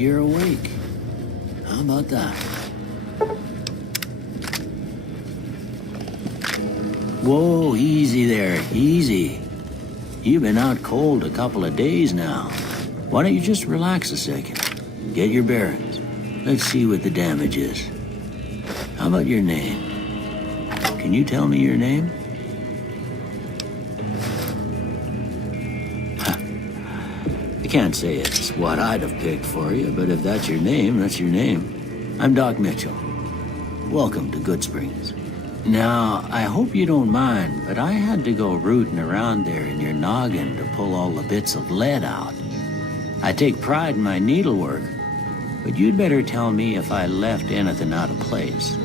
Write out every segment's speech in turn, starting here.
You're awake. How about that? Whoa, easy there, easy. You've been out cold a couple of days now. Why don't you just relax a second? Get your bearings. Let's see what the damage is. How about your name? Can you tell me your name? I can't say it's what I'd have picked for you, but if that's your name, that's your name. I'm Doc Mitchell. Welcome to Goodsprings. Now, I hope you don't mind, but I had to go rooting around there in your noggin to pull all the bits of lead out. I take pride in my needlework, but you'd better tell me if I left anything out of place.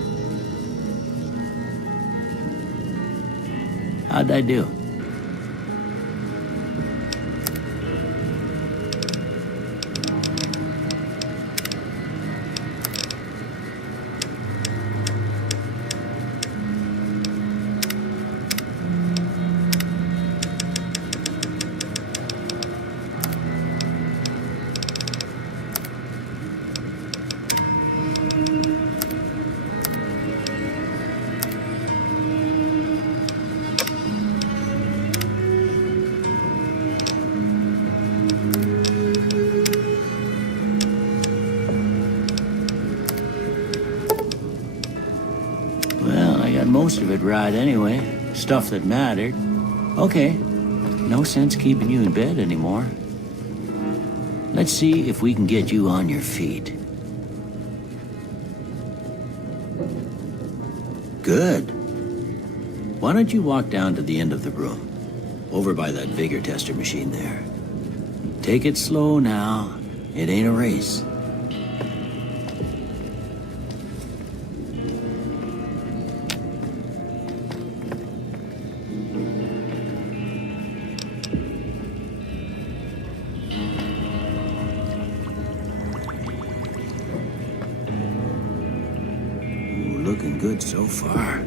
How'd I do? Most of it right anyway. Stuff that mattered. Okay. No sense keeping you in bed anymore. Let's see if we can get you on your feet. Good. Why don't you walk down to the end of the room, over by that vigor tester machine there. Take it slow now. It ain't a race. Ooh, looking good so far.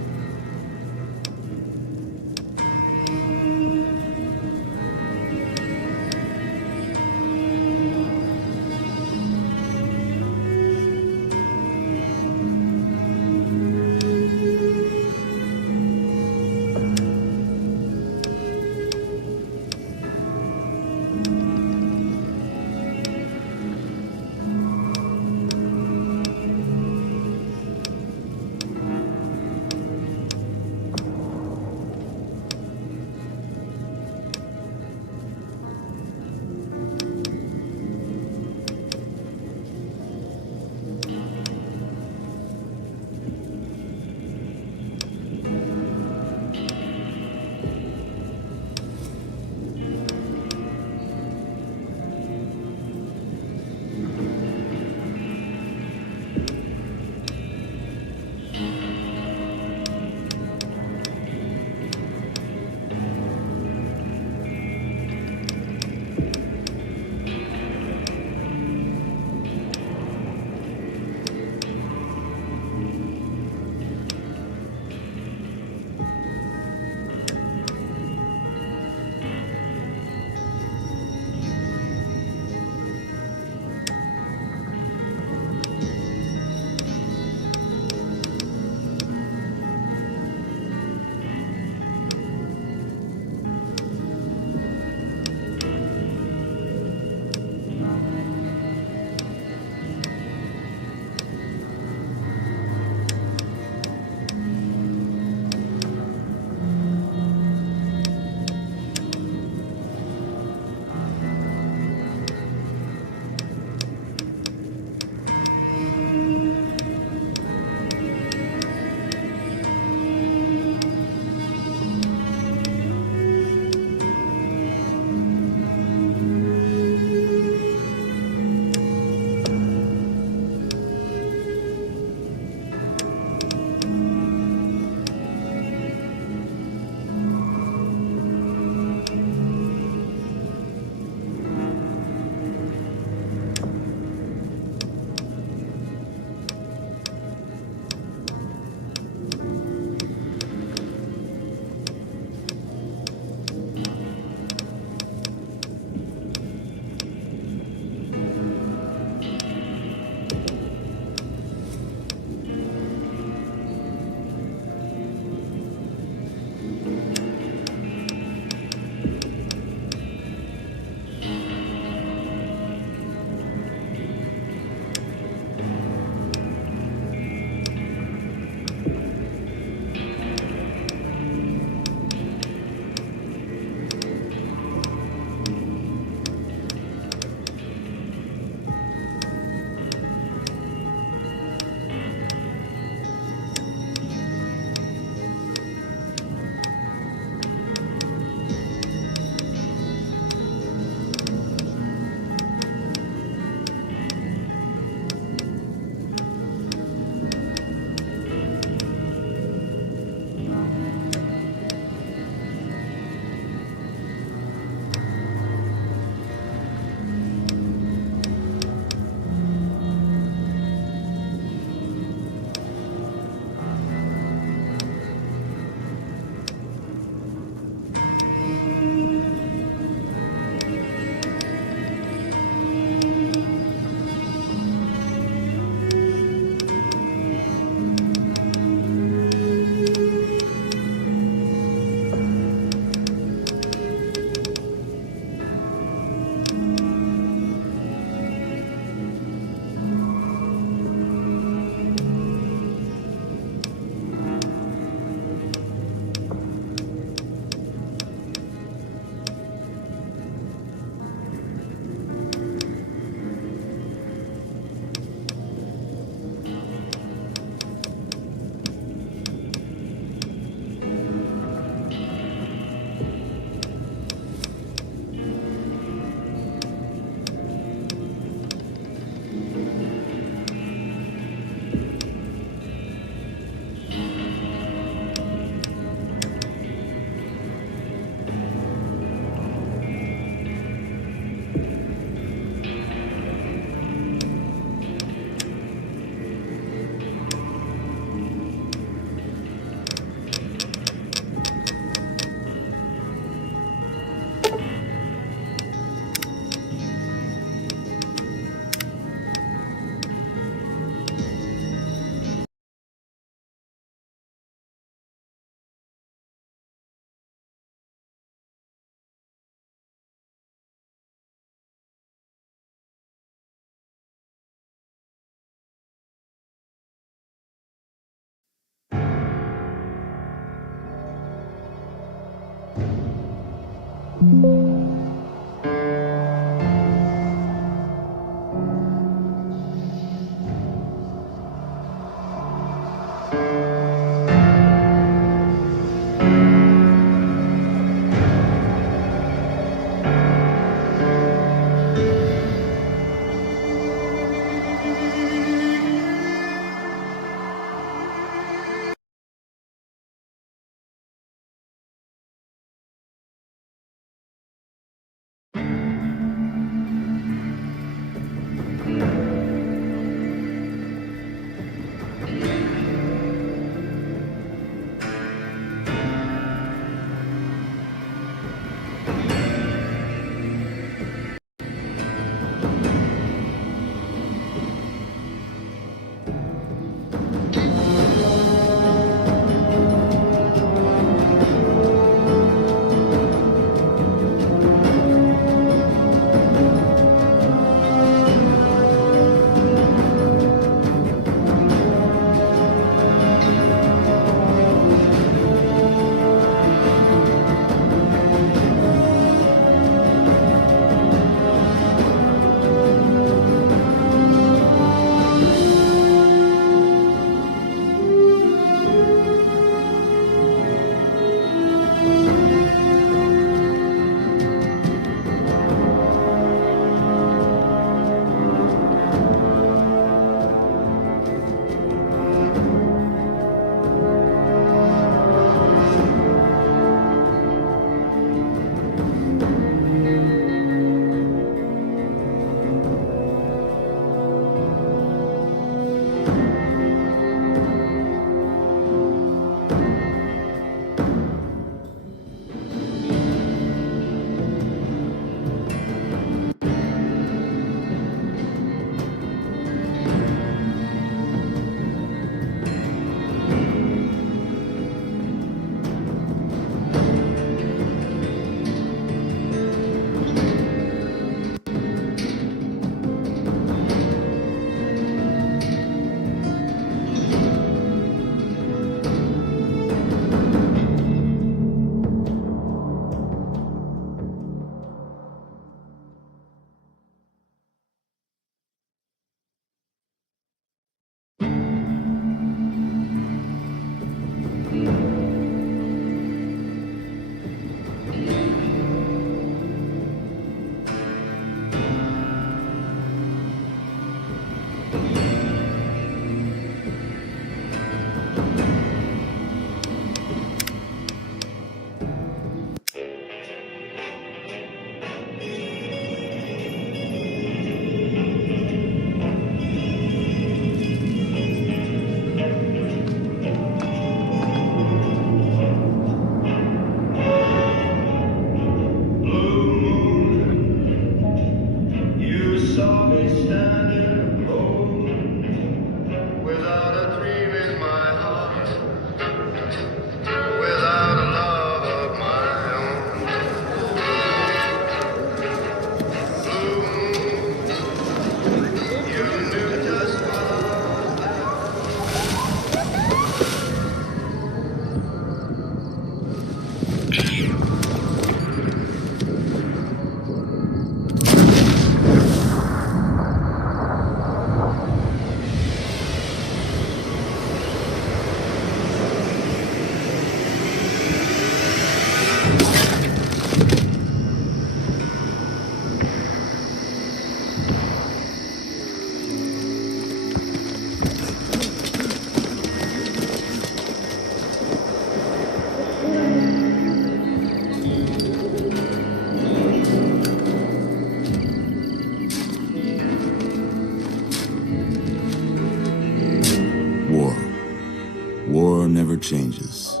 never changes.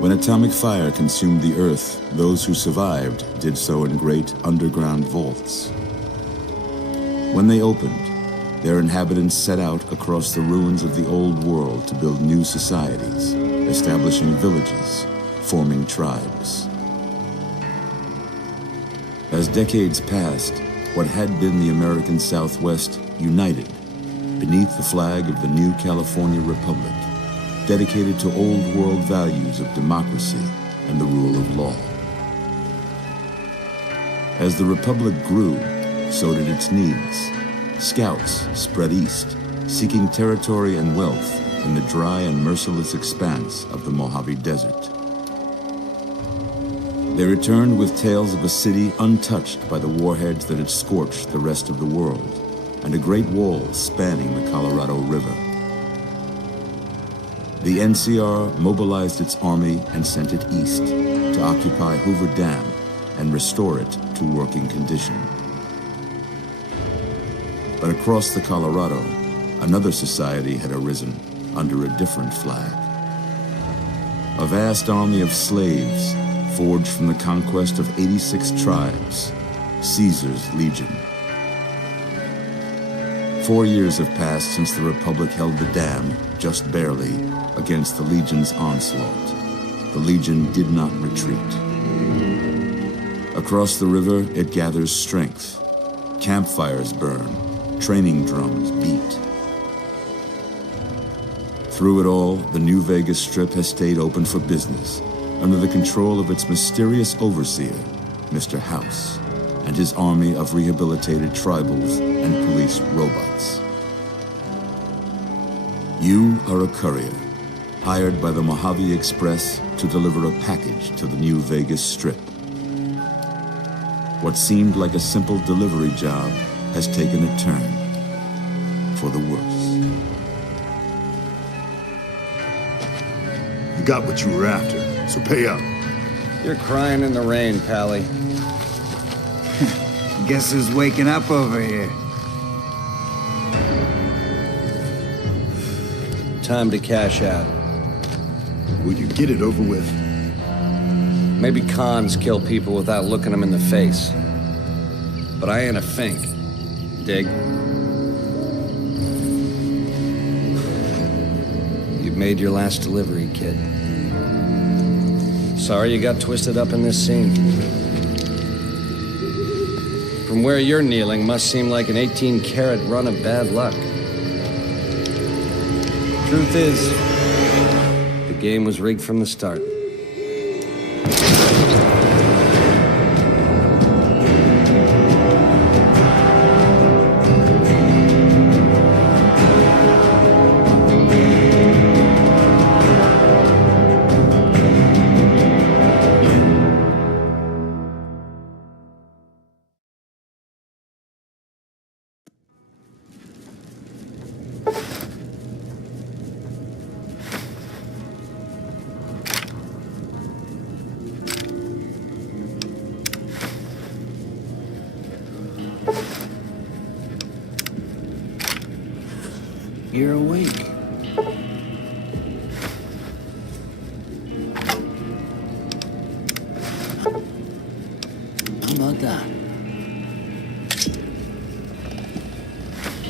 When atomic fire consumed the Earth, those who survived did so in great underground vaults. When they opened, their inhabitants set out across the ruins of the old world to build new societies, establishing villages, forming tribes. As decades passed, what had been the American Southwest united beneath the flag of the new California Republic, dedicated to old world values of democracy, and the rule of law. As the Republic grew, so did its needs. Scouts spread east, seeking territory and wealth in the dry and merciless expanse of the Mojave Desert. They returned with tales of a city untouched by the warheads that had scorched the rest of the world, and a great wall spanning the Colorado River. The NCR mobilized its army and sent it east to occupy Hoover Dam and restore it to working condition. But across the Colorado, another society had arisen under a different flag. A vast army of slaves forged from the conquest of 86 tribes, Caesar's Legion. 4 years have passed since the Republic held the dam, just barely, against the Legion's onslaught. The Legion did not retreat. Across the river, it gathers strength. Campfires burn, training drums beat. Through it all, the New Vegas Strip has stayed open for business, under the control of its mysterious overseer, Mr. House, and his army of rehabilitated tribals and police robots. You are a courier, hired by the Mojave Express to deliver a package to the New Vegas Strip. What seemed like a simple delivery job has taken a turn for the worse. You got what you were after, so pay up. You're crying in the rain, Pally. Guess who's waking up over here? Time to cash out. Will you get it over with? Maybe cons kill people without looking them in the face. But I ain't a fink. Dig? You've made your last delivery, kid. Sorry you got twisted up in this scene. From where you're kneeling must seem like an 18-carat run of bad luck. Truth is, the game was rigged from the start. You're awake. How about that?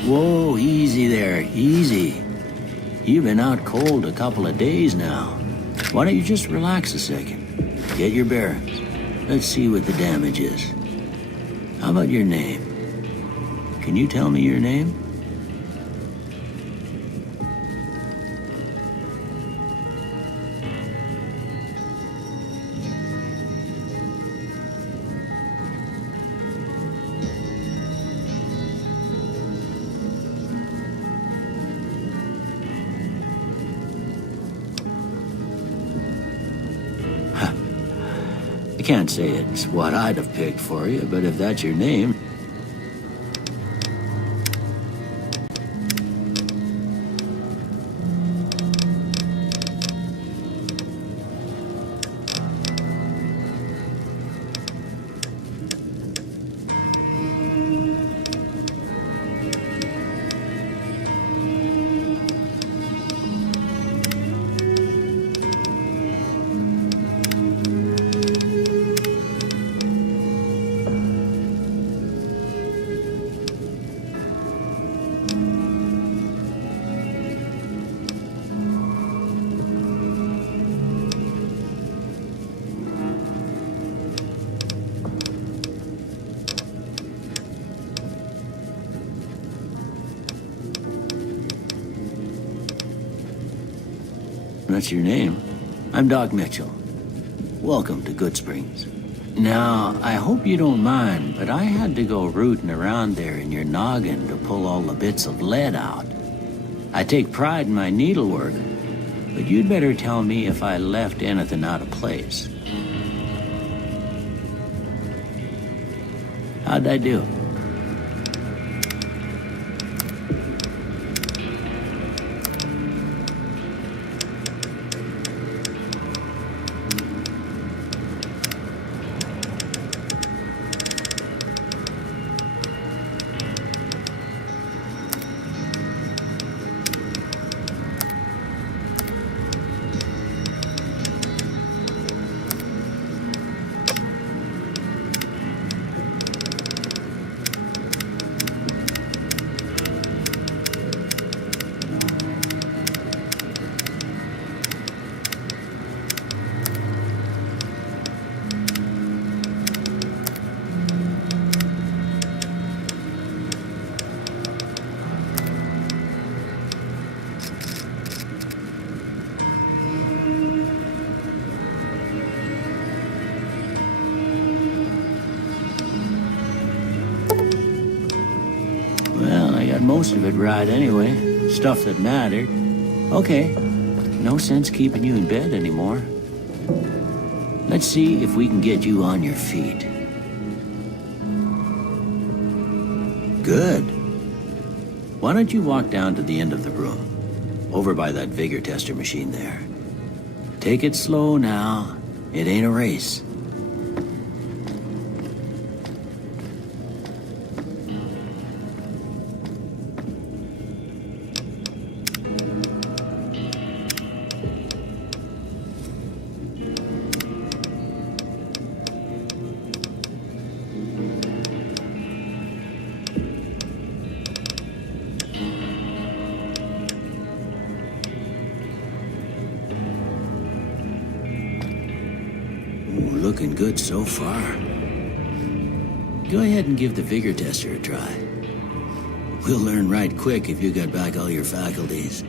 Whoa, easy there, easy. You've been out cold a couple of days now. Why don't you just relax a second? Get your bearings. Let's see what the damage is. How about your name? Can you tell me your name? I can't say it's what I'd have picked for you, but if that's your name... That's your name. I'm Doc Mitchell. welcome to Goodsprings. Now, I hope you don't mind, but I had to go rooting around there in your noggin to pull all the bits of lead out. I take pride in my needlework, but you'd better tell me if I left anything out of place. How'd I do? Most of it right anyway. Stuff that mattered. Okay. No sense keeping you in bed anymore. Let's see if we can get you on your feet. Good. Why don't you walk down to the end of the room? Over by that vigor tester machine there. Take it slow now. It ain't a race. Looking good so far. Go ahead and give the vigor tester a try. We'll learn right quick if you got back all your faculties.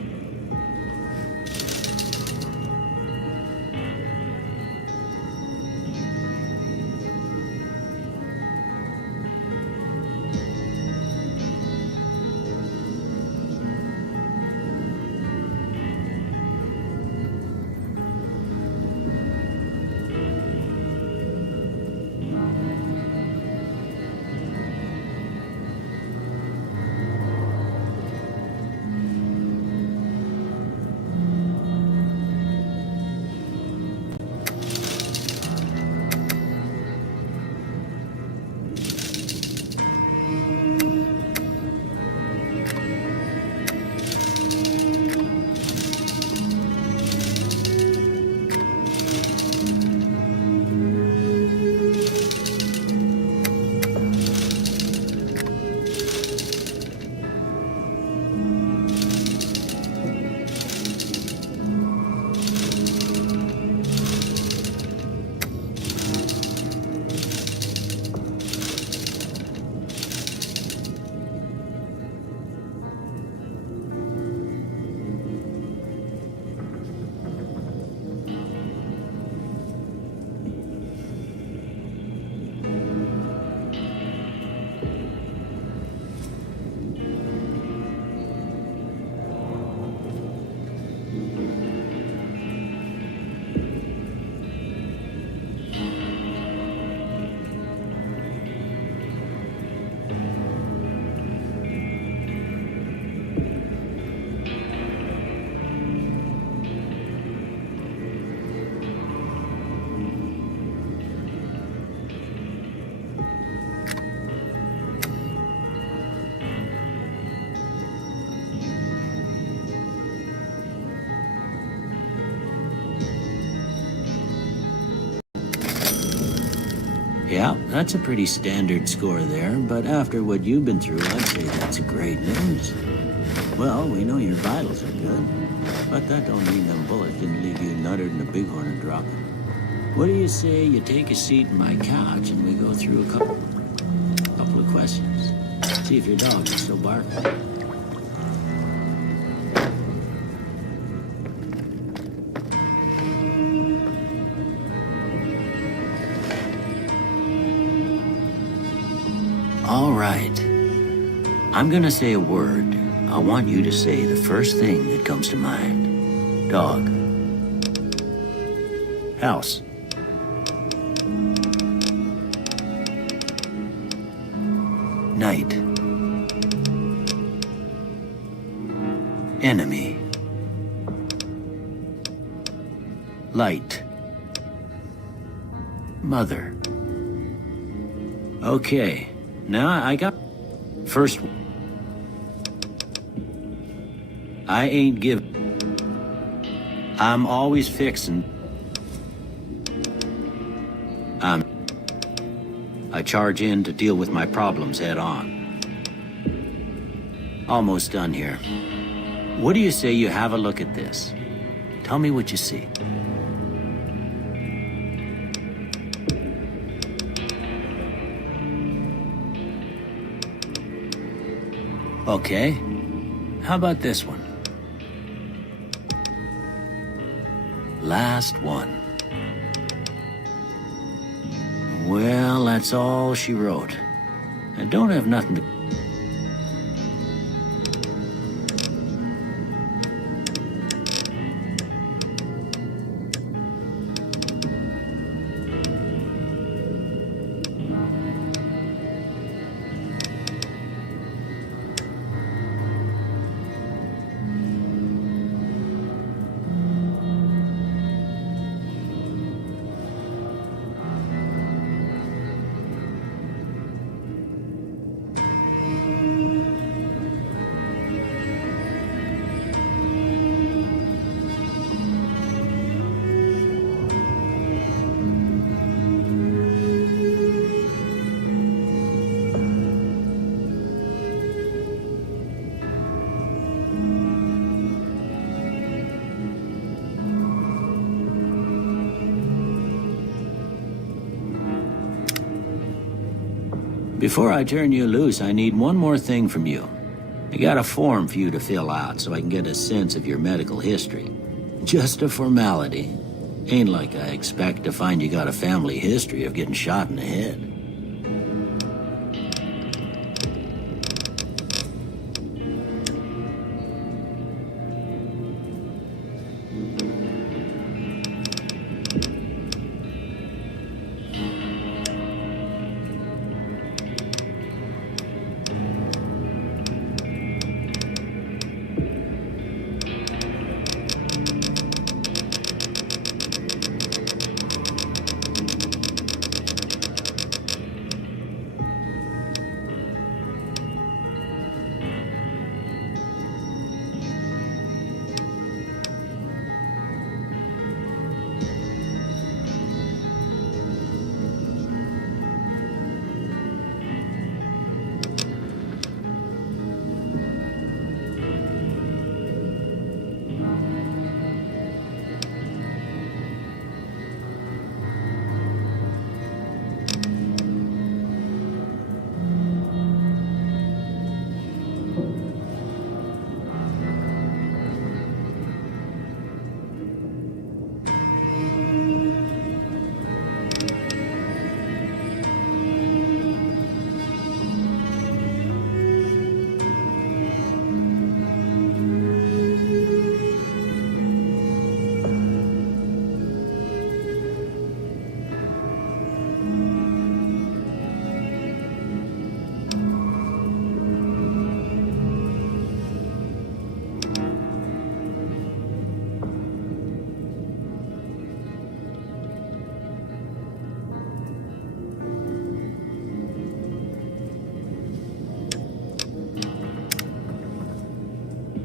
Yeah, that's a pretty standard score there, but after what you've been through, I'd say that's a great news. Well, we know your vitals are good, but that don't mean them bullets didn't leave you nuttered in a bighorn and drop. What do you say you take a seat in my couch and we go through a couple of questions? See if your dog is still barking. right. I'm gonna say a word. I want you to say the first thing that comes to mind. Dog. House. Night. Enemy. Light. Mother. Okay, now I got... First... I ain't give... I'm always fixin'. I charge in to deal with my problems head on. Almost done here. What do you say you have a look at this? Tell me what you see. Okay. How about this one? Last one. Well, that's all she wrote. I don't have nothing to... Before I turn you loose, I need one more thing from you. I got a form for you to fill out so I can get a sense of your medical history. Just a formality. Ain't like I expect to find you got a family history of getting shot in the head.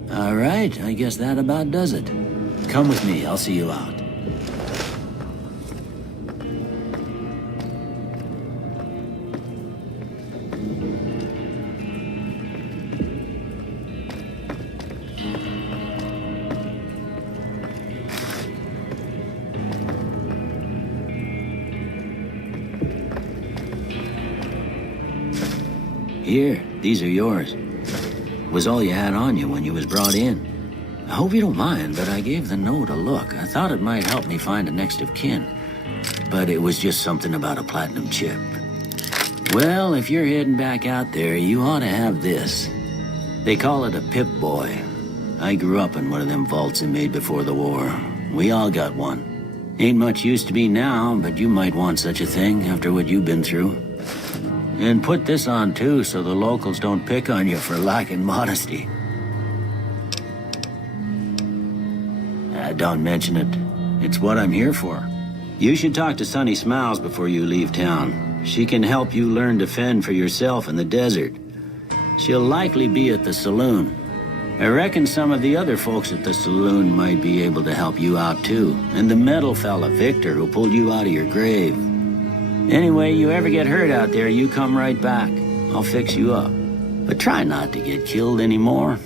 All right, I guess that about does it. Come with me, I'll see you out. Here, these are yours. Was all you had on you when you was brought in. I hope you don't mind, but I gave the note a look. I thought it might help me find a next of kin. But it was just something about a platinum chip. Well, if you're heading back out there, you ought to have this. They call it a Pip-Boy. I grew up in one of them vaults they made before the war. We all got one. Ain't much use to me now, but you might want such a thing after what you've been through. And put this on too, so the locals don't pick on you for lacking modesty. Don't mention it. It's what I'm here for. You should talk to Sunny Smiles before you leave town. She can help you learn to fend for yourself in the desert. She'll likely be at the saloon. I reckon some of the other folks at the saloon might be able to help you out too. And the metal fella, Victor, who pulled you out of your grave. Anyway, you ever get hurt out there, you come right back. I'll fix you up. But try not to get killed anymore.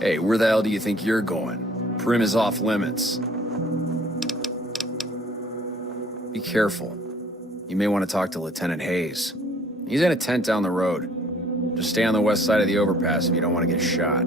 Hey, where the hell do you think you're going? Prim is off limits. Be careful. You may want to talk to Lieutenant Hayes. He's in a tent down the road. Just stay on the west side of the overpass if you don't want to get shot.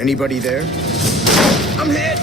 Anybody there? I'm hit!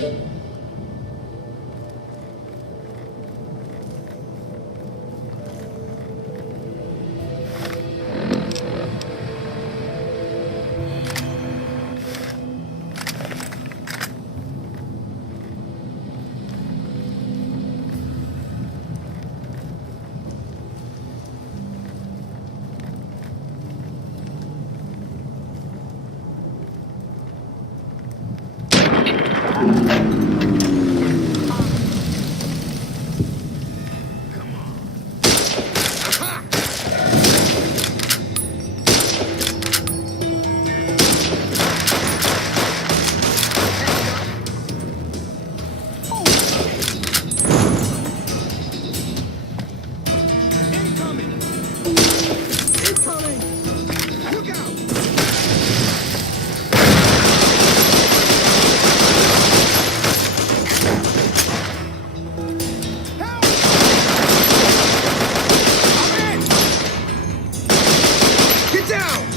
Get down!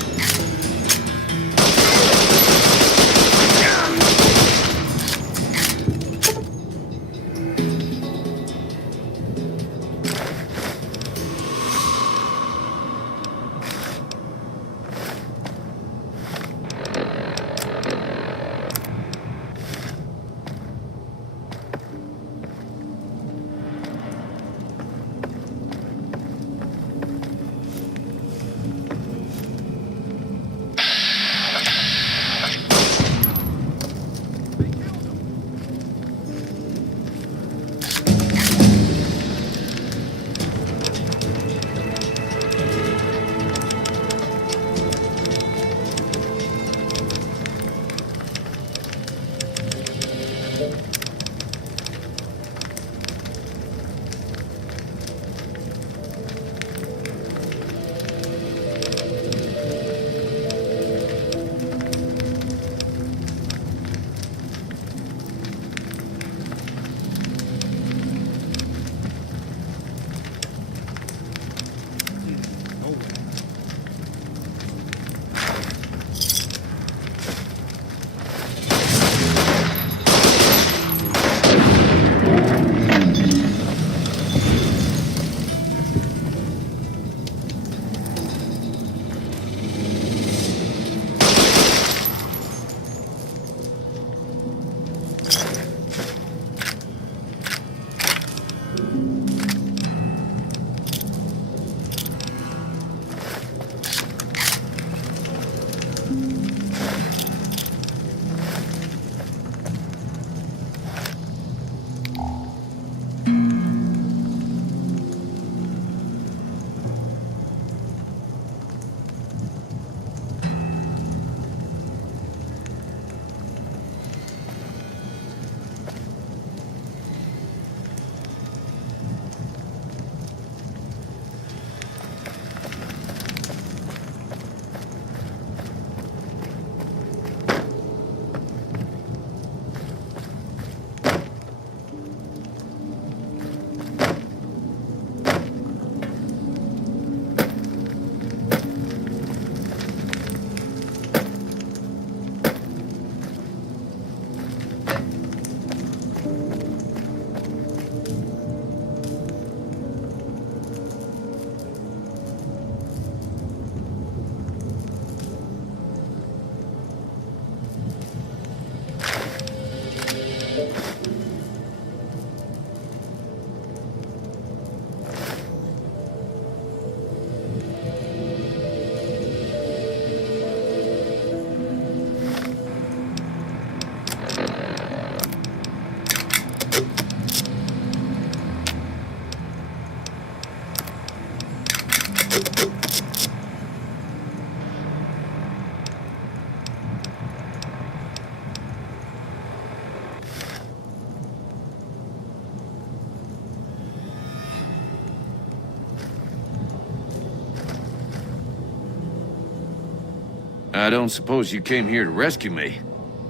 I don't suppose you came here to rescue me.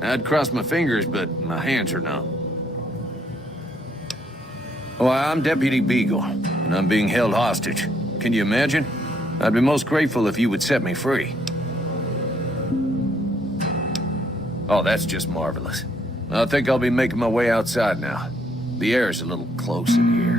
I'd cross my fingers, but my hands are numb. Well, I'm Deputy Beagle, and I'm being held hostage. Can you imagine? I'd be most grateful if you would set me free. Oh, that's just marvelous. I think I'll be making my way outside now. The air's a little close in here.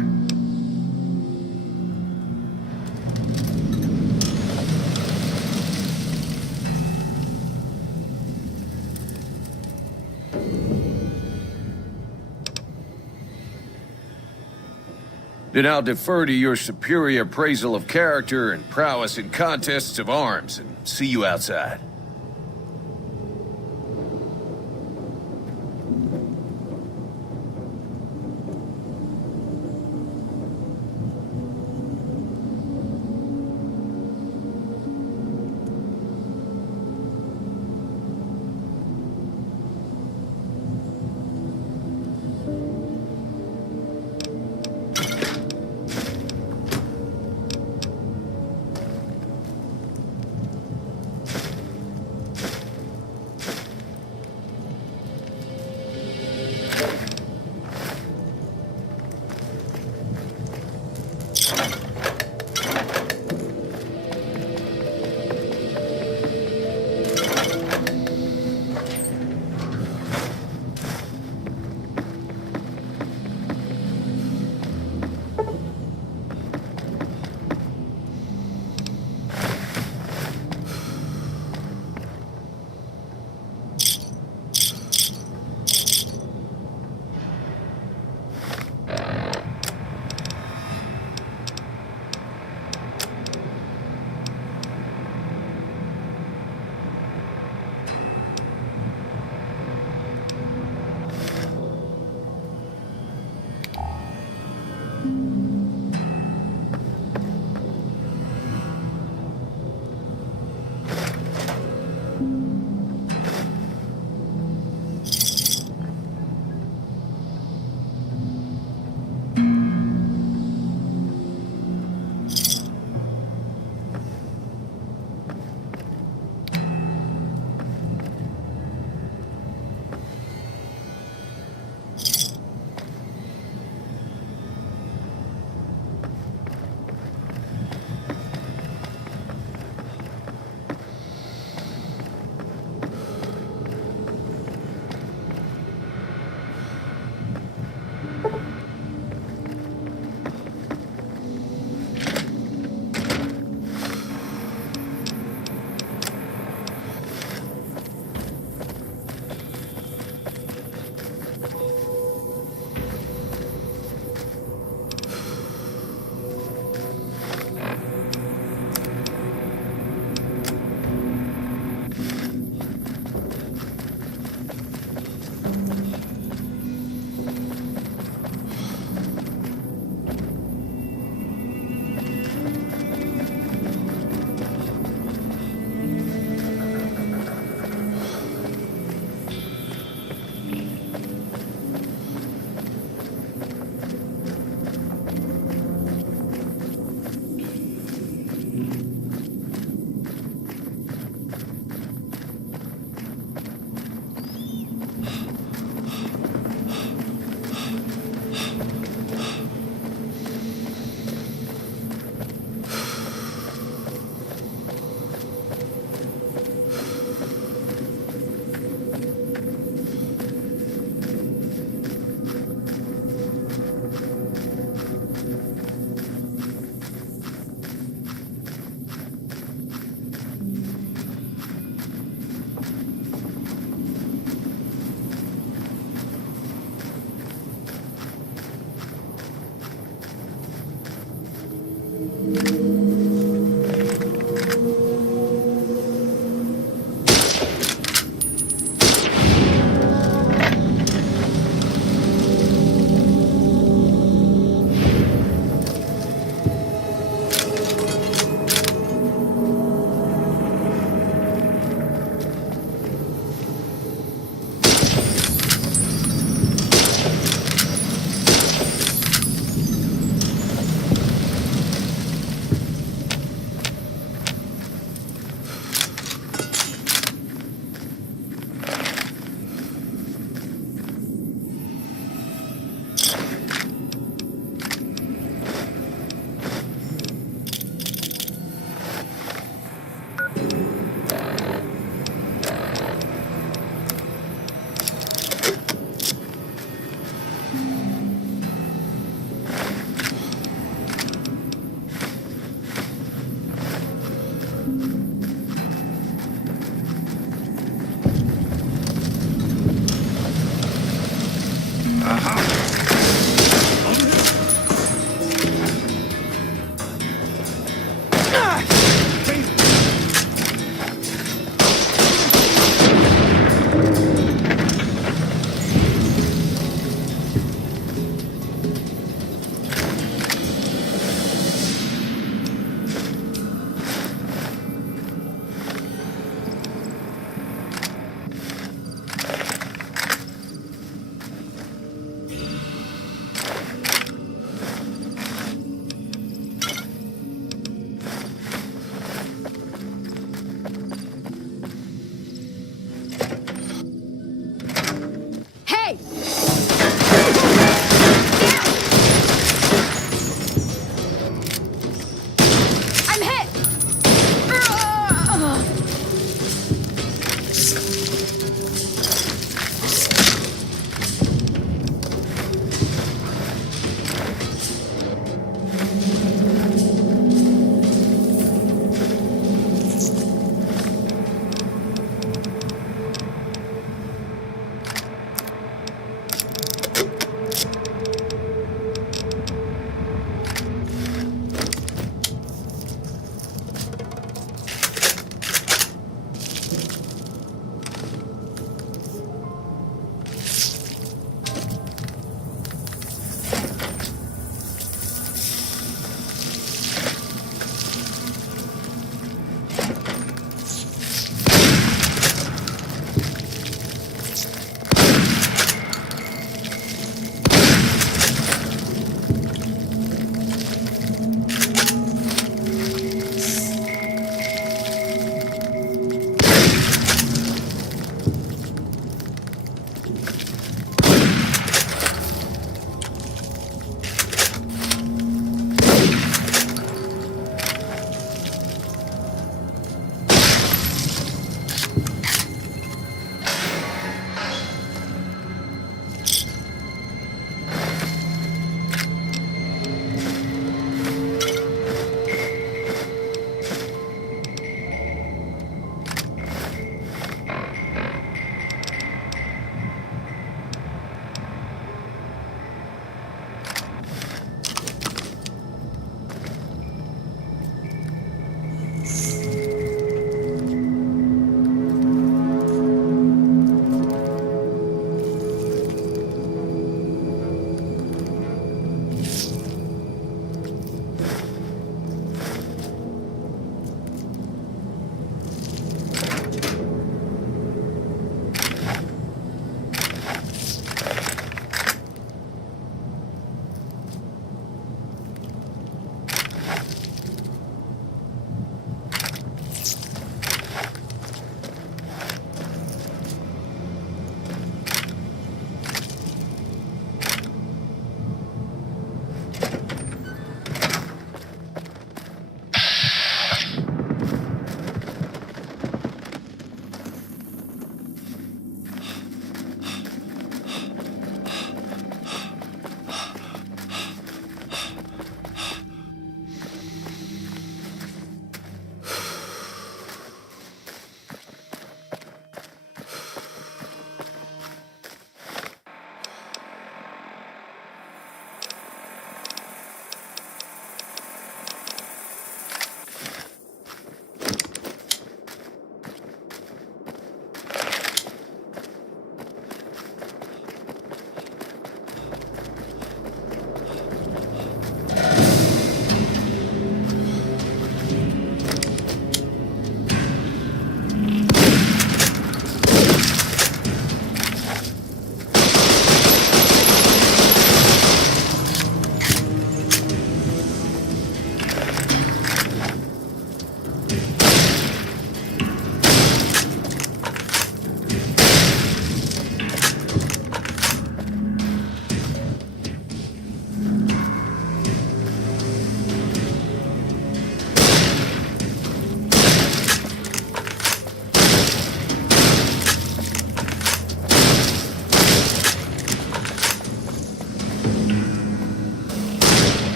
Then I'll defer to your superior appraisal of character and prowess in contests of arms, and see you outside.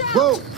Watch out! Whoa!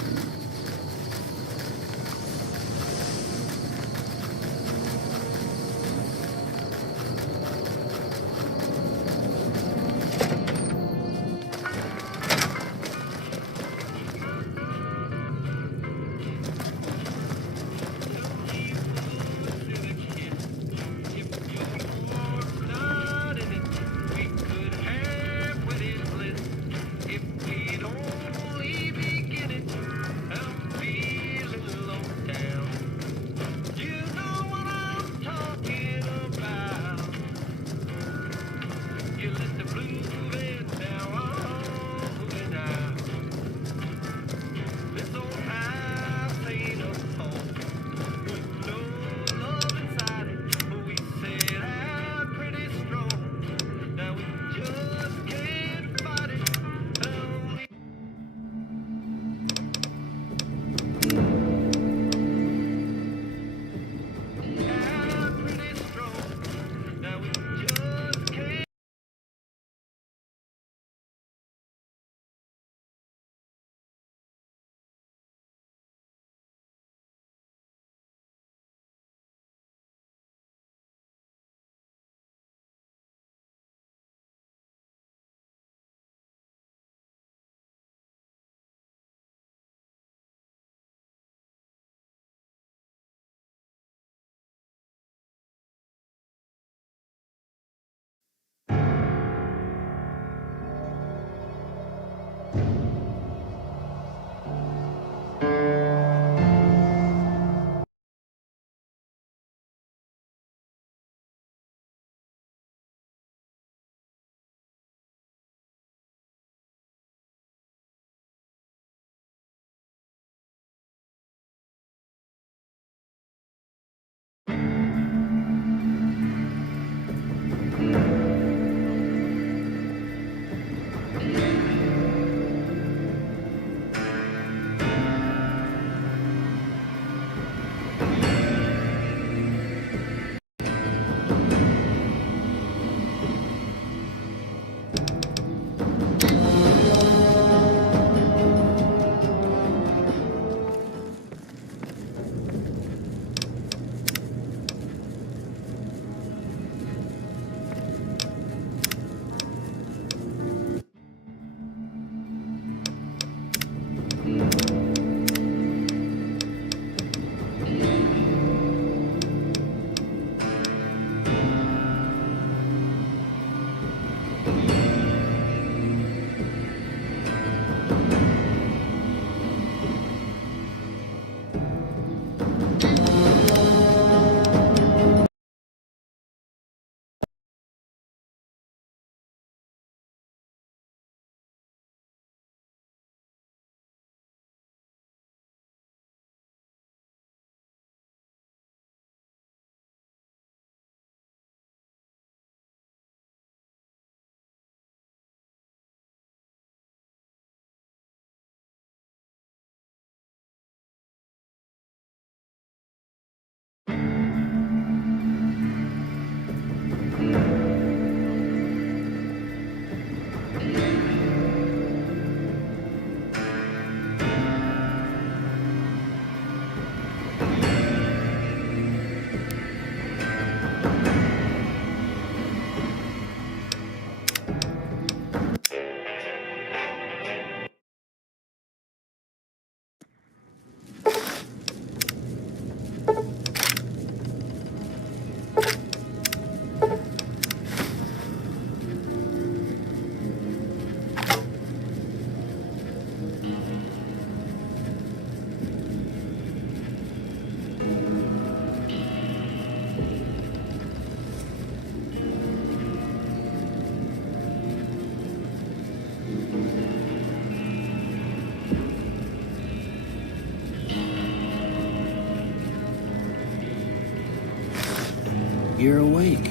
You're awake.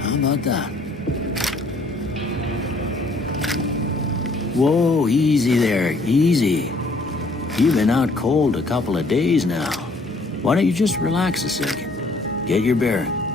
How about that? Whoa, easy there, easy. You've been out cold a couple of days now. Why don't you just relax a second? Get your bearings.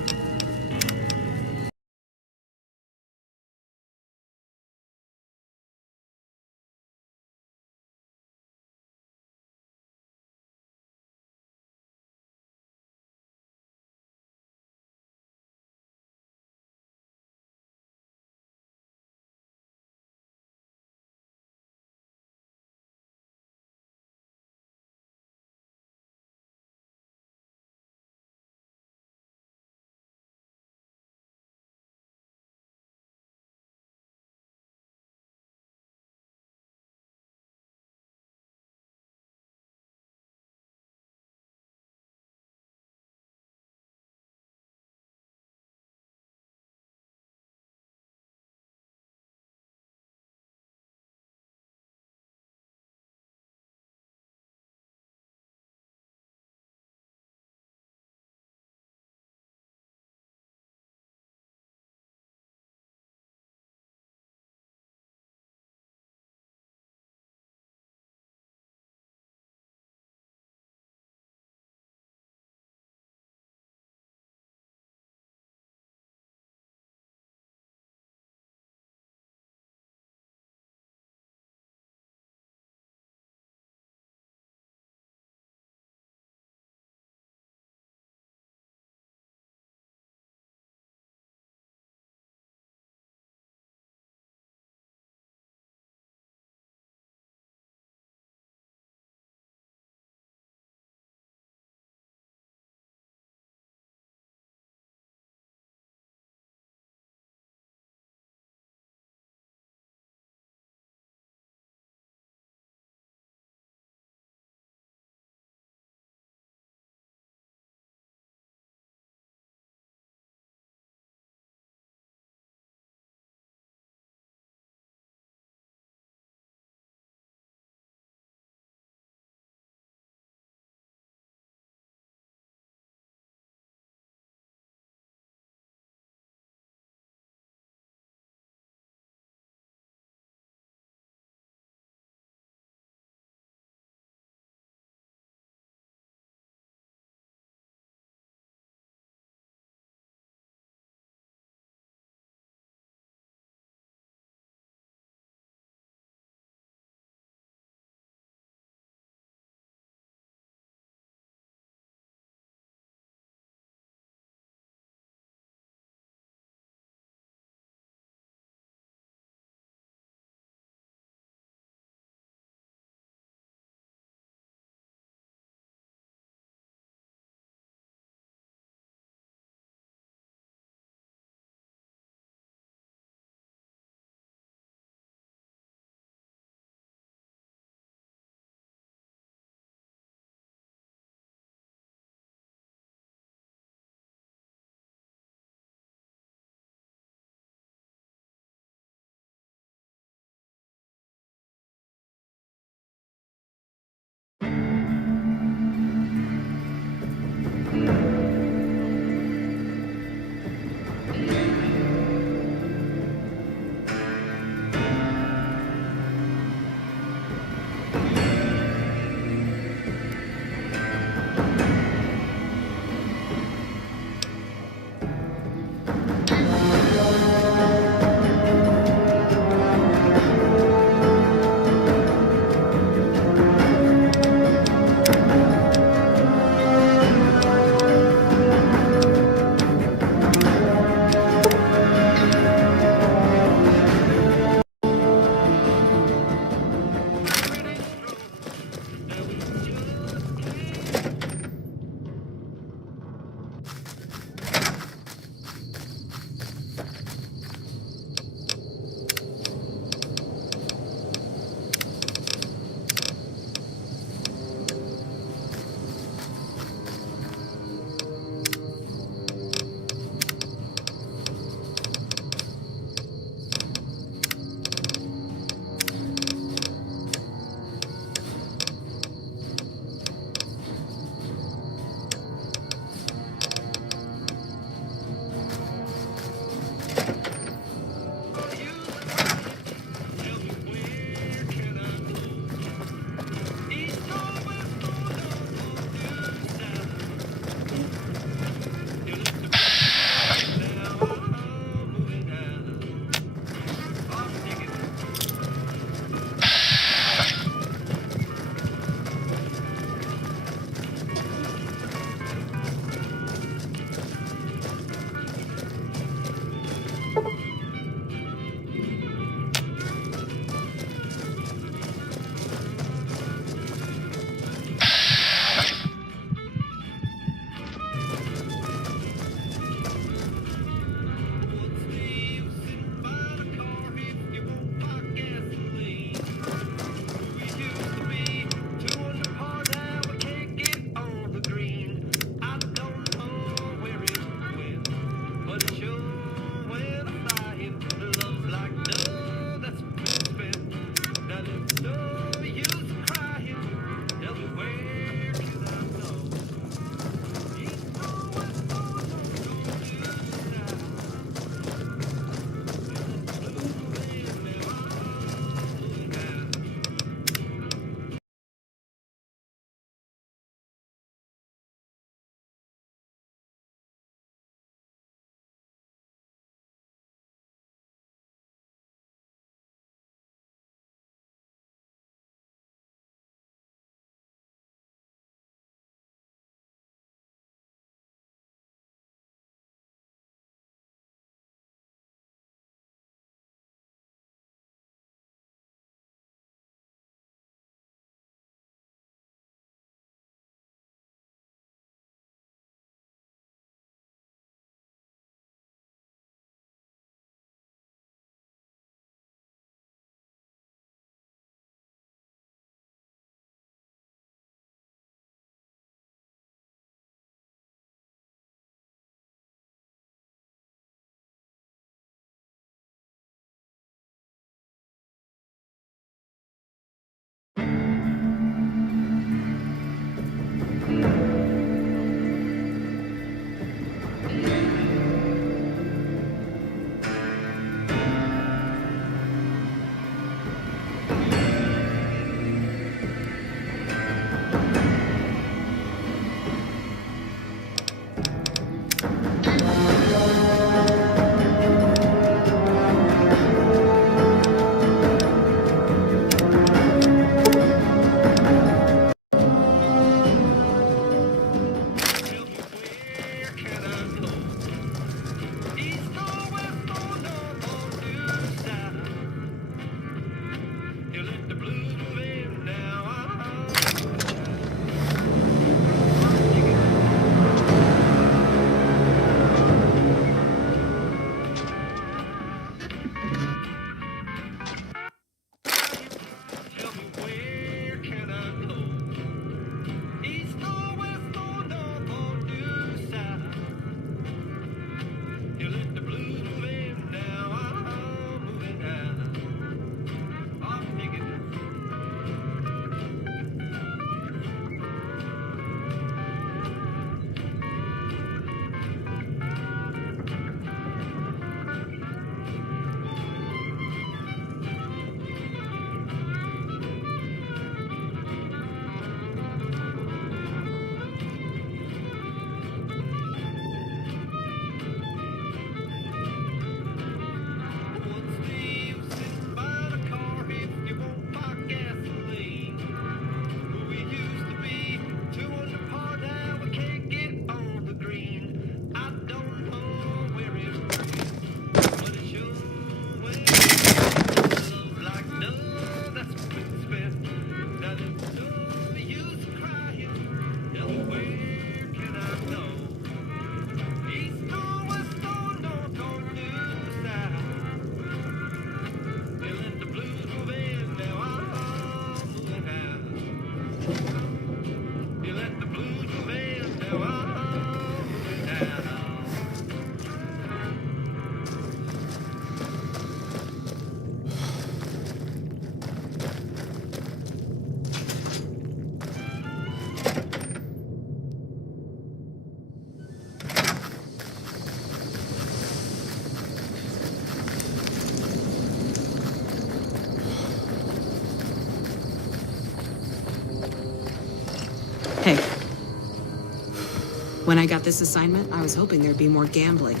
When I got this assignment, I was hoping there'd be more gambling.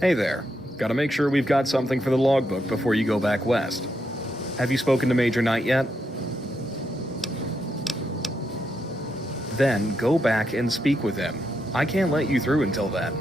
Hey there. Gotta make sure we've got something for the logbook before you go back west. Have you spoken to Major Knight yet? Then go back and speak with him. I can't let you through until then.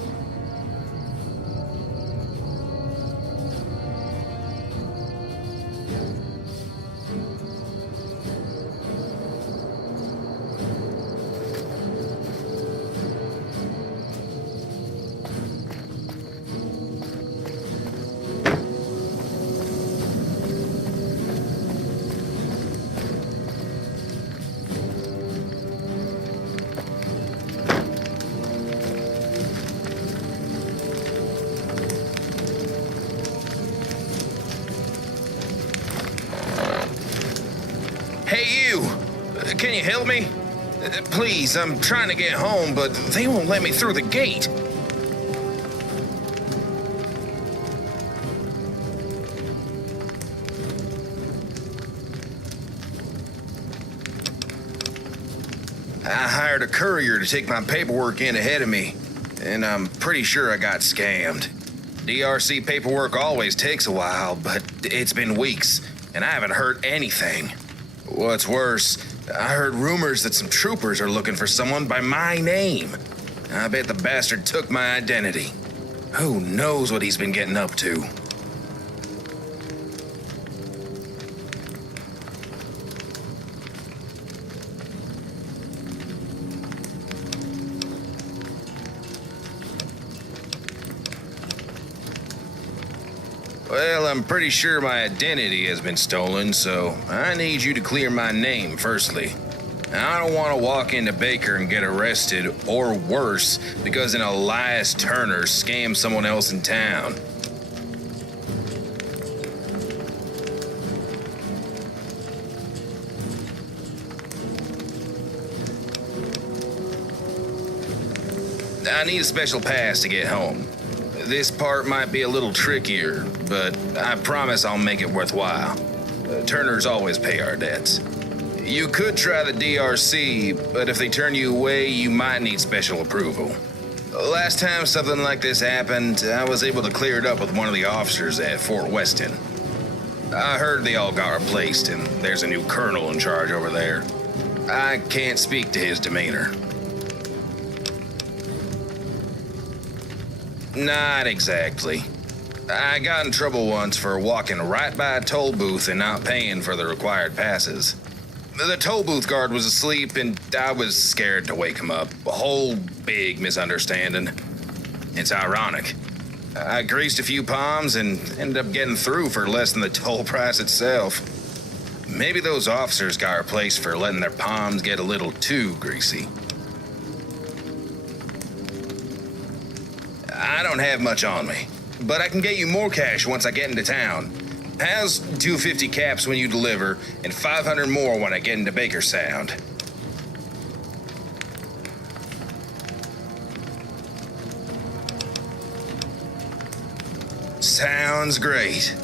Hey, you! Can you help me? Please, I'm trying to get home, but they won't let me through the gate. I hired a courier to take my paperwork in ahead of me, and I'm pretty sure I got scammed. DRC paperwork always takes a while, but it's been weeks, and I haven't heard anything. What's worse, I heard rumors that some troopers are looking for someone by my name. I bet the bastard took my identity. Who knows what he's been getting up to? Well, I'm pretty sure my identity has been stolen, so I need you to clear my name firstly. I don't want to walk into Baker and get arrested, or worse, because an Elias Turner scammed someone else in town. I need a special pass to get home. This part might be a little trickier, but I promise I'll make it worthwhile. Turners always pay our debts. You could try the DRC, but if they turn you away, you might need special approval. Last time something like this happened, I was able to clear it up with one of the officers at Fort Weston. I heard they all got replaced, and there's a new colonel in charge over there. I can't speak to his demeanor. Not exactly. I got in trouble once for walking right by a toll booth and not paying for the required passes. The toll booth guard was asleep and I was scared to wake him up. A whole big misunderstanding. It's ironic. I greased a few palms and ended up getting through for less than the toll price itself. Maybe those officers got replaced for letting their palms get a little too greasy. I don't have much on me, but I can get you more cash once I get into town. How's 250 caps when you deliver, and 500 more when I get into Baker Sound? Sounds great.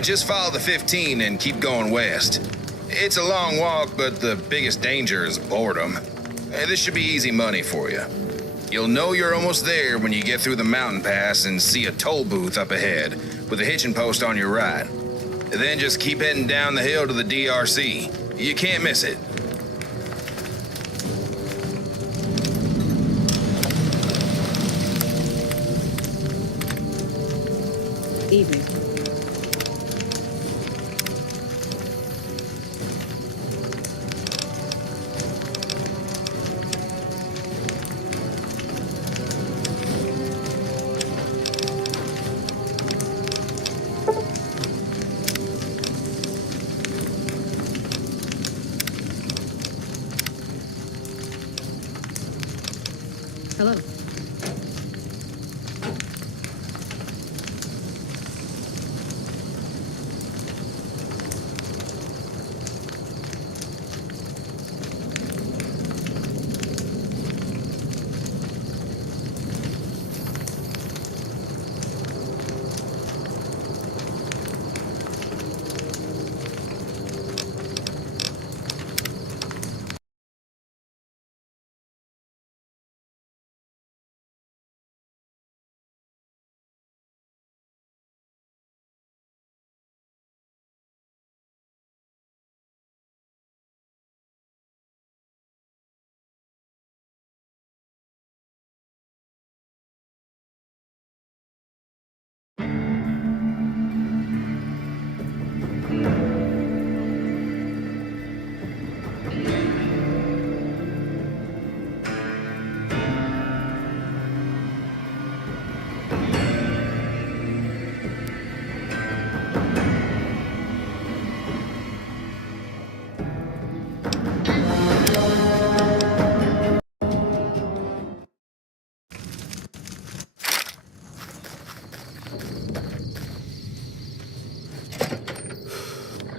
Just follow the 15 and keep going west. It's a long walk, but the biggest danger is boredom. This should be easy money for you. You'll know you're almost there when you get through the mountain pass and see a toll booth up ahead with a hitching post on your right. Then just keep heading down the hill to the DRC. You can't miss it. Evening. Hello.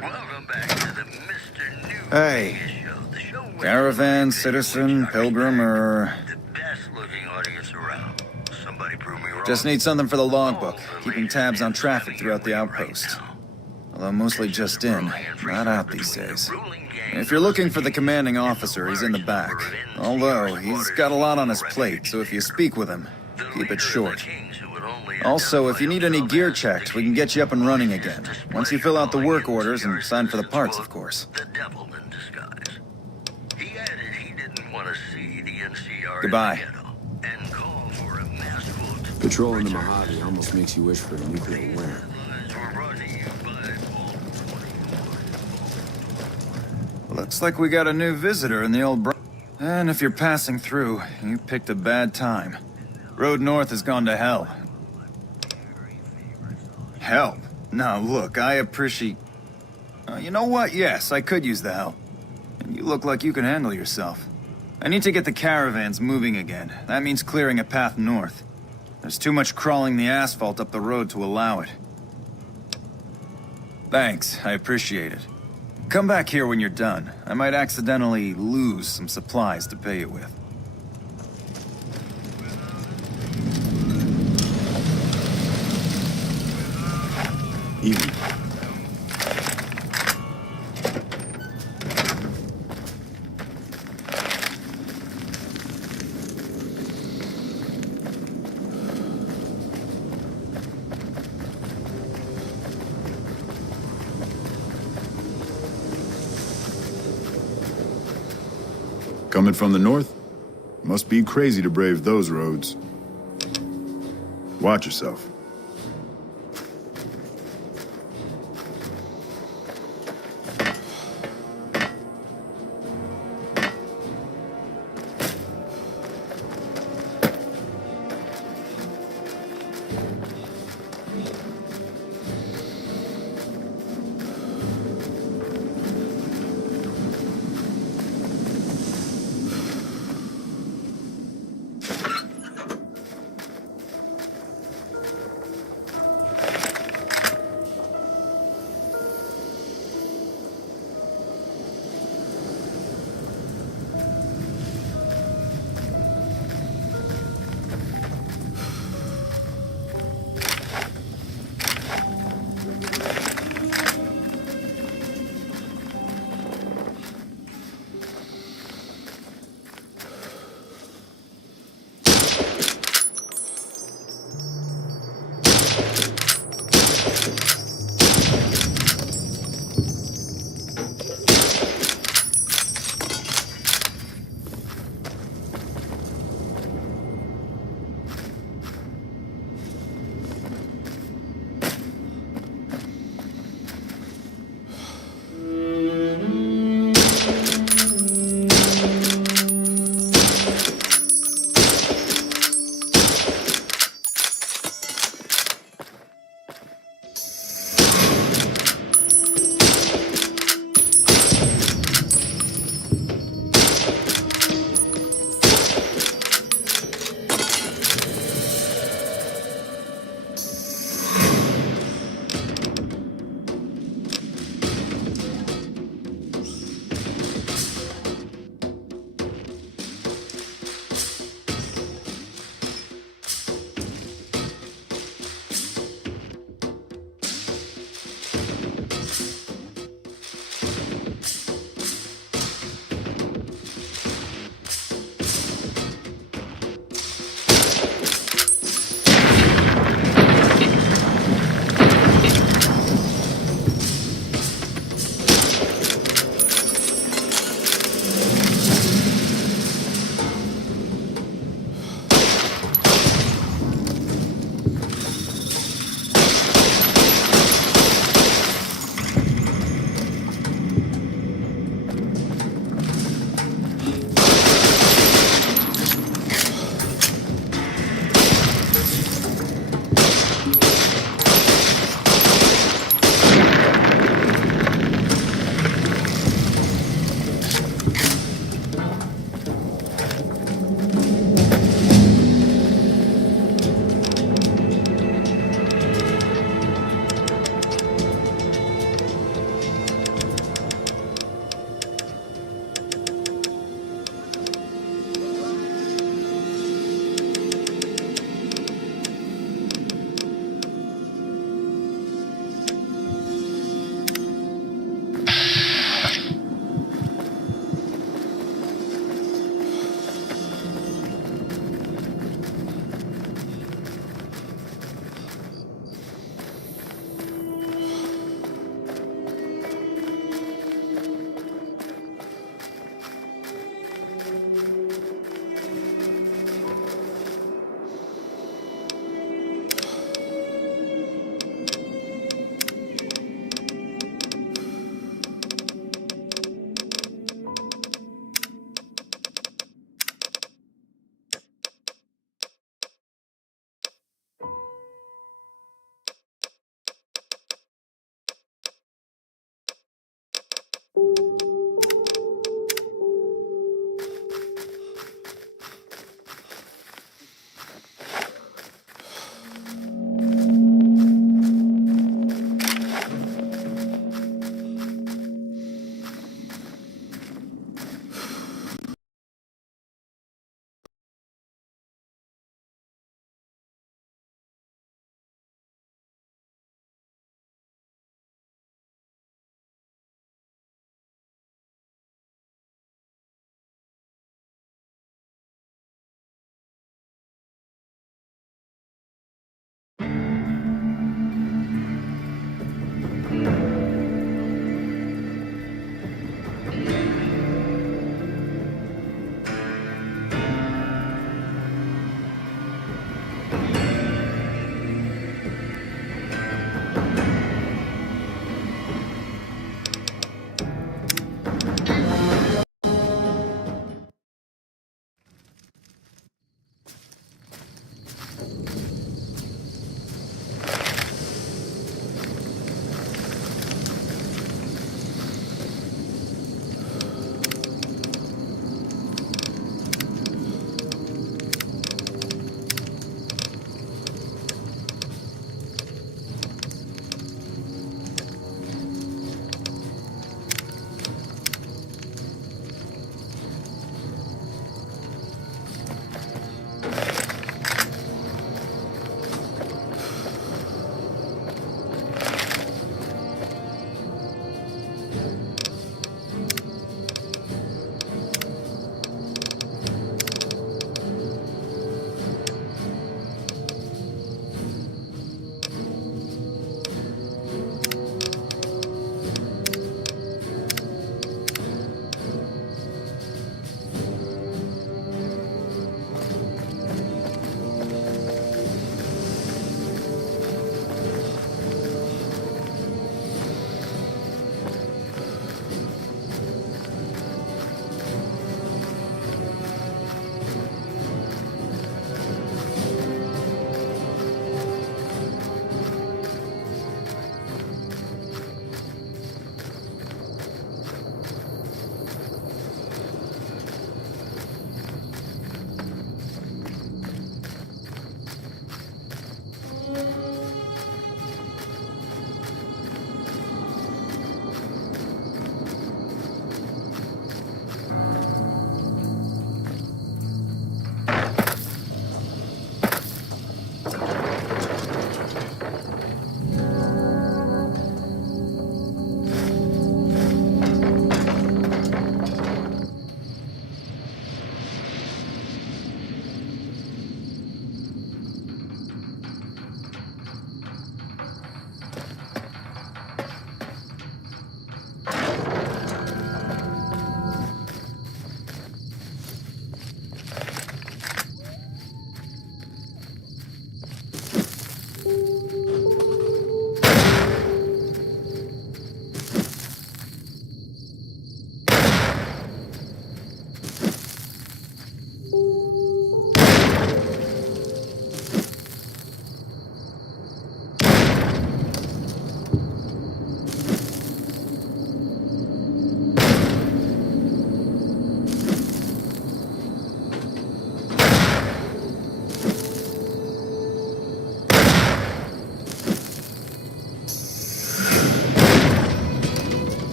Welcome back to the Mr. New Hey. Show. The show where Caravan, citizen, pilgrim, or... the best looking audience around. Somebody prove me wrong. Just need something for the logbook, keeping tabs on traffic throughout the outpost. Although mostly just in, not out these days. If you're looking for the commanding officer, he's in the back. Although, he's got a lot on his plate, so if you speak with him, keep it short. Also, if you need any gear checked, we can get you up and running again. Once you fill out the work orders and sign for the parts, of course. The devil in disguise. He added he didn't want to see the NCR Goodbye. and call for a mass vote. Patrolling the Mojave almost makes you wish for a nuclear winter. Looks like we got a new visitor in the old And if you're passing through, you picked a bad time. Road north has gone to hell. Help? Now look, I appreciate... you know what? Yes, I could use the help. And you look like you can handle yourself. I need to get the caravans moving again. That means clearing a path north. There's too much crawling the asphalt up the road to allow it. Thanks, I appreciate it. Come back here when you're done. I might accidentally lose some supplies to pay you with. Easy. Coming from the north? Must be crazy to brave those roads. Watch yourself.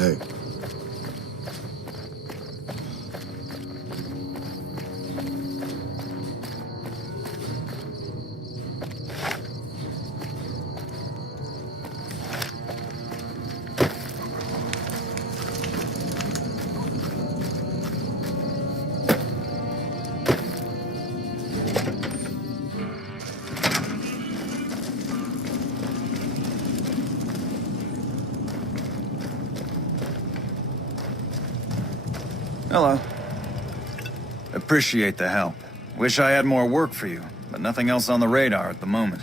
Hey. Hello. Appreciate the help. Wish I had more work for you, but nothing else on the radar at the moment.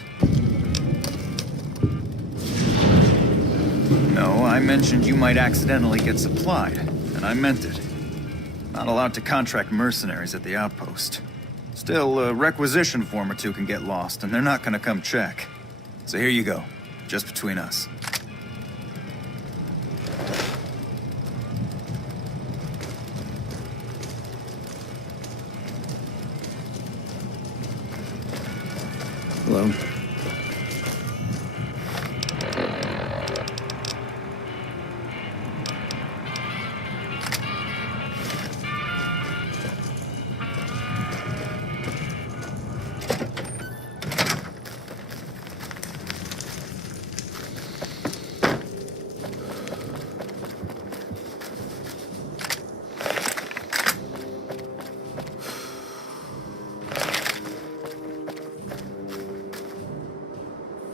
No, I mentioned you might accidentally get supplied, and I meant it. Not allowed to contract mercenaries at the outpost. Still, a requisition form or two can get lost, and they're not gonna come check. So here you go, just between us. Hello.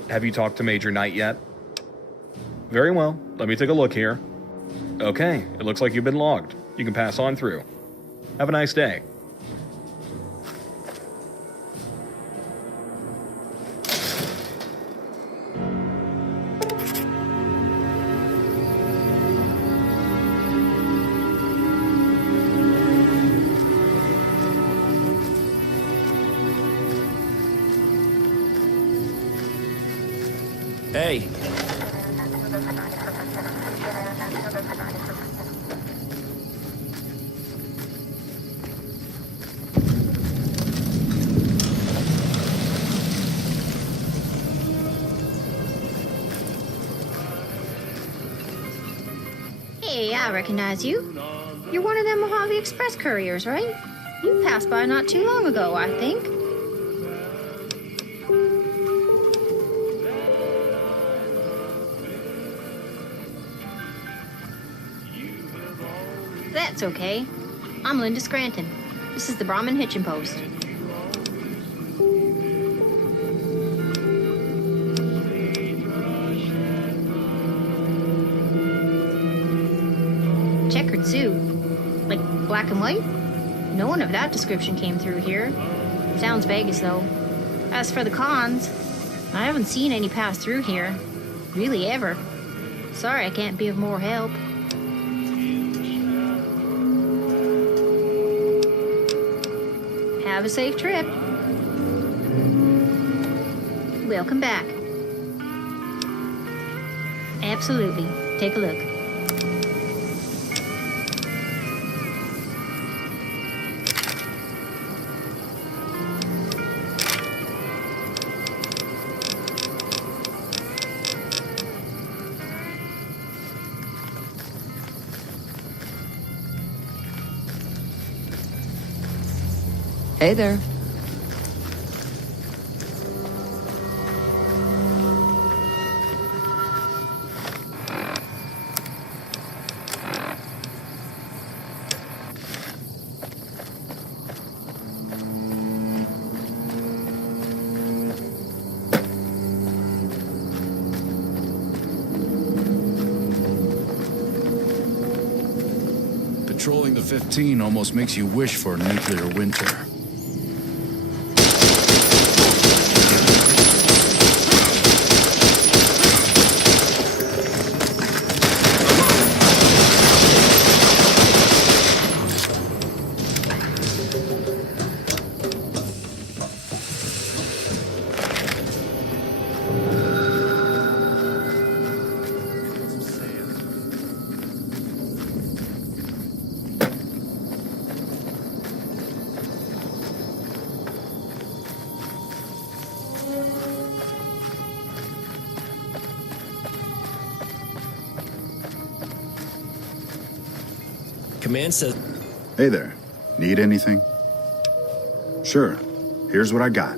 Have you talked to Major Knight yet? Very well. Let me take a look here. Okay, it looks like you've been logged. You can pass on through. Have a nice day. Hey. Hey, I recognize you. You're one of them Mojave Express couriers, right? You passed by not too long ago, I think. That's okay. I'm Linda Scranton. This is the Brahmin Hitching Post. Checkered suit? Like black and white? No one of that description came through here. Sounds Vegas, though. As for the cons, I haven't seen any pass through here. Really, ever. Sorry I can't be of more help. Have a safe trip. Welcome back. Absolutely. Take a look. Hey there. Patrolling the 15 almost makes you wish for a nuclear winter. Command says... Hey there. Need anything? Sure. Here's what I got.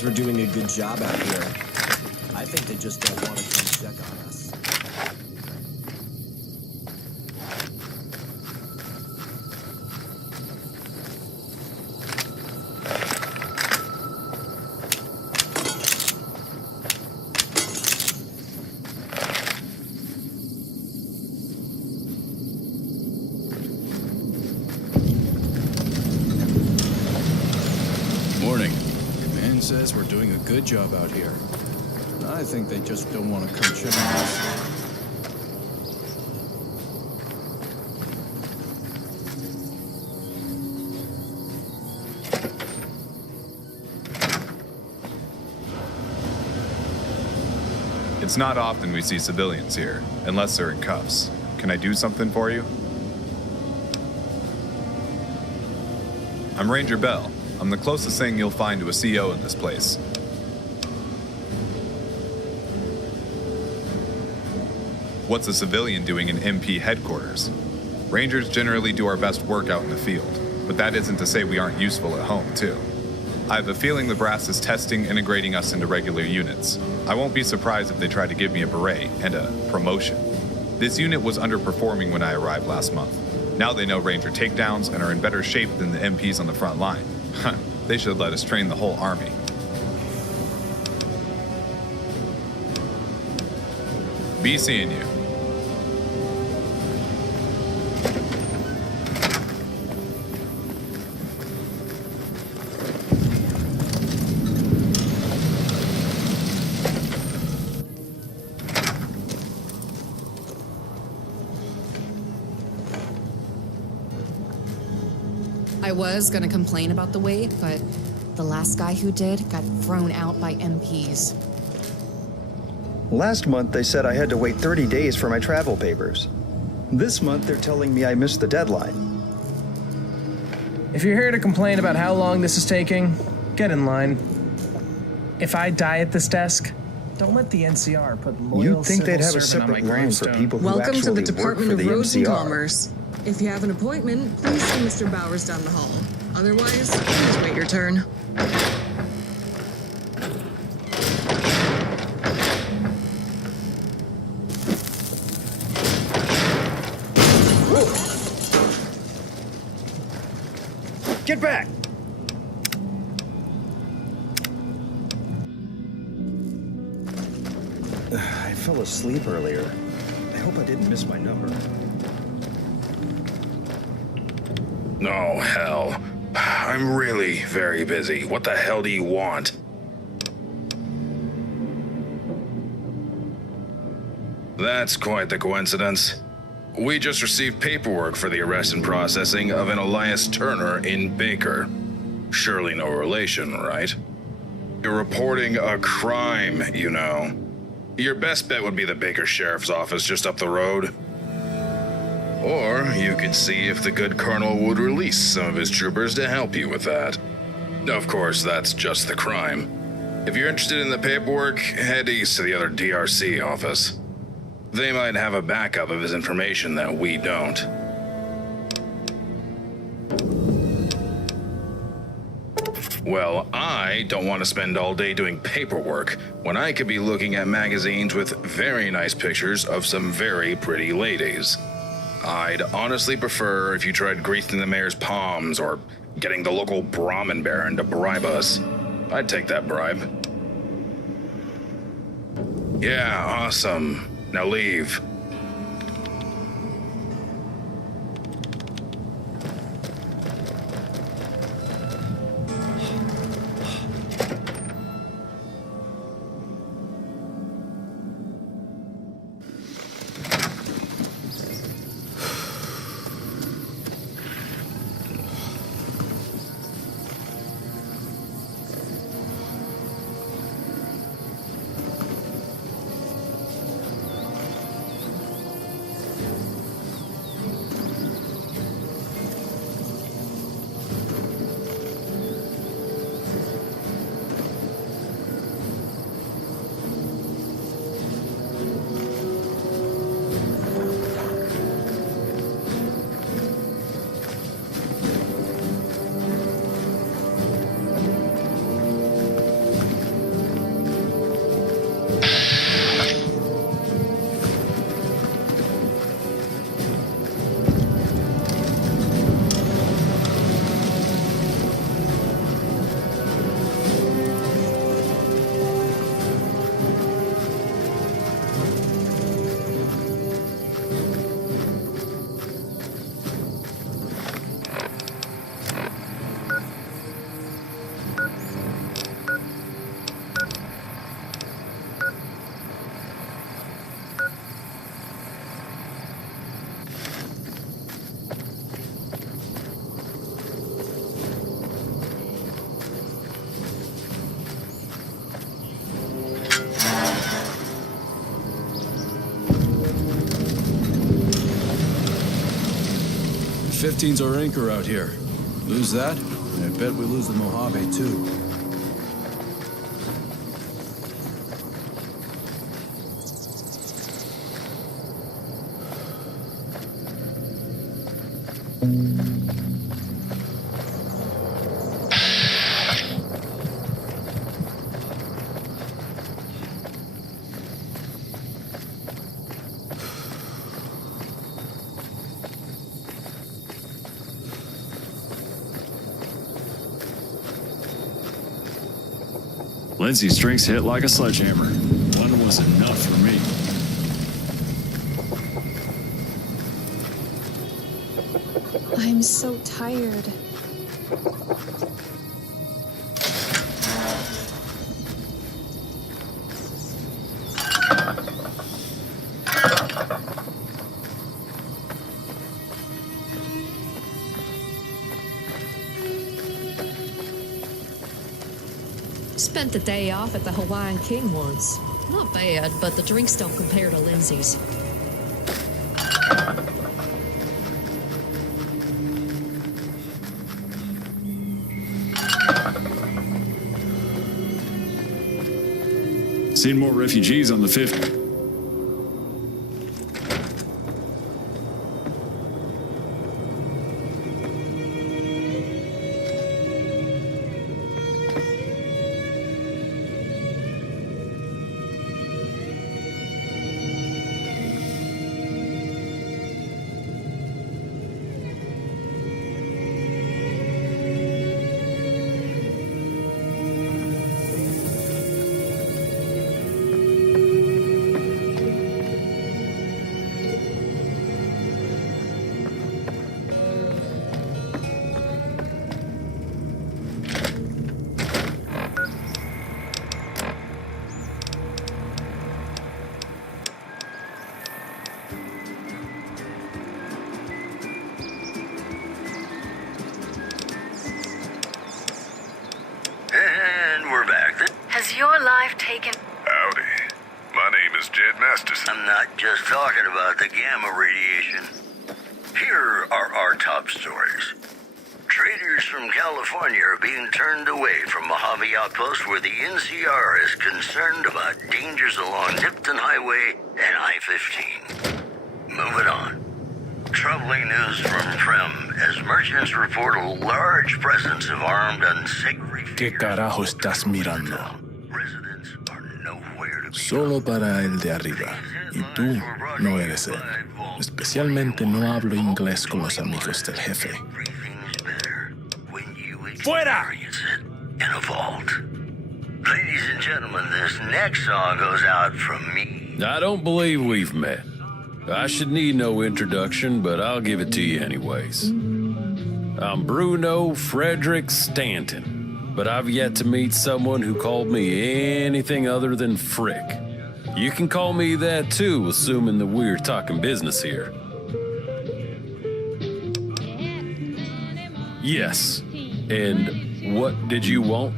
We're doing a good job out here. I think they just don't want to come check on us. Morning. Command says we're doing a good job out here. I think they just don't want to come check on us. It's not often we see civilians here, unless they're in cuffs. Can I do something for you? I'm Ranger Bell. I'm the closest thing you'll find to a CO in this place. What's a civilian doing in MP headquarters? Rangers generally do our best work out in the field, but that isn't to say we aren't useful at home, too. I have a feeling the brass is testing integrating us into regular units. I won't be surprised if they try to give me a beret and a promotion. This unit was underperforming when I arrived last month. Now they know Ranger takedowns and are in better shape than the MPs on the front line. They should let us train the whole army. Be seeing you. I was gonna complain about the wait, but the last guy who did got thrown out by MPs. Last month they said I had to wait 30 days for my travel papers. This month they're telling me I missed the deadline. If you're here to complain about how long this is taking, get in line. If I die at this desk, Don't let the NCR put loyal You'd think they'd have a civil servant on separate my line for gravestone. people who Welcome to actually the Department work of for the Roads and MCR. Commerce. If you have an appointment, please see Mr. Bowers down the hall. Otherwise, please wait your turn. Get back! I fell asleep earlier. I hope I didn't miss my number. No, hell. I'm really very busy. What the hell do you want? That's quite the coincidence. We just received paperwork for the arrest and processing of an Elias Turner in Baker. Surely no relation, right? You're reporting a crime, you know. Your best bet would be the Baker Sheriff's Office just up the road. Or you could see if the good colonel would release some of his troopers to help you with that. Of course, that's just the crime. If you're interested in the paperwork, head east to the other DRC office. They might have a backup of his information that we don't. Well, I don't want to spend all day doing paperwork when I could be looking at magazines with very nice pictures of some very pretty ladies. I'd honestly prefer if you tried greasing the mayor's palms or getting the local Brahmin baron to bribe us. I'd take that bribe. Yeah, awesome. Now leave. '15's our anchor out here. Lose that, and I bet we lose the Mojave too. Lindsay's drinks hit like a sledgehammer. One was enough for me. I'm so tired. Spent the day off at the Hawaiian King once. Not bad, but the drinks don't compare to Lindsay's. Seen more refugees on the 5th. And we're back. Has your life taken... Howdy. My name is Jed Masterson. I'm not just talking about the gamma radiation. Here are our top stories. Traders from California are being turned away from Mojave Outpost where the NCR is concerned about dangers along Nipton Highway and I-15. Moving on. Troubling news from Frem as merchants report a large presence of armed unsavory... ¿Qué carajo estás mirando? Solo para el de arriba. Y tú no eres él. Especialmente no hablo inglés con los amigos del jefe. ¡Fuera! In a vault. Ladies and gentlemen, this next song goes out from me. I don't believe we've met. I should need no introduction, but I'll give it to you anyways. I'm Bruno Frederick Stanton, but I've yet to meet someone who called me anything other than Frick. You can call me that too, assuming that we're talking business here. Yes. And what did you want?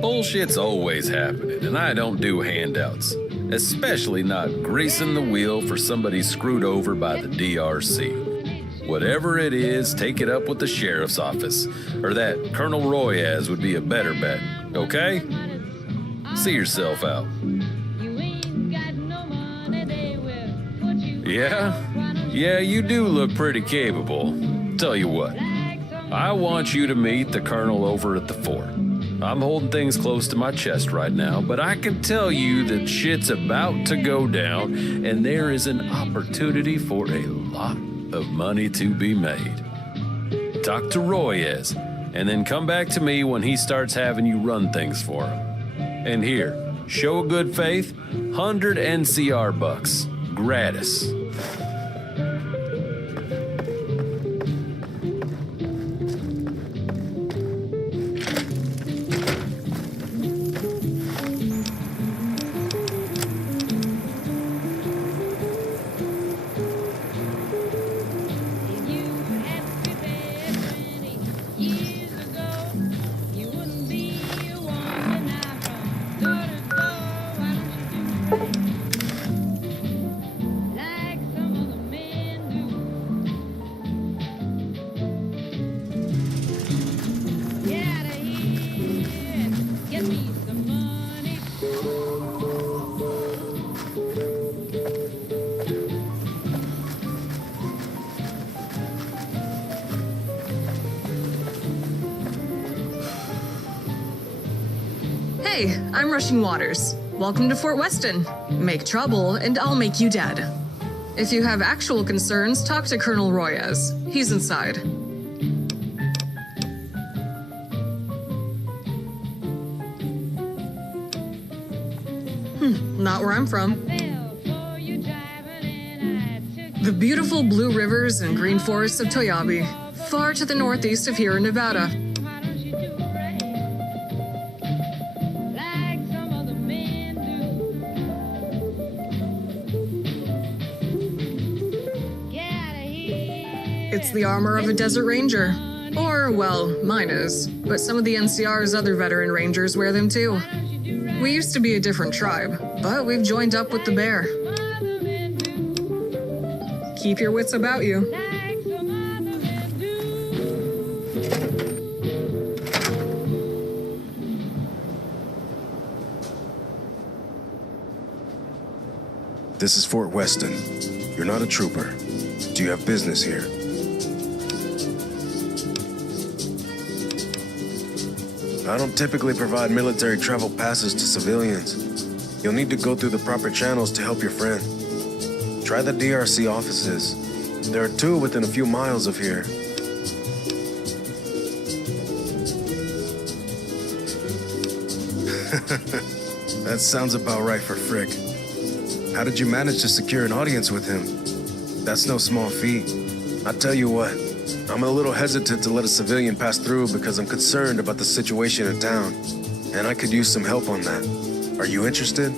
Bullshit's always happening, and I don't do handouts. Especially not greasing the wheel for somebody screwed over by the DRC. Whatever it is, take it up with the sheriff's office, or that Colonel Royaz would be a better bet, okay? See yourself out. Yeah, you do look pretty capable. Tell you what, I want you to meet the Colonel over at the fort. I'm holding things close to my chest right now, but I can tell you that shit's about to go down, and there is an opportunity for a lot of money to be made. Talk to Royaz, and then come back to me when he starts having you run things for him. And here, show of good faith, 100 NCR bucks, gratis. Hey, I'm Rushing Waters. Welcome to Fort Weston. Make trouble, and I'll make you dead. If you have actual concerns, talk to Colonel Royaz. He's inside. Not where I'm from. The beautiful blue rivers and green forests of Toyabe, far to the northeast of here in Nevada. It's the armor of a desert ranger. Or, well, mine is. But some of the NCR's other veteran rangers wear them too. We used to be a different tribe, but we've joined up with the bear. Keep your wits about you. This is Fort Weston. You're not a trooper. Do you have business here? I don't typically provide military travel passes to civilians. You'll need to go through the proper channels to help your friend. Try the DRC offices. There are 2 within a few miles of here. That sounds about right for Frick. How did you manage to secure an audience with him? That's no small feat. I tell you what, I'm a little hesitant to let a civilian pass through because I'm concerned about the situation in town, and I could use some help on that. Are you interested?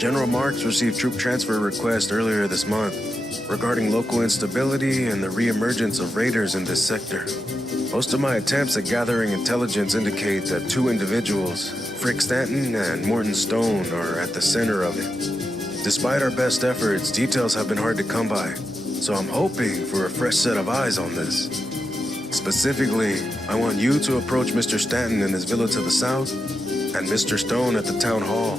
General Marks received troop transfer request earlier this month regarding local instability and the reemergence of raiders in this sector. Most of my attempts at gathering intelligence indicate that 2 individuals, Frick Stanton and Morton Stone, are at the center of it. Despite our best efforts, details have been hard to come by, so I'm hoping for a fresh set of eyes on this. Specifically, I want you to approach Mr. Stanton in his villa to the south and Mr. Stone at the town hall.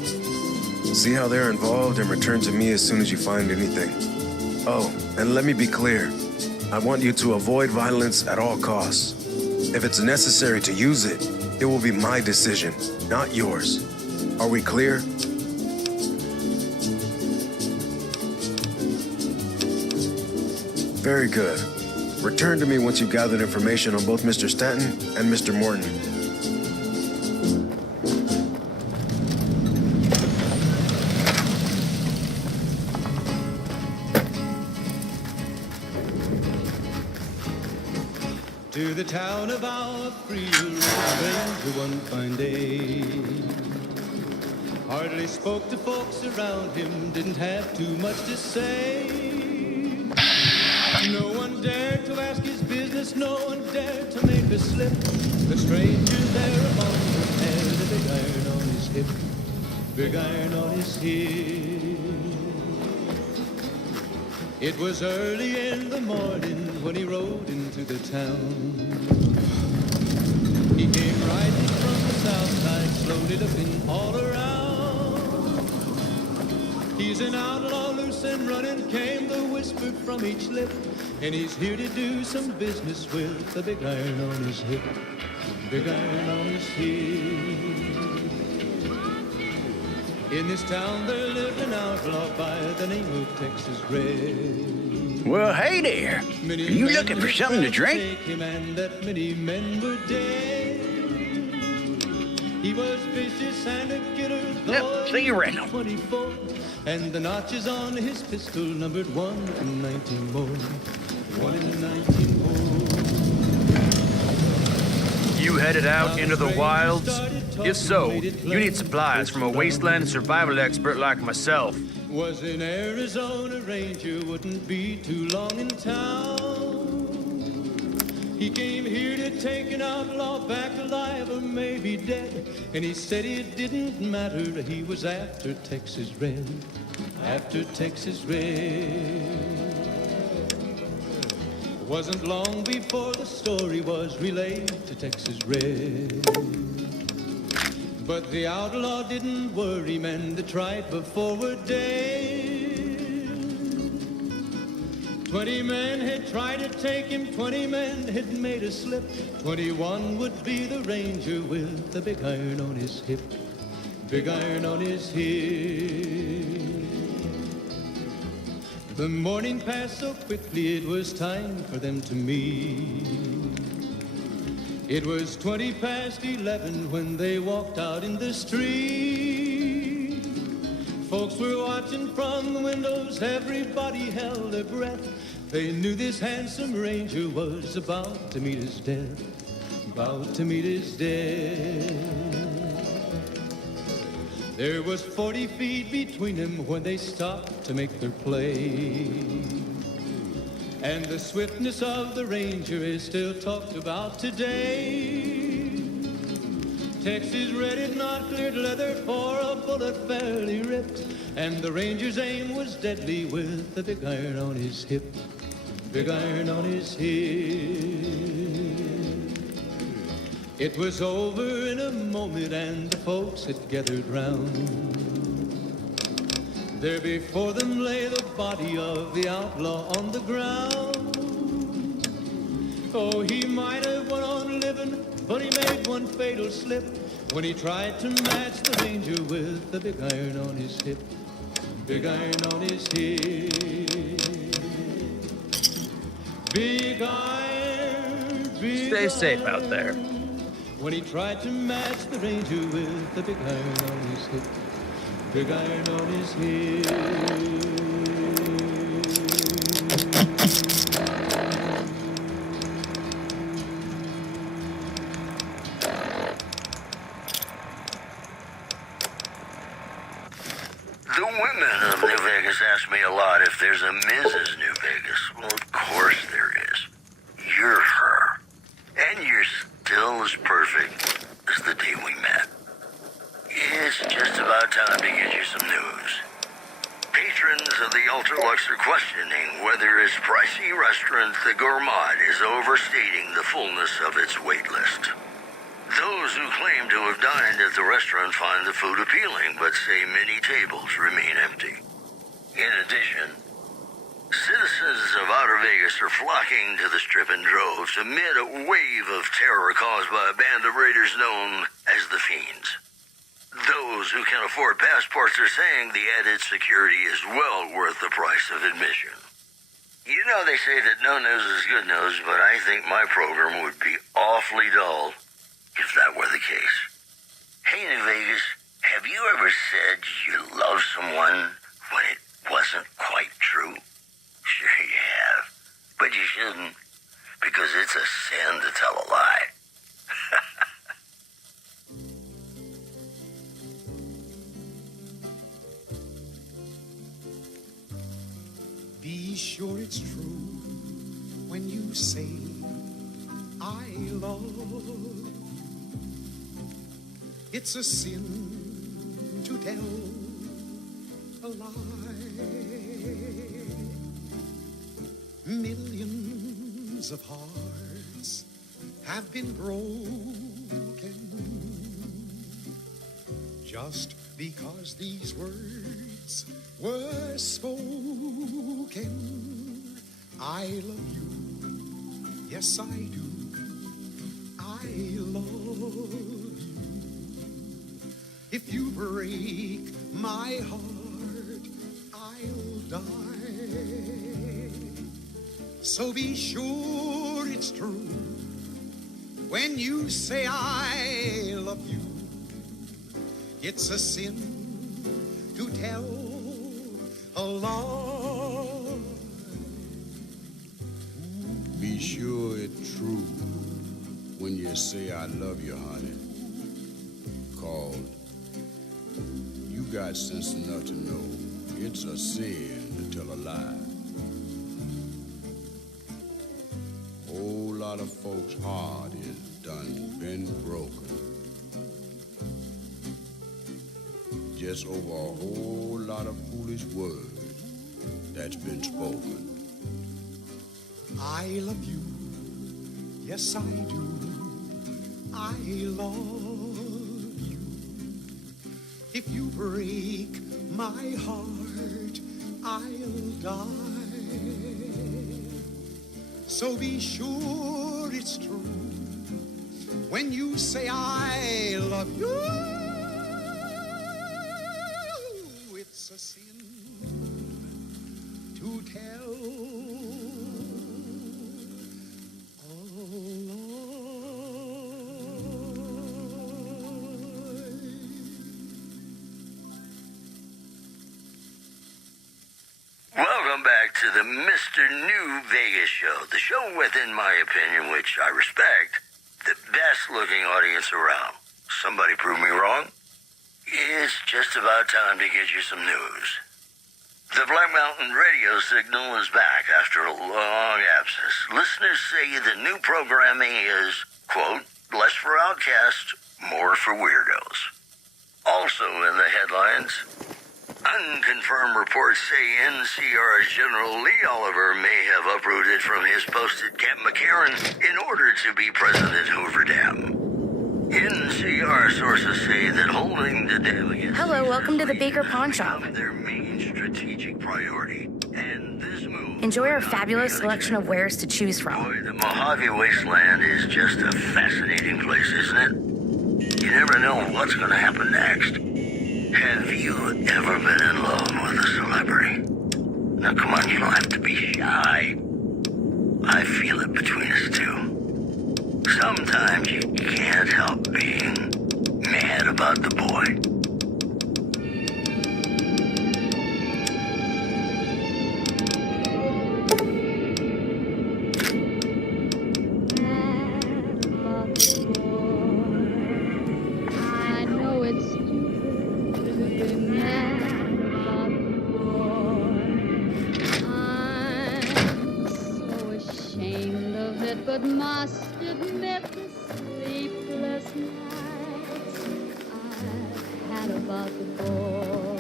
See how they're involved and return to me as soon as you find anything. Oh, and let me be clear. I want you to avoid violence at all costs. If it's necessary to use it, it will be my decision, not yours. Are we clear? Very good. Return to me once you've gathered information on both Mr. Stanton and Mr. Morton. To the town of our free ranger one fine day. Hardly spoke to folks around him, didn't have too much to say. No one dared to ask his business, no one dared to make a slip. The stranger there among them had a big iron on his hip, big iron on his hip. It was early in the morning when he rode into the town. He came riding from the south side, slowly looking all around. He's an outlaw, loose and running, came the whisper from each lip. And he's here to do some business with a big iron on his hip, big iron on his hip. In this town there lived an outlaw by the name of Texas Red. Well, hey there. Are you looking for something to drink? And that many men were dead. He was vicious and a killer. Yep, see you around. 24, and the notches on his pistol numbered 1 in 19 more. 1 in 19 more. You headed out into the wilds? If so, you need supplies from a wasteland survival expert like myself. Was an Arizona Ranger, wouldn't be too long in town. He came here to take an outlaw back alive or maybe dead. And he said it didn't matter, he was after Texas Red, after Texas Red. Wasn't long before the story was relayed to Texas Red. But the outlaw didn't worry, men that tried before were dead. 20 men had tried to take him, 20 men had made a slip. 21 would be the ranger with the big iron on his hip, big iron on his hip. The morning passed so quickly, it was time for them to meet. It was 20 past 11 when they walked out in the street. Folks were watching from the windows, everybody held their breath. They knew this handsome ranger was about to meet his death, about to meet his death. There was 40 feet between them when they stopped to make their play. And the swiftness of the ranger is still talked about today. Texas Red had not cleared leather for a bullet fairly ripped. And the ranger's aim was deadly with the big iron on his hip, big iron on his hip. It was over in a moment and the folks had gathered round. There before them lay the body of the outlaw on the ground. Oh, he might have went on living, but he made one fatal slip when he tried to match the ranger with the big iron on his hip. Big iron on his hip. Big iron, big Stay safe out there. When he tried to match the ranger with the big iron on his hip. Big iron on his hip. The women of New Vegas ask me a lot if there's a Mrs. New Vegas. Well, of course there is. You're her. And you're still as perfect as the day we met. It's just about time to get you some news. Patrons of the Ultralux are questioning whether its pricey restaurant, the Gourmand, is overstating the fullness of its wait list. Those who claim to have dined at the restaurant find the food appealing, but say many tables remain empty. In addition, citizens of Outer Vegas are flocking to the Strip in droves amid a wave of terror caused by a band of raiders known as the Fiends. Those who can afford passports are saying the added security is well worth the price of admission. You know, they say that no news is good news, but I think my program would be awfully dull if that were the case. Hey, New Vegas, have you ever said you love someone when it wasn't quite true? Sure you have, but you shouldn't, because it's a sin to tell a lie. Be sure it's true when you say, I love. It's a sin to tell a lie. Millions of hearts have been broken just because these words were spoken. I love you, yes I do. I love you. If you break my heart, I'll die. So be sure it's true when you say I love you. It's a sin to tell a lie. Be sure it's true when you say I love you, honey. 'Cause you got sense enough to know it's a sin to tell a lie. Whole lot of folks' heart is done been broken just over a whole lot of foolish words that's been spoken. I love you, yes I do. I love you. If you break my heart, I'll die. So be sure it's true when you say I love you. It's a sin to tell a lie. Welcome back to the Mr. New Vegas show, the show with, in my opinion, which I respect, the best looking audience around. Somebody prove me wrong? It's just about time to get you some news. The Black Mountain radio signal is back after a long absence. Listeners say the new programming is, quote, less for outcasts, more for weirdos. Also in the headlines, unconfirmed reports say NCR's General Lee Oliver may have uprooted from his post at Camp McCarran in order to be present at Hoover Dam. NCR sources say that holding the Dalians... Hello, welcome to the Baker Pawn Shop. ...their main strategic priority. And this move... Enjoy our fabulous selection of wares to choose from. Boy, the Mojave Wasteland is just a fascinating place, isn't it? You never know what's going to happen next. Have you ever been in love with a celebrity? Now, come on, you don't have to be shy. I feel it between us two. Sometimes you can't help being mad about the boy. I know it's stupid to be mad about the boy. I'm so ashamed of it, but must admit the sleepless nights I've had about the boy.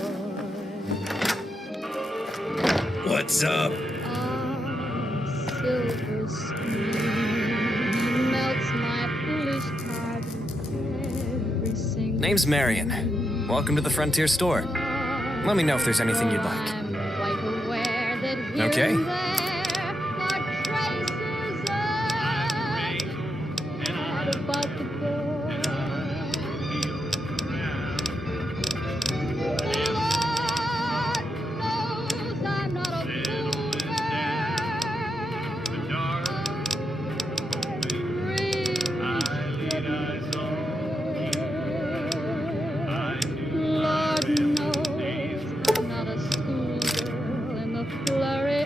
What's up? Silver screen melts my foolish heart every single Name's Marion. Welcome to the Frontier store. Let me know if there's anything you'd like. quite aware that here Okay. and there are traces of about the boy. Lord knows I'm not a fool, Lord knows I'm not a schoolgirl in the flurry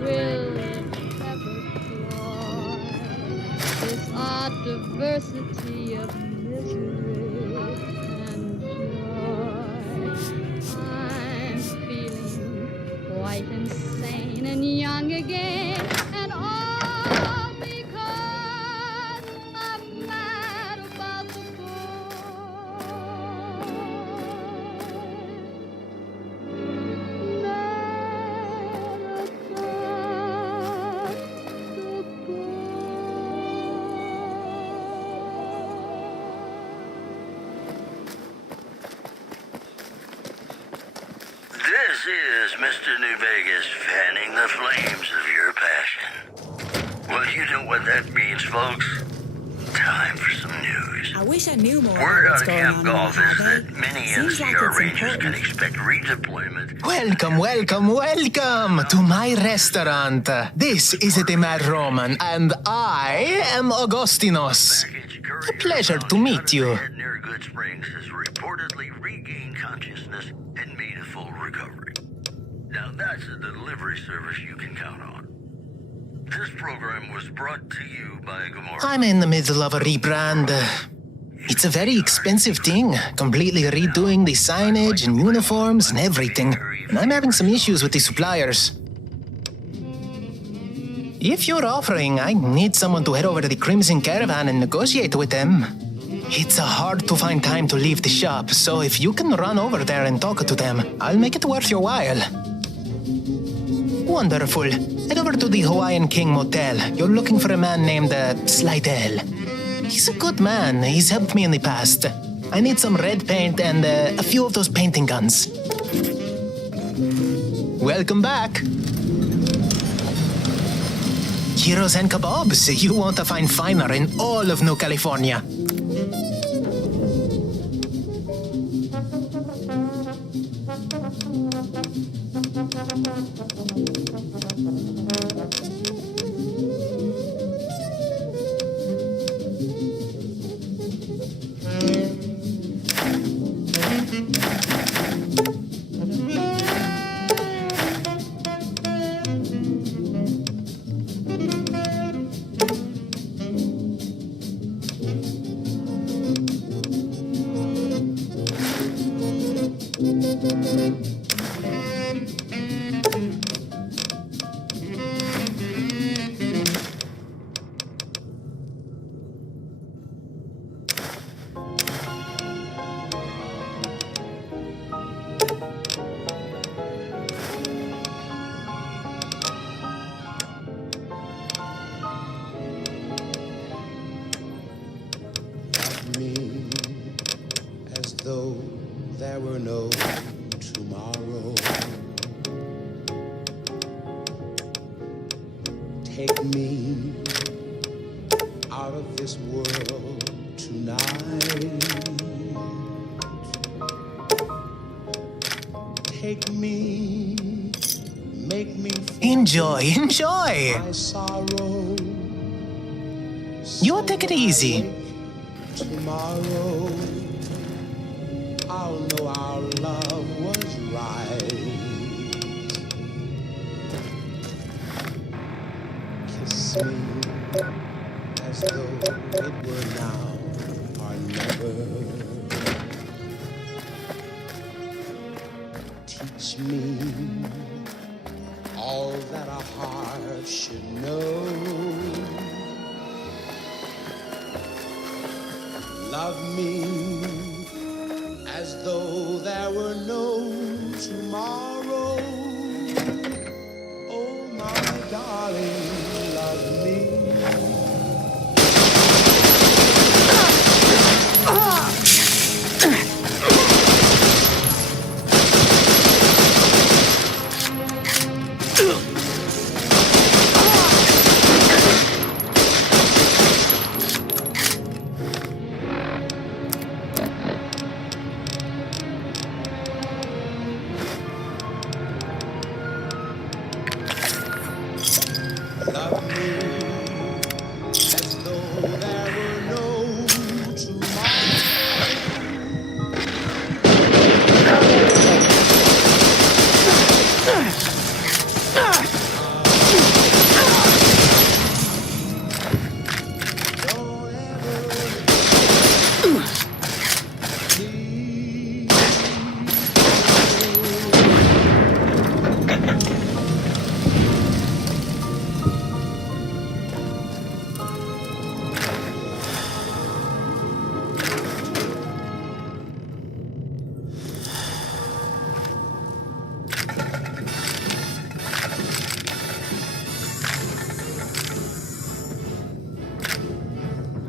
will it ever cloy this odd diversity of misery and joy? I'm feeling quite insane and young again, and all because I'm mad about the This is Mr. New Vegas fanning the flames of your passion. Well, you know what that means, folks. Time for some news. I wish I knew more Word about what's out of going Camp on Golf in is Mojave. that many Seems like NCR it's Rangers can important. expect redeployment. Welcome, welcome, welcome to my restaurant. This is Demar Roman, and I am Augustinos. A pleasure to meet you. Near Good Springs has reportedly regained consciousness and made a full recovery. Now that's a delivery service you can count on. This program was brought to you by Gamora. I'm in the middle of a rebrand. It's a very expensive thing, completely redoing the signage and uniforms and everything. And I'm having some issues with the suppliers. If you're offering, I need someone to head over to the Crimson Caravan and negotiate with them. It's hard to find time to leave the shop, so if you can run over there and talk to them, I'll make it worth your while. Wonderful. Head over to the Hawaiian King Motel. You're looking for a man named Slidell. He's a good man. He's helped me in the past. I need some red paint and a few of those painting guns. Welcome back. Gyros and kebabs. You won't find finer in all of New California. Take me out of this world tonight. Take me, make me Enjoy, enjoy. my sorrow. You take it easy. Tomorrow, I'll know our love was right. Kiss me as though it were now or never. Teach me all that a heart should know. Love me as though there were no tomorrow. Oh, my darling, love me. Love me as though there were no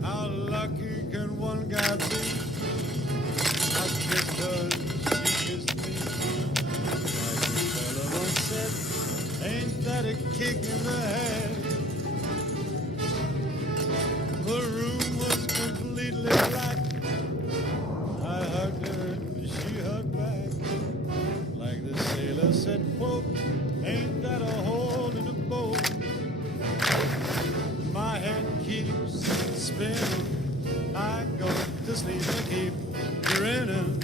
How lucky can one guy be? I kissed her and she kissed me. Like the fella once said, ain't that a kick in the head? The room was completely black. I hugged her and she hugged back. Like the sailor said, quote, ain't that a hole in the boat? My head keeps spinning. I go to sleep and keep grinning.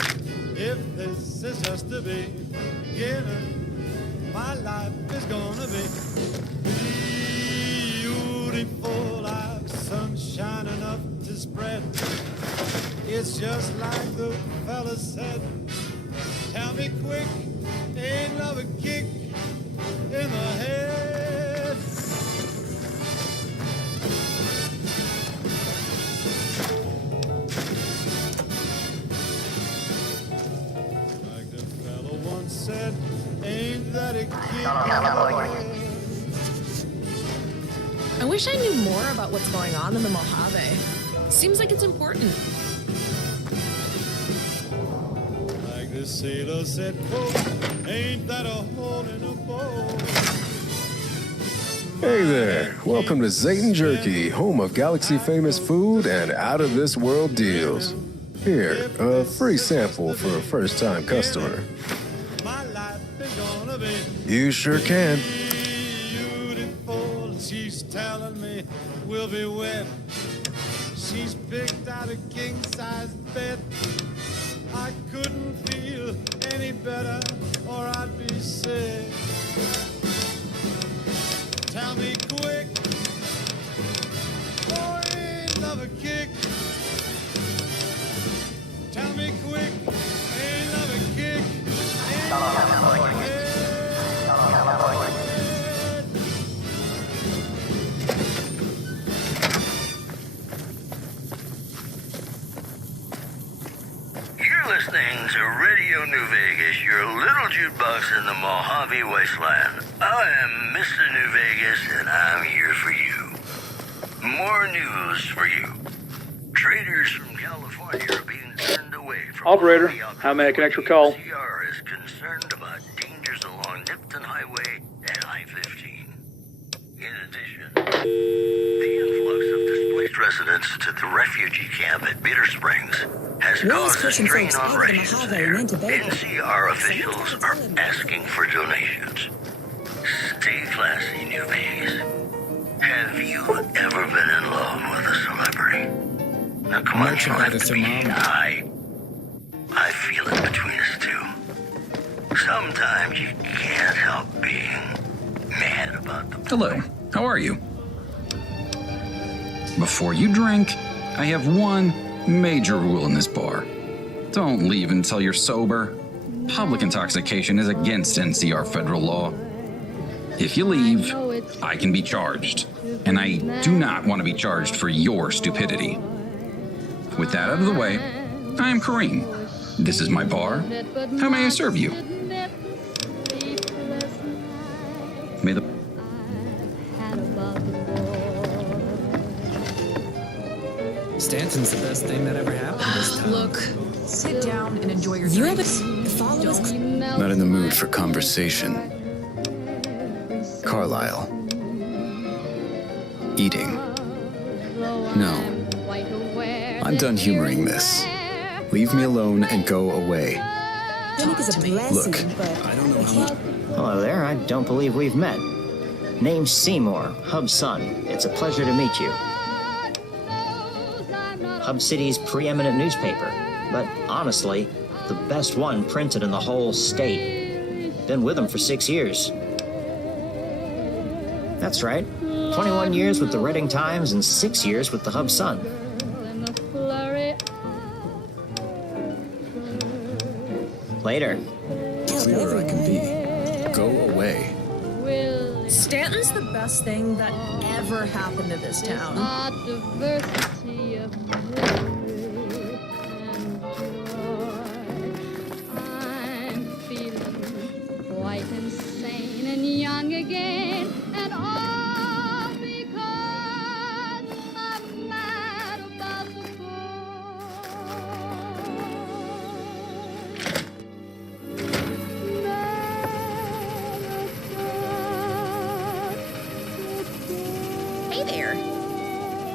If this is just the beginning, my life is gonna be beautiful. I've sunshine enough to spread. It's just like the fella said. Tell me quick, ain't love a kick in the head? Like the fellow once said, ain't that a kid? I wish I knew more about what's going on in the Mojave. Seems like it's important. Like the sailor said, quote, ain't that a hole in a boat? Hey there, welcome to Zayton Jerky, home of galaxy-famous food and out-of-this-world deals. Here, a free sample for a first-time customer. My life is gonna be You sure can. beautiful. She's telling me we'll be wet. She's picked out a king-size bed. I couldn't feel any better or I'd be sick. Tell me quick, oh, ain't love a kick? Tell me quick, ain't love a kick? Ain't love a kick? You're listening to Radio New Vegas, your little jukebox in the Mojave Wasteland. I am Mr. New Vegas, and I'm here for you. More news for you. Traders from California are being turned away from Operator, how may I connect your call? NCR is concerned about dangers along Nipton Highway and I-15. In addition, The influx of displaced residents to the refugee camp at Bitter Springs has caused a strain on rations there. NCR officials are asking for donations. Stay classy, New Vegas. Have you ever been in love with a celebrity? Now come on, you don't have to be shy. I feel it between us two. Sometimes you can't help being mad about the... Hello, how are you? Before you drink, I have one major rule in this bar. Don't leave until you're sober. Public intoxication is against NCR federal law. If you leave, I can be charged, and I do not want to be charged for your stupidity. With that out of the way, I am Kareem. This is my bar. How may I serve you? May the... Stanton's the best thing that ever happened this time. Look, sit down and enjoy your drinks. Follow us. Not in the mood for conversation. Carlisle. Eating. No. I'm done humoring this. Leave me alone and go away. Look, I don't know how... Hello there, I don't believe we've met. Name's Seymour, Hub's son. It's a pleasure to meet you. Hub City's preeminent newspaper, but honestly, the best one printed in the whole state. Been with them for 6 years. That's right, 21 years with the Reading Times and 6 years with the Hub Sun. Later. Clearer I can be. Go away. Stanton's the best thing that ever happened to this town. Diversity of glory and joy. I'm feeling quite insane and young again, and all because I'm mad about the Hey there.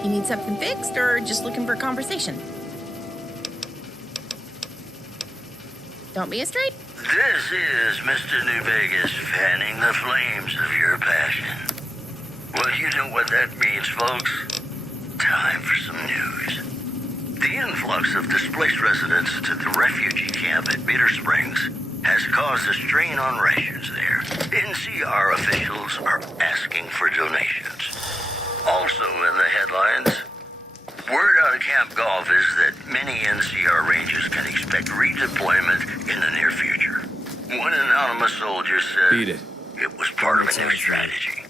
You need something fixed or just looking for a conversation? Don't be a straight. This is Mr. New Vegas fanning the flames of your passion. Well, you know what that means, folks. Time for some news. The influx of displaced residents to the refugee camp at Bitter Springs has caused a strain on rations there. NCR officials are asking for donations. Also in the headlines, word out of Camp Golf is that many NCR Rangers can expect redeployment in the near future. One anonymous soldier said it was part of a new strategy.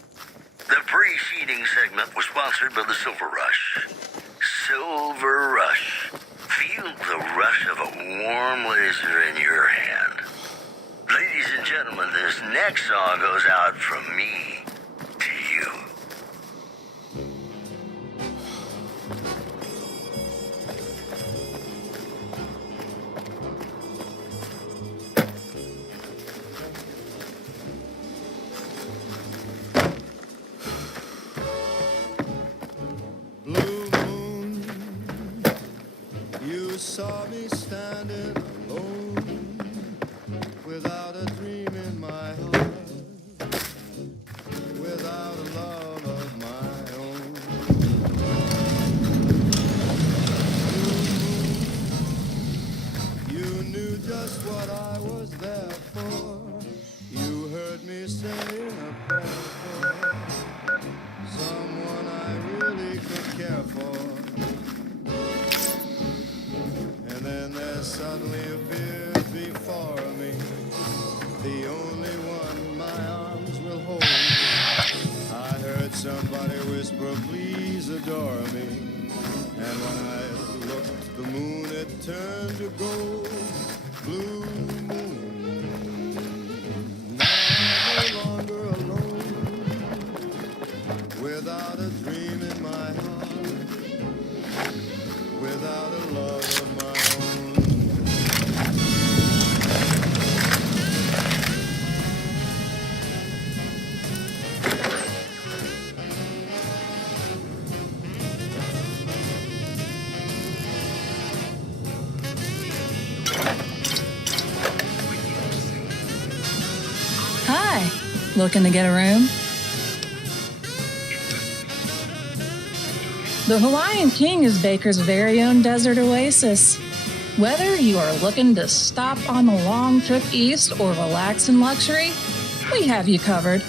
The preceding segment was sponsored by the Silver Rush. Silver Rush. Feel the rush of a warm laser in your hand. Ladies and gentlemen, this next song goes out from me to you. Blue moon, you saw me standing alone, without a dream in my heart, without a love of my own. Blue moon, you knew just what I was there for. You heard me saying a prayer for someone I really could care for. And then there suddenly appeared before me the only one my arms will hold. I heard somebody whisper, please adore me. And when I looked, the moon had turned to gold. Blue moon, now I'm no longer alone, without a dream in my heart, without a love of my own. Looking to get a room? The Hawaiian King is Baker's very own desert oasis. Whether you are looking to stop on a long trip east or relax in luxury, we have you covered.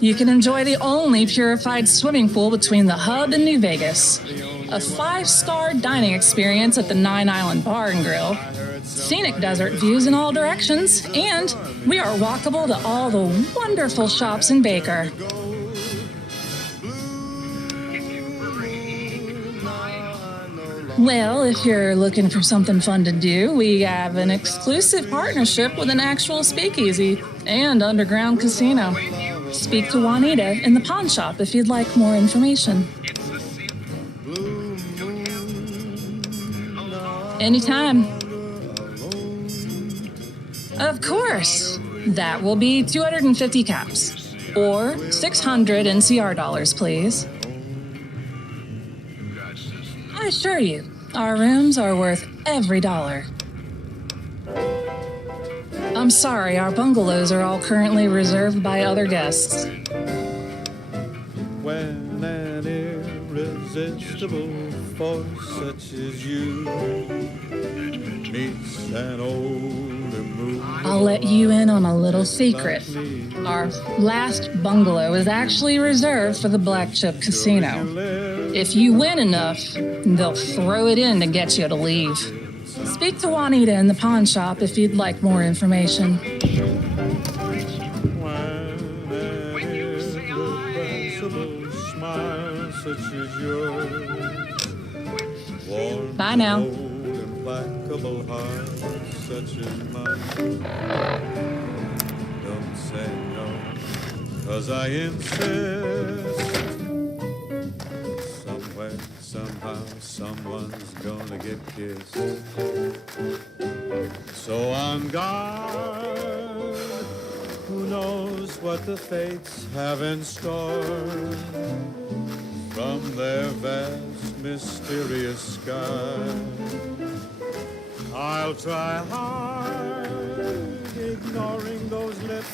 You can enjoy the only purified swimming pool between the hub and New Vegas, a 5-star dining experience at the 9 Island Bar and Grill, scenic desert views in all directions, and we are walkable to all the wonderful shops in Baker. Well, if you're looking for something fun to do, we have an exclusive partnership with an actual speakeasy and underground casino. Speak to Juanita in the pawn shop if you'd like more information. Anytime. Of course. That will be 250 caps. Or 600 NCR dollars, please. I assure you, our rooms are worth every dollar. I'm sorry, our bungalows are all currently reserved by other guests. When an irresistible force such as you meets an older moon. I'll let you in on a little secret. Our last bungalow is actually reserved for the Black Chip Casino. If you win enough, they'll throw it in to get you to leave. Speak to Juanita in the pawn shop if you'd like more information. Bye now. Don't say no, 'cause I insist. Somewhere, somehow, someone's gonna get kissed. So on guard, who knows what the fates have in store from their vast, mysterious sky. I'll try hard, ignoring those lips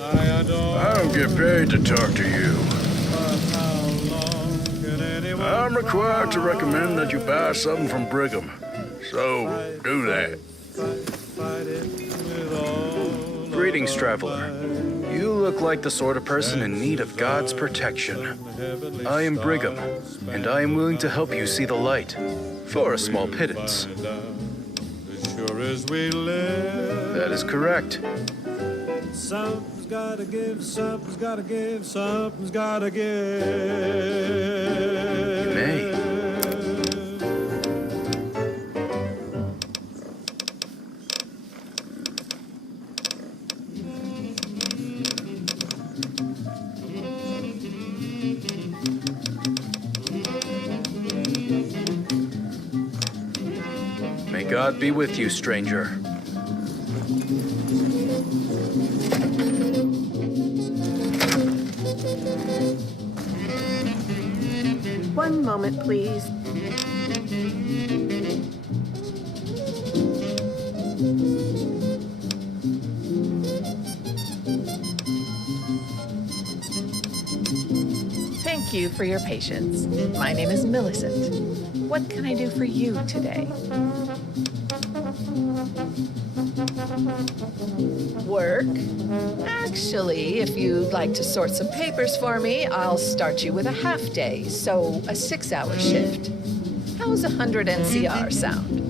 I adore. I don't get paid to talk to you. But how long can anyone I'm required to recommend that you buy something from Brigham. So, do that. fight it with all Greetings, traveler. You look like the sort of person in need of God's protection. I am Brigham, and I am willing to help you see the light for a small pittance. sure as we live. That is correct. Something's gotta give, something's gotta give, something's gotta give. You may. May God be with you, stranger. One moment, please. Thank you for your patience. My name is Millicent. What can I do for you today? Work? Actually, if you'd like to sort some papers for me, I'll start you with a half day, so a 6-hour shift. How's 100 NCR sound?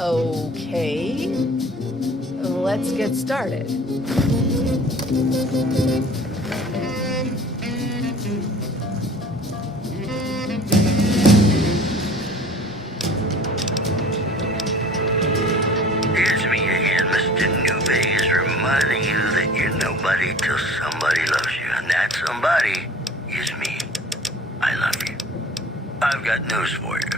Okay, let's get started. It's me again, Mr. New Vegas, reminding you that you're nobody till somebody loves you, and that somebody is me. I love you. I've got news for you.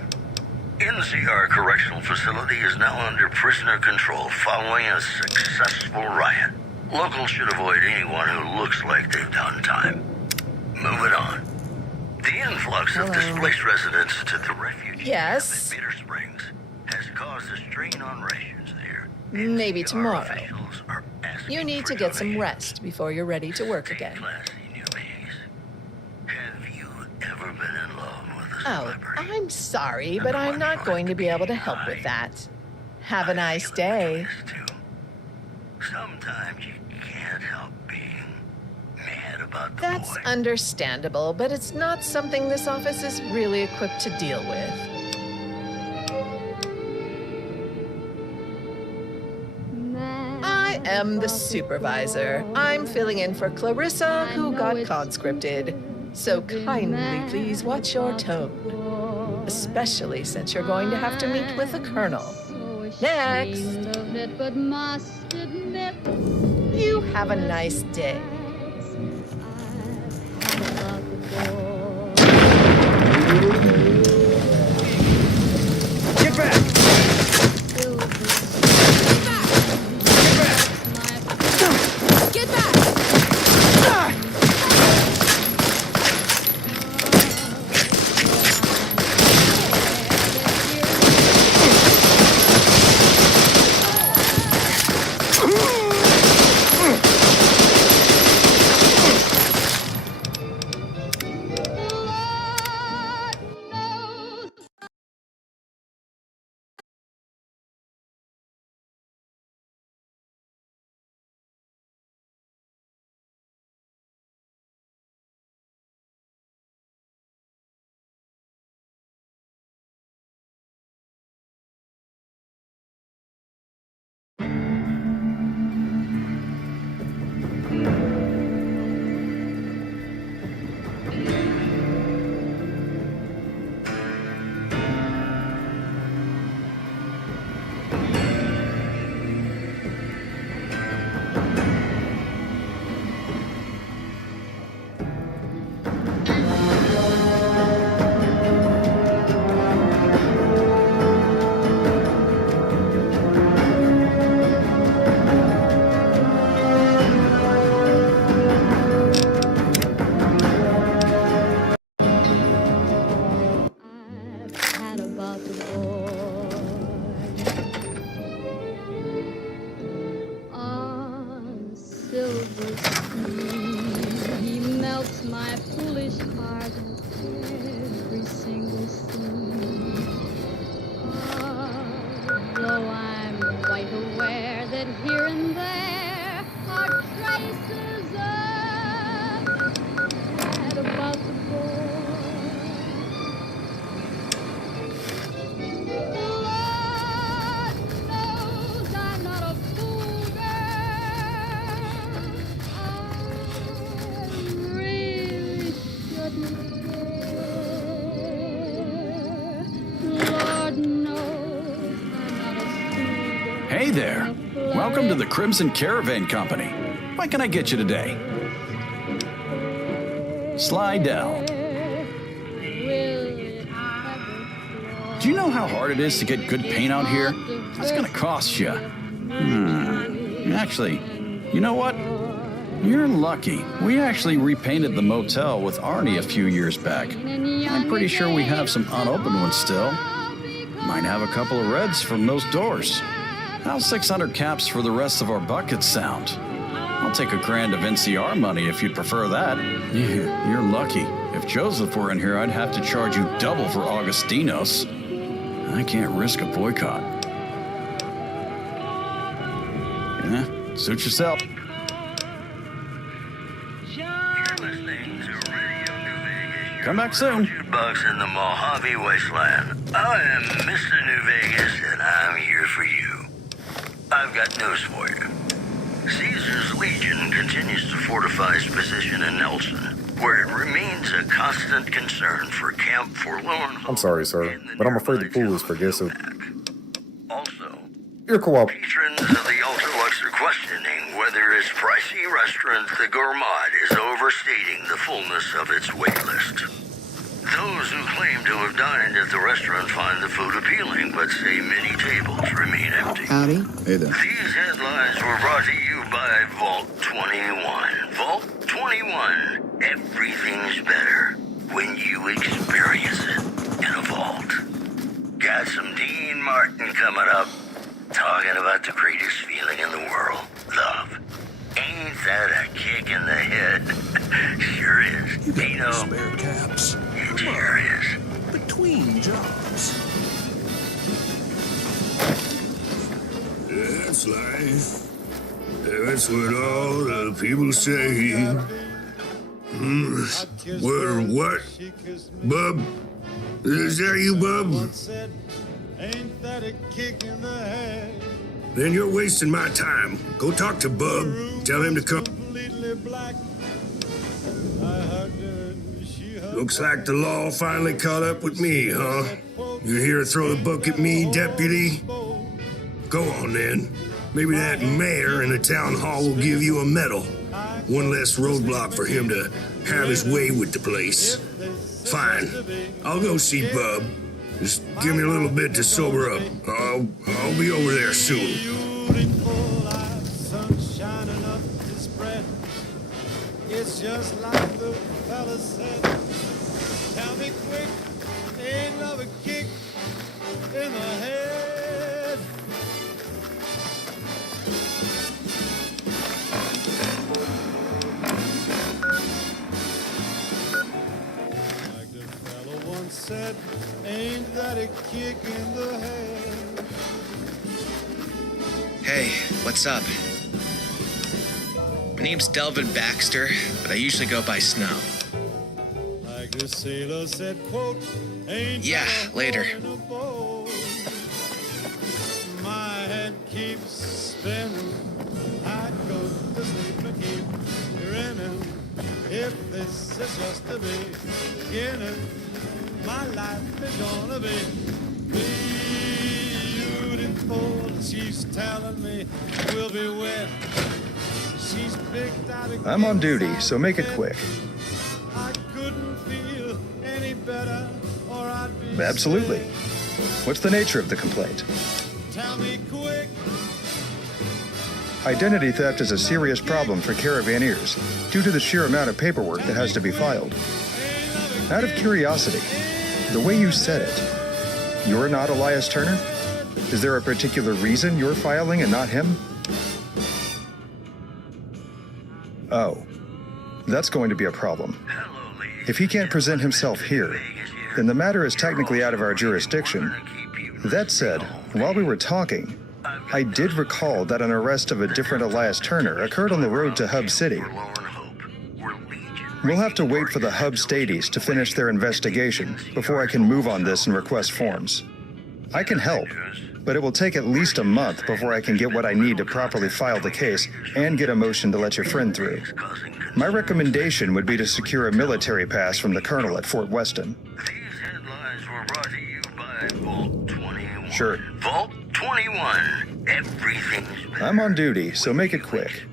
NCR Correctional Facility is now under prisoner control following a successful riot. Locals should avoid anyone who looks like they've done time. Moving on. The influx of displaced residents to the refugee camp Yes? at Bitter Springs has caused a strain on rations there. Maybe NCR tomorrow. officials are asking You need for to get some donations. rest before you're ready to work again. Classy newbies. Have you ever been in love with a Oh, I'm sorry, but I'm not going to be able to help with that. Have a nice day. Sometimes you can't help being mad about the That's boy. understandable, but it's not something this office is really equipped to deal with. I am the supervisor. I'm filling in for Clarissa, who got conscripted. So kindly please watch your tone, especially since you're going to have to meet with the colonel. Next. But must admit, You have a nice day. Get back! Get back! had about the boy on silver sea. He melts my foolish heart with every single scene. Though I'm quite aware that here and there are traces of sad about the boy. Hey there. Welcome to the Crimson Caravan Company. What can I get you today? Slide down. Do you know how hard it is to get good paint out here? That's gonna cost you. Actually, you know what? You're lucky. We actually repainted the motel with Arnie a few years back. I'm pretty sure we have some unopened ones still. Might have a couple of reds from those doors. How's 600 caps for the rest of our buckets sound? I'll take $1,000 of NCR money if you'd prefer that. Yeah, you're lucky. If Joseph were in here, I'd have to charge you double for Augustinos. I can't risk a boycott. Yeah, suit yourself. Come back soon. Bugs in the Mojave Wasteland. I am Mr. New Vegas, and I'm here for you. I've got news for you. Caesar's Legion continues to fortify its position in Nelson, where it remains a constant concern for Camp Forlorn. I'm sorry, sir, but I'm afraid the pool is progressive. Also, Your co-op. patrons of the Ultralux are questioning whether its pricey restaurant, the Gourmand, is overstating the fullness of its wait list. Those who claim to have dined at the restaurant find the food appealing, but say many tables remain empty. Howdy. Hey there. These headlines were brought to you by Vault 21. Vault 21. Everything's better when you experience it in a vault. Got some Dean Martin coming up, talking about the greatest feeling in the world, love. Ain't that a kick in the head? Sure is. You know, spare caps. It sure is. Between jobs. That's life. That's what all the people say. What? Bub? Is that you, Bub? Ain't that a kick in the head? Then you're wasting my time. Go talk to Bub. Tell him to come. Completely black. I hugged her and she hugged Looks like the law finally caught up with me, huh? You here to throw the book at me, deputy? Go on then. Maybe that mayor in the town hall will give you a medal. One less roadblock for him to have his way with the place. Fine. I'll go see Bub. Just give me a little bit to sober up. I'll be over there soon. beautiful eyes, sunshine enough to spread. It's just like the fella said. Tell me quick, ain't love a kick in the head? Like the fella once said, ain't that a kick in the head? Hey, what's up? My name's Delvin Baxter, but I usually go by Snow. Like the sailor said, quote, ain't Yeah, that a later. hole in a boat? My head keeps spinning. I go to sleep and keep grinning. If this is just the beginning, my life is gonna be beautiful. She's telling me we'll be wet. She's picked out a I'm on duty, so make it quick. I couldn't feel any better, or I'd be Absolutely. What's the nature of the complaint? Tell me quick. Identity theft is a serious problem for caravanneers due to the sheer amount of paperwork that has to be filed. Out of curiosity, the way you said it, you're not Elias Turner? Is there a particular reason you're filing and not him? Oh, that's going to be a problem. If he can't present himself here, then the matter is technically out of our jurisdiction. That said, while we were talking, I did recall that an arrest of a different Elias Turner occurred on the road to Hub City. We'll have to wait for the Hub Stadies to finish their investigation before I can move on this and request forms. I can help, but it will take at least a month before I can get what I need to properly file the case and get a motion to let your friend through. My recommendation would be to secure a military pass from the colonel at Fort Weston. Sure. Vault 21. Everything's I'm on duty, so make it quick.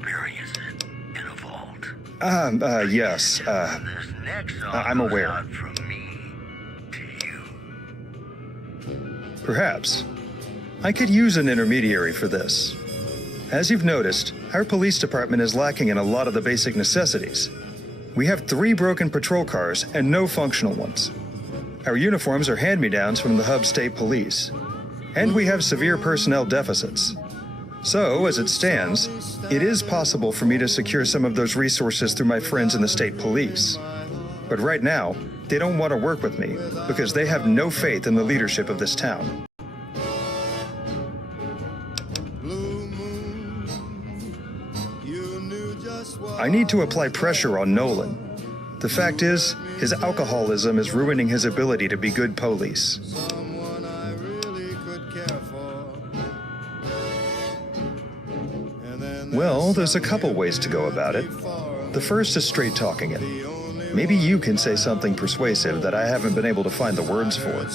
Yes. I'm aware. Perhaps. I could use an intermediary for this. As you've noticed, our police department is lacking in a lot of the basic necessities. We have 3 broken patrol cars and no functional ones. Our uniforms are hand-me-downs from the Hub State Police. And we have severe personnel deficits. So, as it stands, it is possible for me to secure some of those resources through my friends in the state police. But right now, they don't want to work with me because they have no faith in the leadership of this town. I need to apply pressure on Nolan. The fact is, his alcoholism is ruining his ability to be good police. Well, there's a couple ways to go about it. The first is straight talking it. Maybe you can say something persuasive that I haven't been able to find the words for.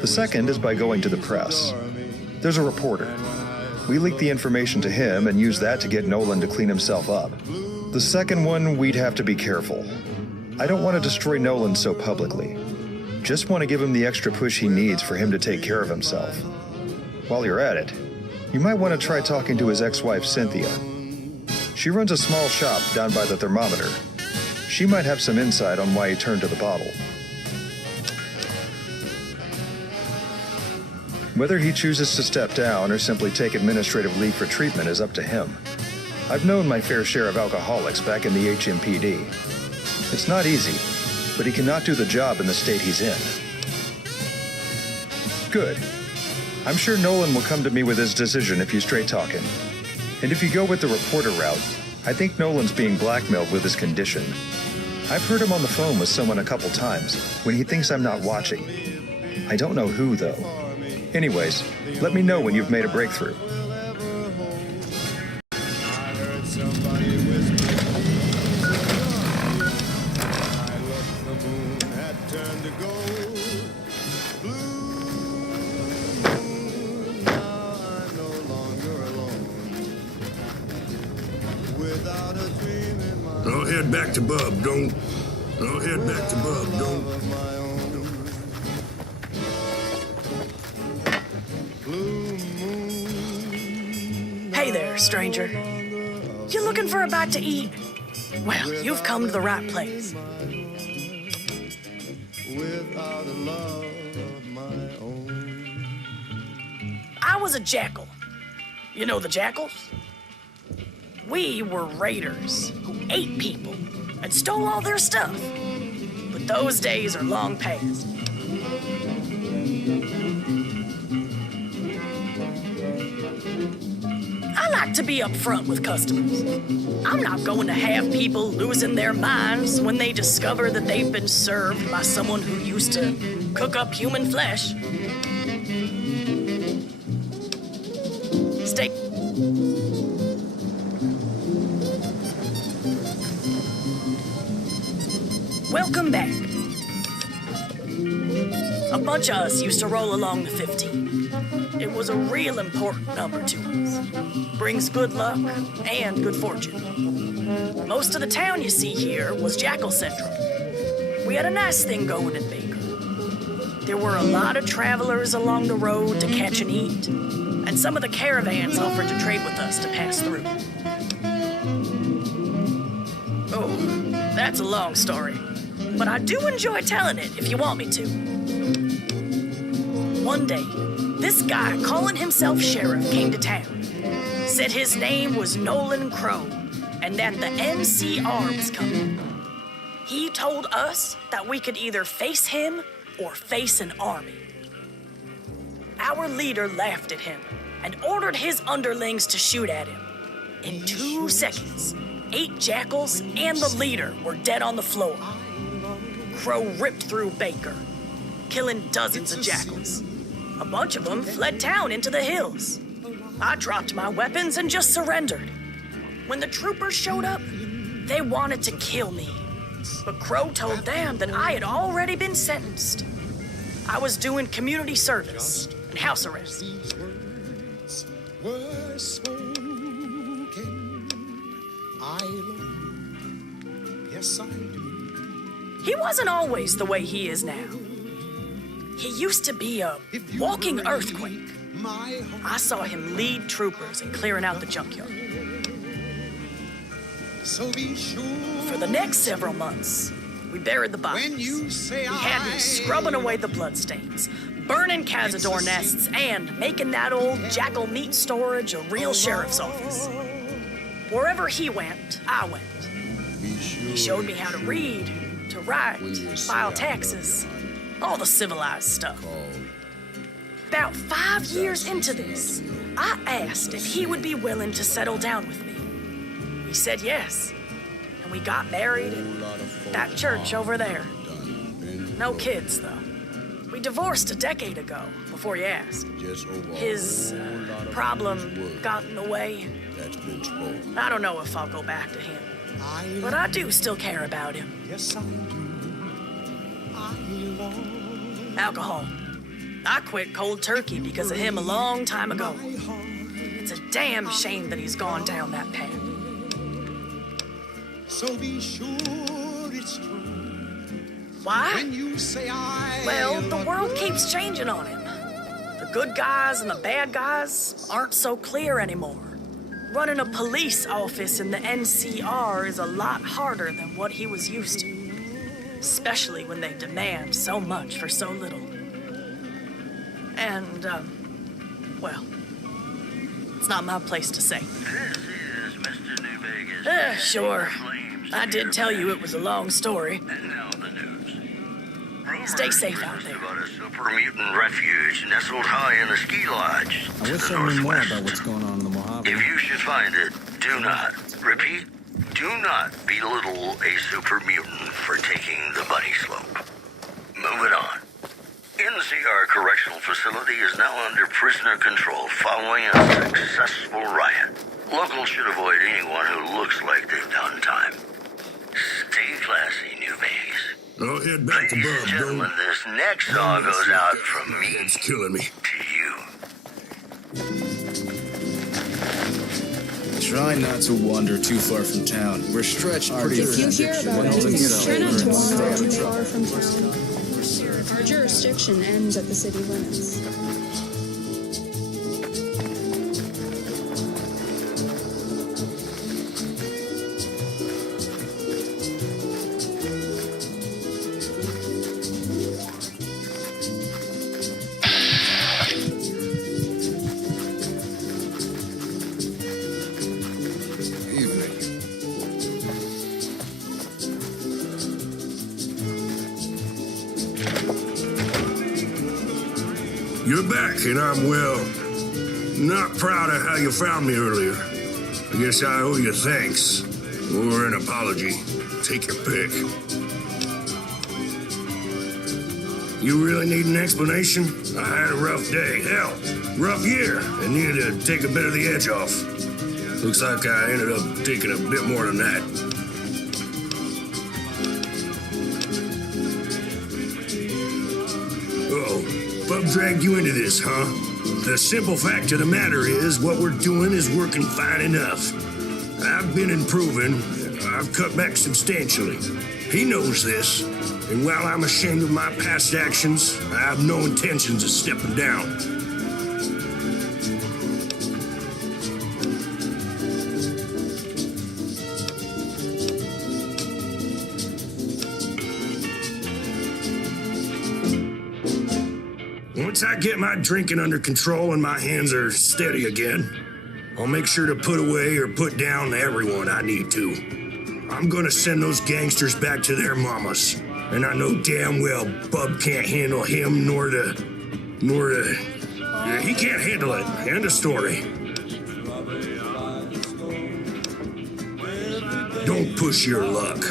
The second is by going to the press. There's a reporter. We leak the information to him and use that to get Nolan to clean himself up. The second one, we'd have to be careful. I don't want to destroy Nolan so publicly. Just want to give him the extra push he needs for him to take care of himself. While you're at it, you might want to try talking to his ex-wife, Cynthia. She runs a small shop down by the thermometer. She might have some insight on why he turned to the bottle. Whether he chooses to step down or simply take administrative leave for treatment is up to him. I've known my fair share of alcoholics back in the HMPD. It's not easy, but he cannot do the job in the state he's in. Good. I'm sure Nolan will come to me with his decision if you straight talk him. And if you go with the reporter route, I think Nolan's being blackmailed with his condition. I've heard him on the phone with someone a couple times when he thinks I'm not watching. I don't know who, though. Anyways, let me know when you've made a breakthrough. I'll head back to Bub, don't. I'll head back to Bub, don't. Hey there, stranger. You looking for a bite to eat? Well, you've come to the right place. I was a jackal. You know the jackals? We were raiders who ate people and stole all their stuff. But those days are long past. I like to be upfront with customers. I'm not going to have people losing their minds when they discover that they've been served by someone who used to cook up human flesh. Stay. Welcome back. A bunch of us used to roll along the 15. It was a real important number to us. Brings good luck and good fortune. Most of the town you see here was Jackal Central. We had a nice thing going in Baker. There were a lot of travelers along the road to catch and eat, and some of the caravans offered to trade with us to pass through. Oh, that's a long story, but I do enjoy telling it if you want me to. One day, this guy calling himself sheriff came to town. Said his name was Nolan Crow, and that the NCR was coming. He told us that we could either face him or face an army. Our leader laughed at him and ordered his underlings to shoot at him. In 2 seconds, 8 jackals and the leader were dead on the floor. Crow ripped through Baker, killing dozens of jackals. A bunch of them fled town into the hills. I dropped my weapons and just surrendered. When the troopers showed up, they wanted to kill me. But Crow told them that I had already been sentenced. I was doing community service and house arrest. Were spoken. I love you. Yes, I do. He wasn't always the way he is now. He used to be a walking earthquake. I saw him lead troopers in clearing out the junkyard. So be sure. For the next several months, we buried the bodies. We had me scrubbing away the bloodstains, burning Cazador nests, and making that old jackal meat storage a real sheriff's office. Wherever he went, I went. He showed me how to read, to write, file taxes, all the civilized stuff. About 5 years into this, I asked if he would be willing to settle down with me. He said yes, and we got married in that church over there. No kids, though. We divorced a decade ago, before you asked. His problem got in the way. I don't know if I'll go back to him, but I do still care about him. Yes, I do. I love alcohol. I quit cold turkey because of him a long time ago. It's a damn shame that he's gone down that path. So be sure it's true. Why? When you say I well, the world keeps changing on him. The good guys and the bad guys aren't so clear anymore. Running a police office in the NCR is a lot harder than what he was used to. Especially when they demand so much for so little. And, Well, it's not my place to say. This is Mr. New Vegas. Sure. I did tell you it was a long story. And now the news. Stay safe out there. About a super mutant refuge nestled high in the ski lodge. I wish I knew more about what's going on in the Mojave. If you should find it, do not, repeat, do not belittle a super mutant for taking the bunny slope. Moving on. NCR Correctional Facility is now under prisoner control following a successful riot. Locals should avoid anyone who looks like they've done time. Stay classy, New Vegas. I'll head back to Ladies Bob, and gentlemen, this next song goes out from me It's killing me. to you. Try not to wander too far from town. We're stretched pretty If you hear about it, try not to wander too far from town. Our jurisdiction ends at the city limits. You're back, and I'm, well, not proud of how you found me earlier. I guess I owe you thanks, or an apology. Take your pick. You really need an explanation? I had a rough day, hell, rough year, and needed to take a bit of the edge off. Looks like I ended up taking a bit more than that. Bub dragged you into this, huh? The simple fact of the matter is, what we're doing is working fine enough. I've been improving. I've cut back substantially. He knows this. And while I'm ashamed of my past actions, I have no intentions of stepping down. Once I get my drinking under control and my hands are steady again, I'll make sure to put away or put down everyone I need to. I'm gonna send those gangsters back to their mamas. And I know damn well Bub can't handle him nor he can't handle it. End of story. Don't push your luck.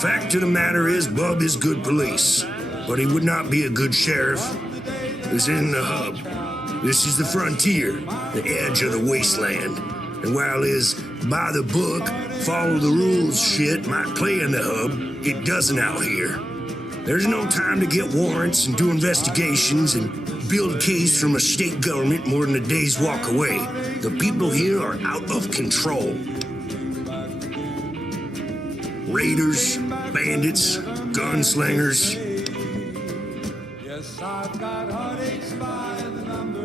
Fact of the matter is, Bub is good police, but he would not be a good sheriff. This isn't the hub. This is the frontier, the edge of the wasteland. And while his by the book, follow the rules shit might play in the hub, it doesn't out here. There's no time to get warrants and do investigations and build a case from a state government more than a day's walk away. The people here are out of control. Raiders, bandits, gunslingers.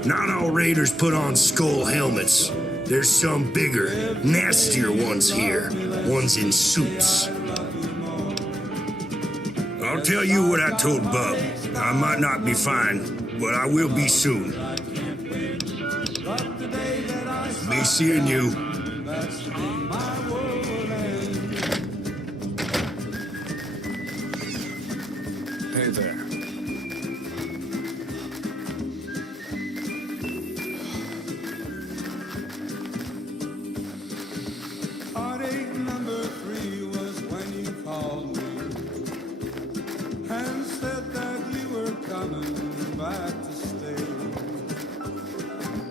Not all raiders put on skull helmets. There's some bigger, nastier ones here. Ones in suits. I'll tell you what I told Bub. I might not be fine, but I will be soon. Be seeing you. Hey there. Heartache number 3 was when you called me and said that you were coming back to stay.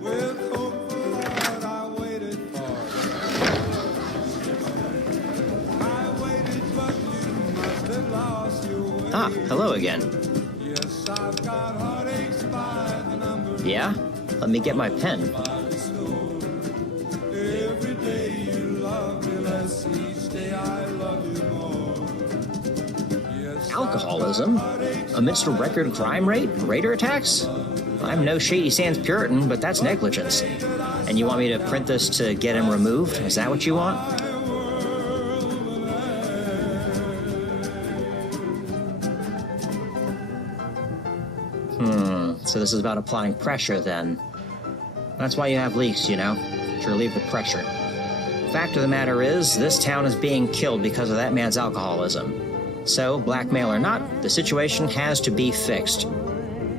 With hope for what I waited for. I waited, but you must have lost your way. Ah, hello again. Yes, I've got heartaches by the number. Yeah? Let me get my pen. Every day you love me less, each day I love you more. Yes, Alcoholism? Amidst a record crime rate and raider attacks? I'm no Shady Sands Puritan, but that's negligence. And you want me to print this to get him removed? Is that what you want? So this is about applying pressure then. That's why you have leaks, you know? To relieve the pressure. Fact of the matter is, this town is being killed because of that man's alcoholism. So, blackmail or not, the situation has to be fixed.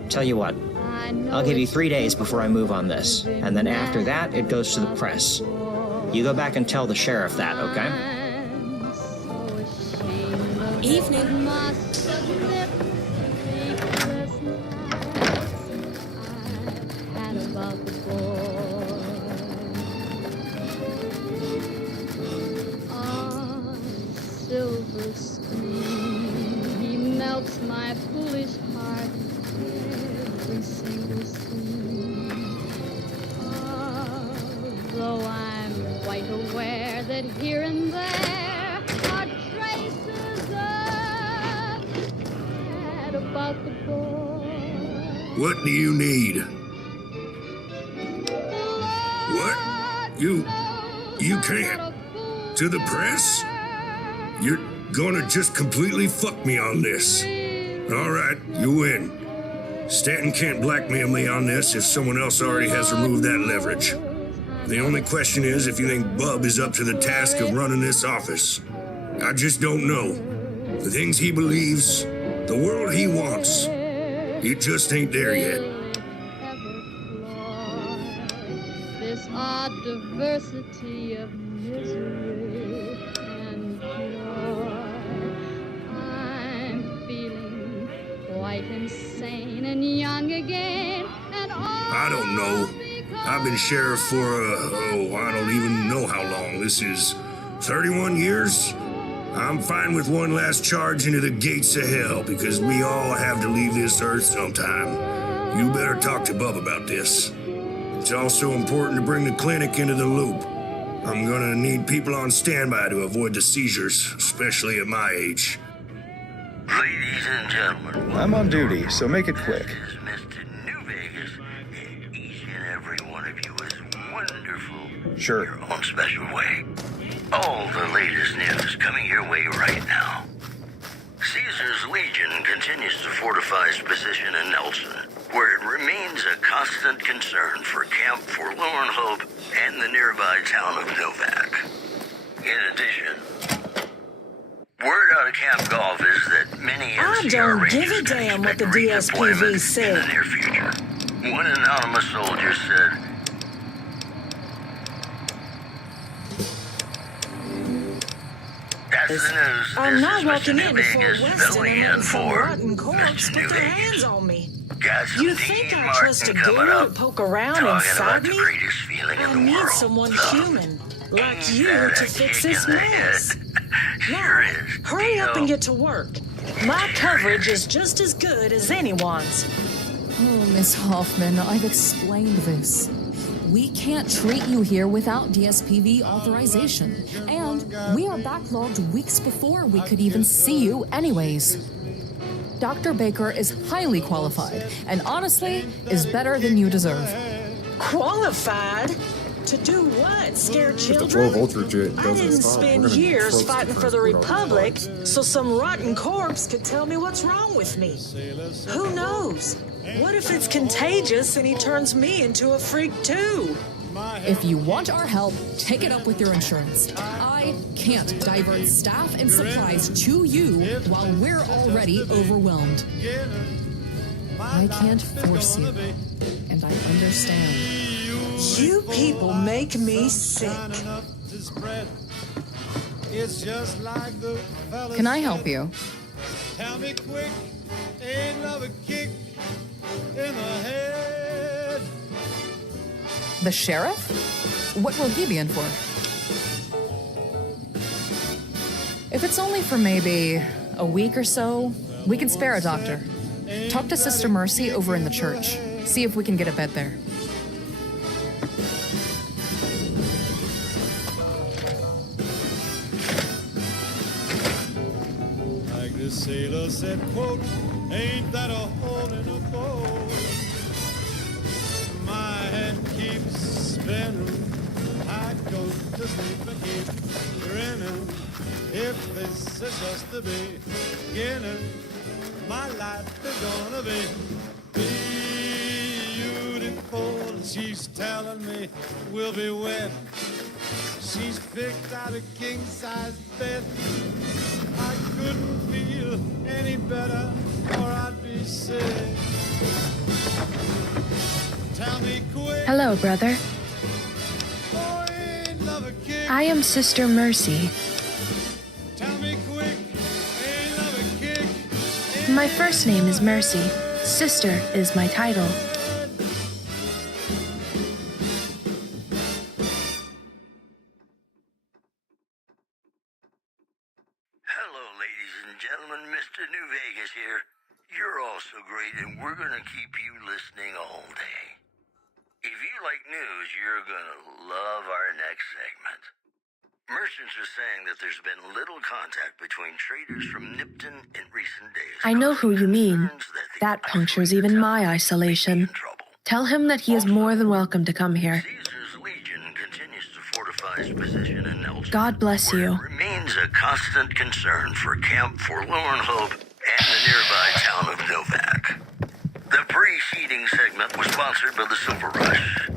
Tell you what, I'll give you 3 days before I move on this, and then after that, it goes to the press. You go back and tell the sheriff that, okay? Evening. Silver screen, he melts my foolish heart every single scene. Though I'm quite aware that here and there are traces of that about the boy. What do you need? What? You can't. To the press? You're gonna just completely fuck me on this. All right, you win. Stanton can't blackmail me on this if someone else already has removed that leverage. The only question is if you think Bub is up to the task of running this office. I just don't know. The things he believes, the world he wants, it just ain't there yet. This odd diversity of misery and joy. I'm feeling quite insane and young again, and all I don't know. I've been sheriff for, I don't even know how long. This is 31 years? I'm fine with one last charge into the gates of hell, because we all have to leave this earth sometime. You better talk to Bub about this. It's also important to bring the clinic into the loop. I'm gonna need people on standby to avoid the seizures, especially at my age. Ladies and gentlemen, I'm on duty, so make it quick. this is Mr. New Vegas, and each and every one of you is wonderful. Sure. Your own special way. All the latest news coming your way right now. Caesar's Legion continues to fortify its position in Nelson, where it remains a constant concern for Camp Forlorn Hope and the nearby town of Novak. In addition, word out of Camp Golf is that many NCR Rangers can expect redeployment in the near future. One anonymous soldier said, "That's the news. I'm not walking Mr. in New before Vegas Weston filling and in letting some for rotten corpse Mr. put New their Vegas. hands on me. Got some You think Dean I trust a Martin coming girl to up, poke around talking inside about the me? greatest feeling in I the need world. someone Love. human, like Ain't you, that to a fix kick this in the mess. head? Now, Sure is. hurry up Deal. and get to work. My coverage is just as good as anyone's. Oh, Miss Hoffman, I've explained this. We can't treat you here without DSPV authorization. And we are backlogged weeks before we could even see you anyways. Dr. Baker is highly qualified and honestly is better than you deserve. Qualified? To do what? Scare If the children? 12 Ultra Jet I doesn't didn't stop, spend we're gonna years trust fighting the for the transport Republic so some rotten corpse could tell me what's wrong with me. Who knows? What if it's contagious and he turns me into a freak too? If you want our help, take it up with your insurance. I can't divert staff and supplies to you while we're already overwhelmed. I can't force you, and I understand. You people make me sick. It's just like the fellas Can I help you? Tell me quick, ain't love a kick in the head? The sheriff? What will he be in for? If it's only for maybe a week or so, we can spare a doctor. Talk to Sister Mercy over in the church. See if we can get a bed there. Like the sailor said, quote, ain't that a hole in a boat? My head keeps spinning, I go to sleep and keep grinning. If this is just the beginning, my life is gonna be she's telling me we'll be wed. She's picked out a king-size bed. I couldn't feel any better, or I'd be sick. Tell me quick. Hello, brother. I am Sister Mercy. Tell me quick. Ain't love a kick. My first name is Mercy. Sister is my title. Hello, ladies and gentlemen. Mr. New Vegas here. You're all so great, and we're going to keep you listening all day. If you like news, you're going to love our next segment. Merchants are saying that there's been little contact between traders from Nipton in recent days. I know who you mean. That punctures even my isolation. Tell him that he is more than welcome to come here. Caesar's Legion continues to fortify its position in Nelson. God bless you. Remains a constant concern for Camp Forlorn Hope and the nearby town of Novak. The preceding segment was sponsored by the Silver Rush.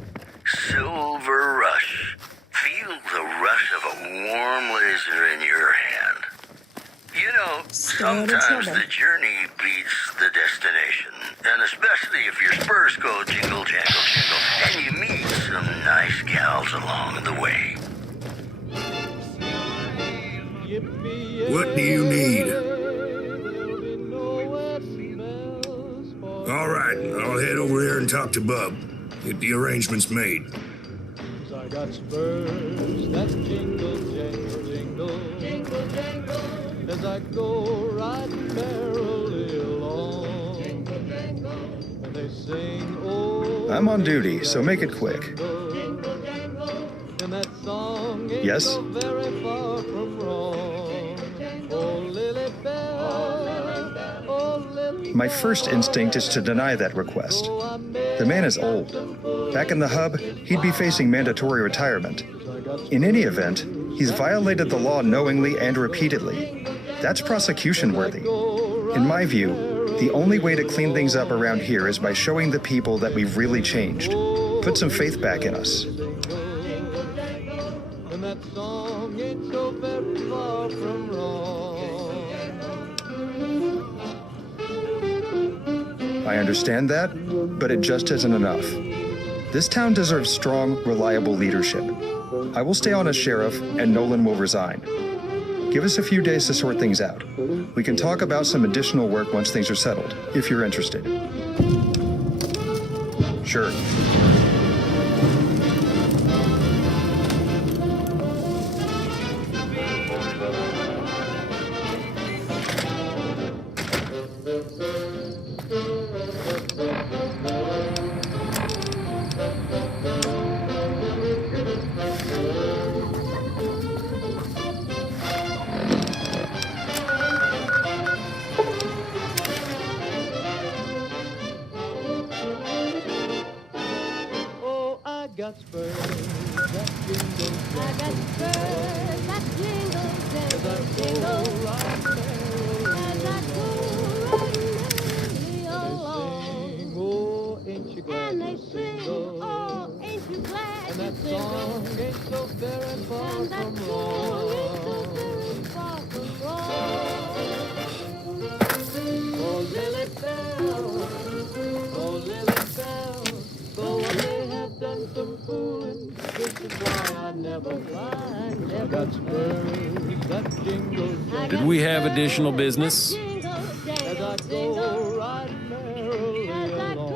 Silver Rush. Feel the rush of a warm laser in your hand. You know, sometimes the journey beats the destination. And especially if your spurs go jingle, jangle, jingle, and you meet some nice gals along the way. What do you need? All right, I'll head over here and talk to Bub. Get the arrangements made. I got spurs that jingle, jangle, jingle, jingle, jangle, as I go riding merrily along. Jingle, jangle, and they sing, oh. I'm on duty, so make it quick. Jingle, jangle, and that song ain't Yes? so very far from wrong. Oh, Lily Bell, oh, Lily My first instinct is to deny that request. The man is old. Back in the hub, he'd be facing mandatory retirement. In any event, he's violated the law knowingly and repeatedly. That's prosecution worthy. In my view, the only way to clean things up around here is by showing the people that we've really changed. Put some faith back in us. and that song ain't so very far from wrong. I understand that, but it just isn't enough. This town deserves strong, reliable leadership. I will stay on as sheriff, and Nolan will resign. Give us a few days to sort things out. We can talk about some additional work once things are settled, if you're interested. Sure. Oh, I got spurs that jingle, I got spurs that jingle, jangle, jingle. As I go riding merrily along. oh, ain't you glad And they to sing, single? oh, ain't you glad And to that single? song ain't so very far And that from song wrong. ain't so very far from wrong. Oh, Lily Bell, oh, Lily Bell, though I may have done some fooling, this is why I never lie. I got spurs that jingle, Did we have additional business? as I go riding merrily along.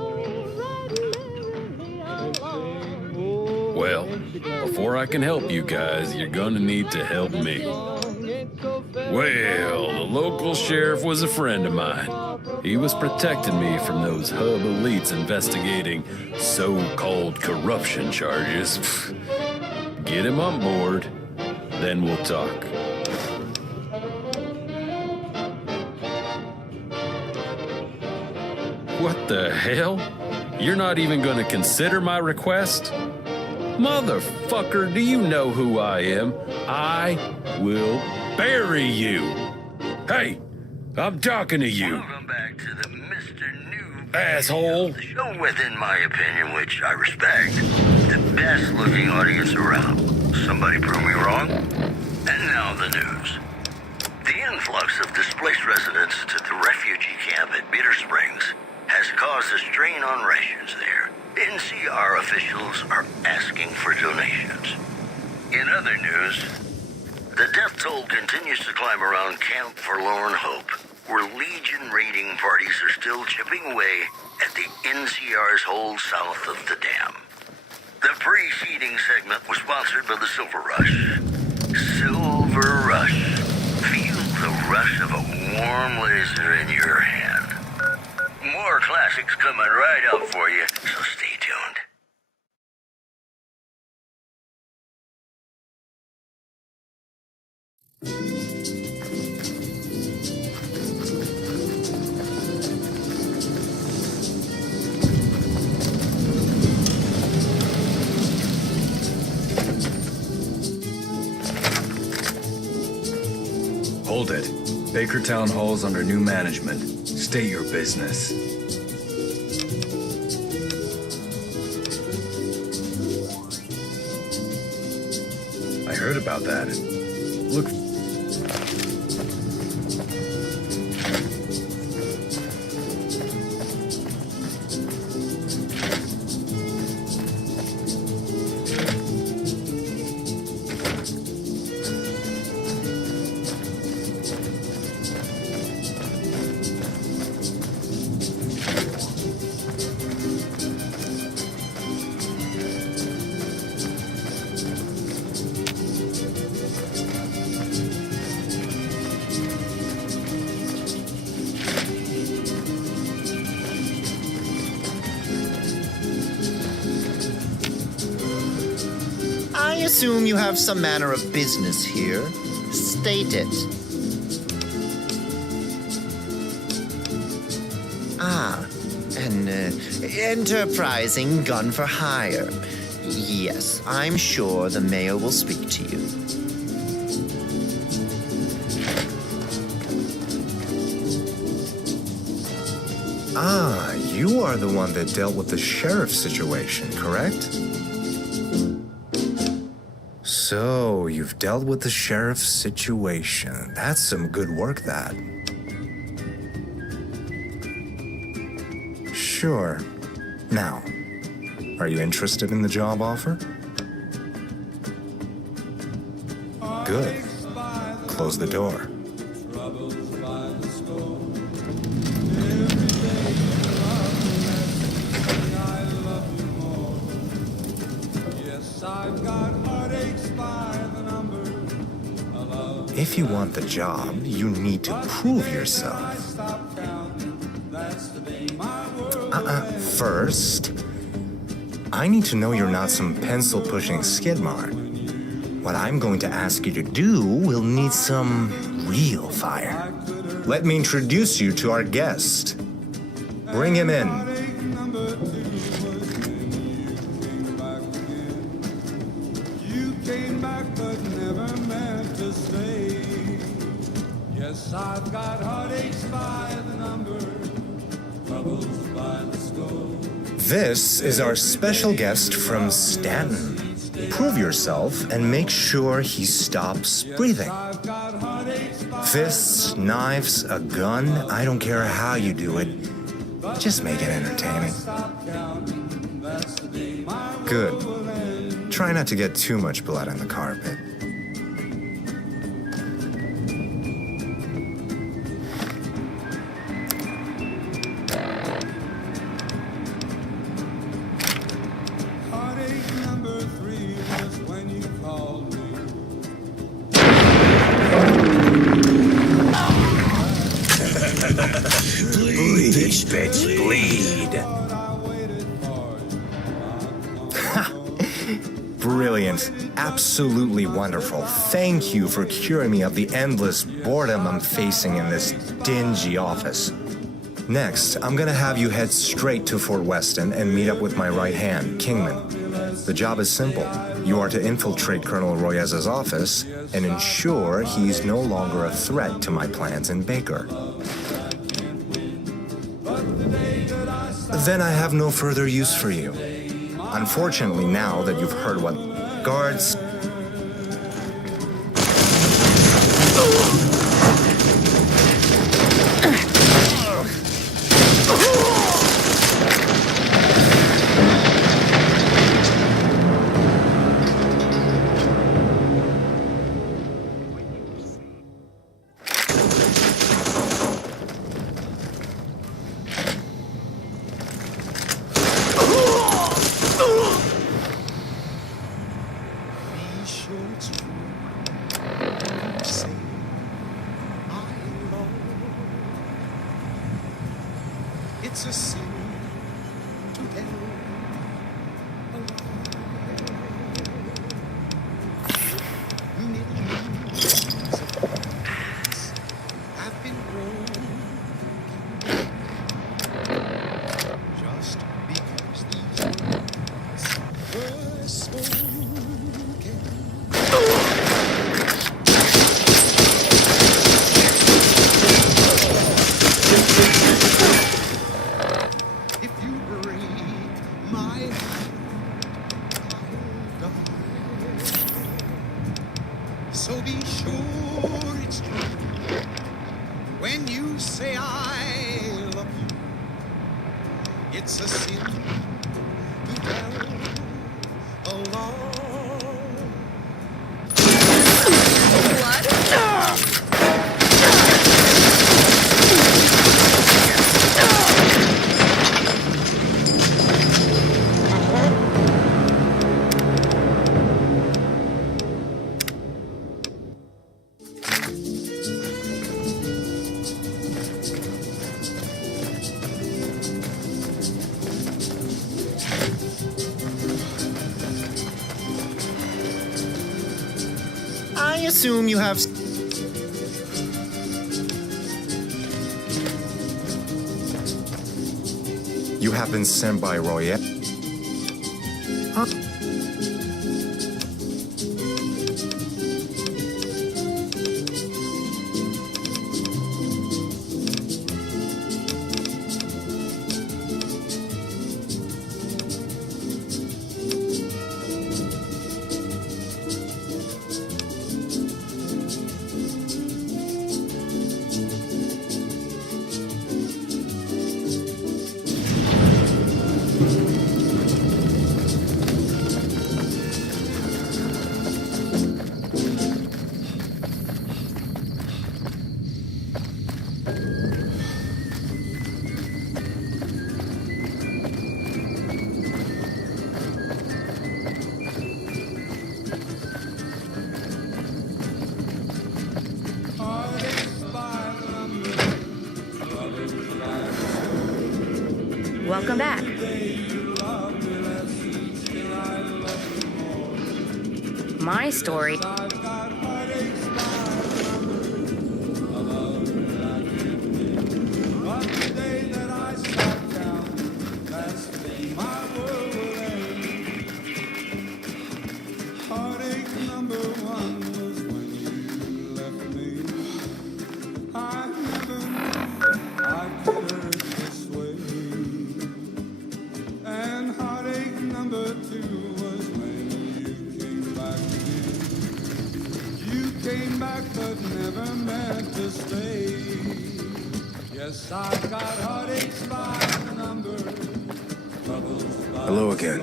Well, before I can help you guys, you're gonna need to help me. Well, the local sheriff was a friend of mine. He was protecting me from those hub elites investigating so-called corruption charges. Get him on board, then we'll talk. What the hell? You're not even gonna consider my request? Motherfucker, do you know who I am? I will bury you. Hey, I'm talking to you. Welcome back to the Mr. New asshole. The show, within my opinion, which I respect, the best looking audience around. Somebody prove me wrong? And now the news. The influx of displaced residents to the refugee camp at Bitter Springs has caused a strain on rations there. NCR officials are asking for donations. In other news, the death toll continues to climb around Camp Forlorn Hope, where Legion raiding parties are still chipping away at the NCR's hold south of the dam. The preceding segment was sponsored by the Silver Rush. Silver Rush. Feel the rush of a warm laser in your hand. More classics coming right up for you, so stay tuned. Hold it. Baker Town Hall's under new management. State your business. I heard about that. Look. I assume you have some manner of business here. State it. An enterprising gun for hire. Yes, I'm sure the mayor will speak to you. You are the one that dealt with the sheriff situation, correct? So, you've dealt with the sheriff's situation. That's some good work, that. Sure. Now, are you interested in the job offer? Good. Close the door. If you want the job, you need to prove yourself. First, I need to know you're not some pencil-pushing skidmark. What I'm going to ask you to do will need some real fire. Let me introduce you to our guest. Bring him in. I've got heartaches by the number, troubles by the score. This is our special guest from Stanton. Prove yourself and make sure he stops breathing. Fists, knives, a gun, I don't care how you do it. Just make it entertaining. Good. Try not to get too much blood on the carpet. Bleed, bitch, bleed. Brilliant. Absolutely wonderful. Thank you for curing me of the endless boredom I'm facing in this dingy office. Next, I'm gonna have you head straight to Fort Weston and meet up with my right hand, Kingman. The job is simple. You are to infiltrate Colonel Royez's office and ensure he's no longer a threat to my plans in Baker. But the day that I Then I have no further use for you. Unfortunately, now that you've heard what guards... It's a sin to tell millions of eyes have been broken just because these words were spoken. So be sure it's true when you say I love you. It's a sin to tell a lie. I assume you have... You have been sent by Royette? Welcome back. My story. Came back but never meant to stay. Yes, I've got heartaches by the number. Hello again.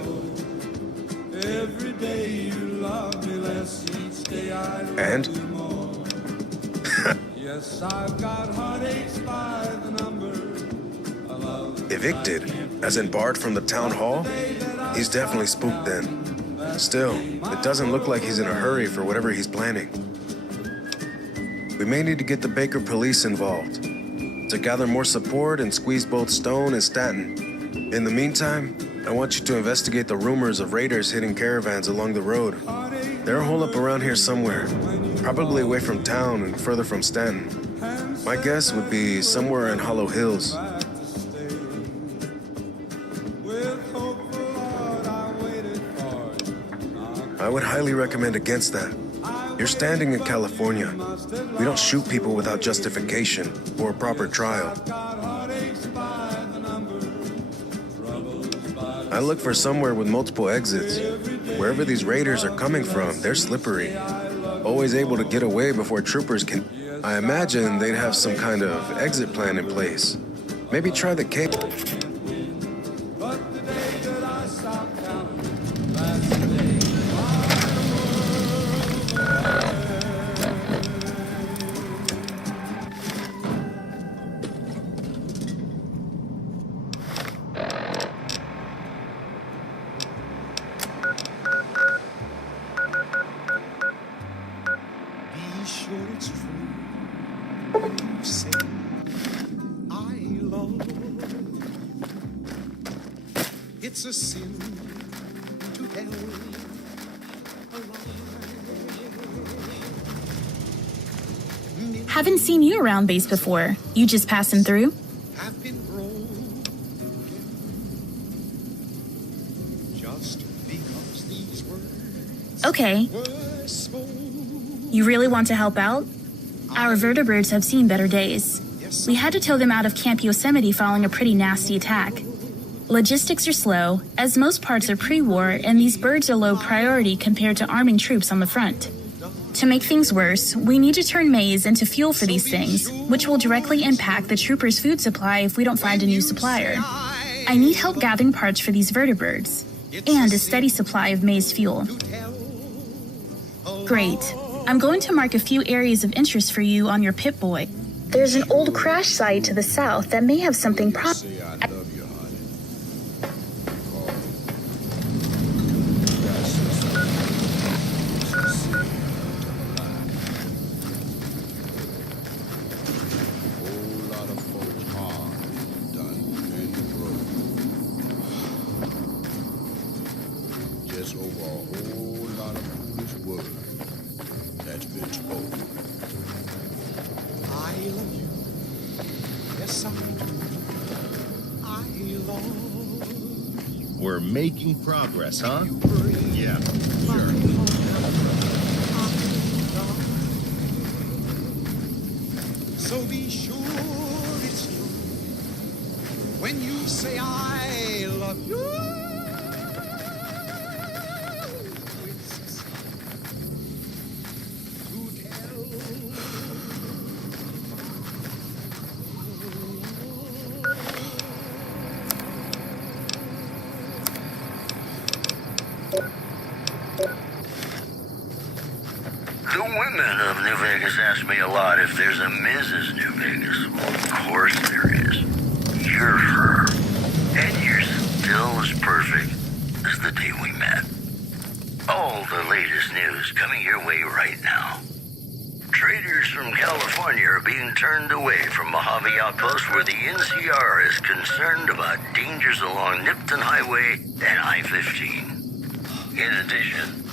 Every day you love me less, each day I love And? you more. Yes, I've got heartaches by the number. Evicted, as in barred from the town hall? He's definitely spooked then. Still, it doesn't look like he's in a hurry for whatever he's planning. We may need to get the Baker police involved to gather more support and squeeze both Stone and Stanton. In the meantime, I want you to investigate the rumors of raiders hitting caravans along the road. They're holed up around here somewhere, probably away from town and further from Stanton. My guess would be somewhere in Hollow Hills. I would highly recommend against that. You're standing in California. We don't shoot people without justification or a proper trial. I look for somewhere with multiple exits. Wherever these raiders are coming from, they're slippery. Always able to get away before troopers can. I imagine they'd have some kind of exit plan in place. Maybe try the cave. Be sure it's true. When you say I love, it's a sin to tell a lie. Haven't seen you around base before. You just passing through? Have been broken just because these words Okay. were spoken. You really want to help out? Our vertebrates have seen better days. We had to tow them out of Camp Yosemite following a pretty nasty attack. Logistics are slow, as most parts are pre-war, and these birds are low priority compared to arming troops on the front. To make things worse, we need to turn maize into fuel for these things, which will directly impact the troopers' food supply if we don't find a new supplier. I need help gathering parts for these vertebrates, and a steady supply of maize fuel. Great. I'm going to mark a few areas of interest for you on your Pip-Boy. There's an old crash site to the south that may have something Just over a whole lot of foolish words that's been spoken. I love you. Yes, I do. I love. We're making progress, huh? Yeah, sure. So be sure it's true when you say I love you. The women of New Vegas ask me a lot if there's a Mrs. New Vegas. Well, of course there is. You're her. And you're still as perfect as the day we met. All the latest news coming your way right now. Traders from California are being turned away from Mojave Outpost where the NCR is concerned about dangers along Nipton Highway and I-15. In addition,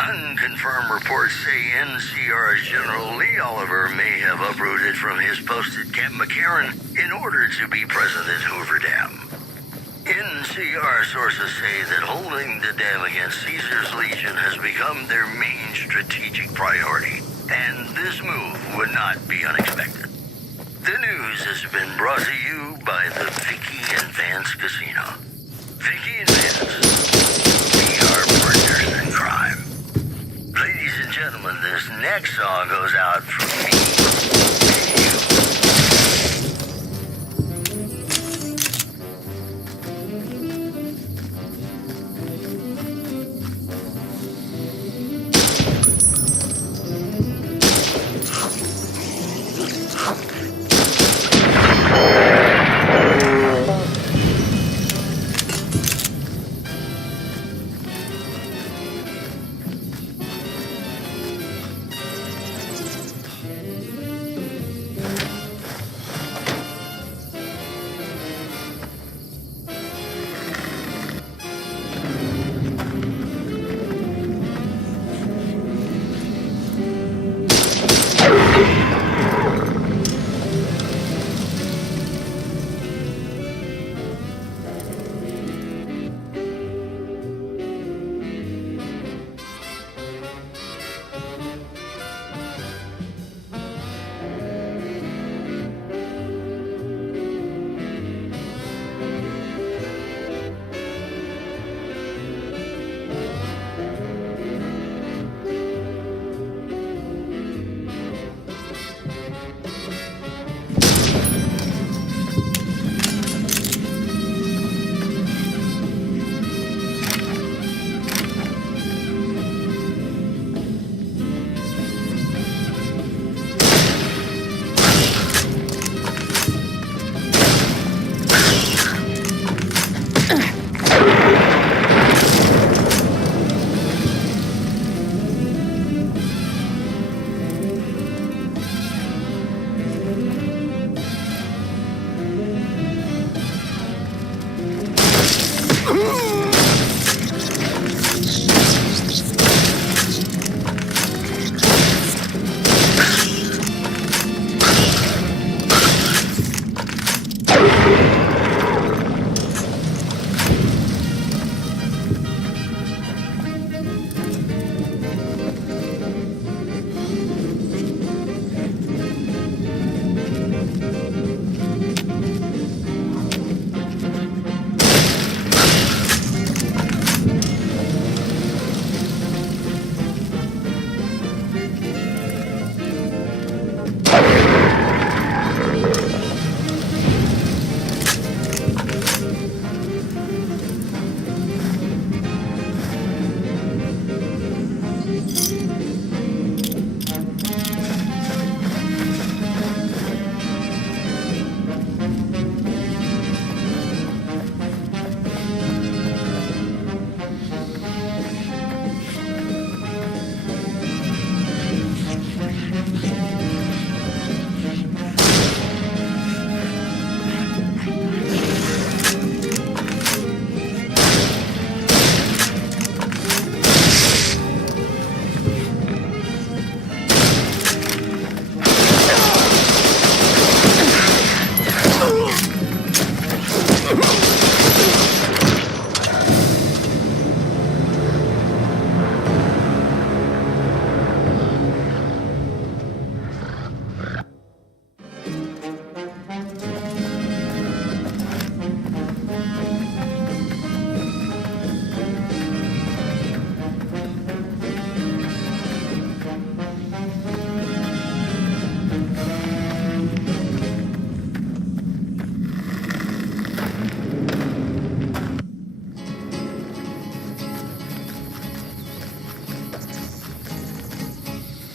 unconfirmed reports say NCR's General Lee Oliver may have uprooted from his post at Camp McCarran in order to be present at Hoover Dam. NCR sources say that holding the dam against Caesar's Legion has become their main strategic priority, and this move would not be unexpected. The news has been brought to you by the Vicky and Vance Casino. Vicky and Vance, we are partners in crime. Ladies and gentlemen, this next song goes out from me to you.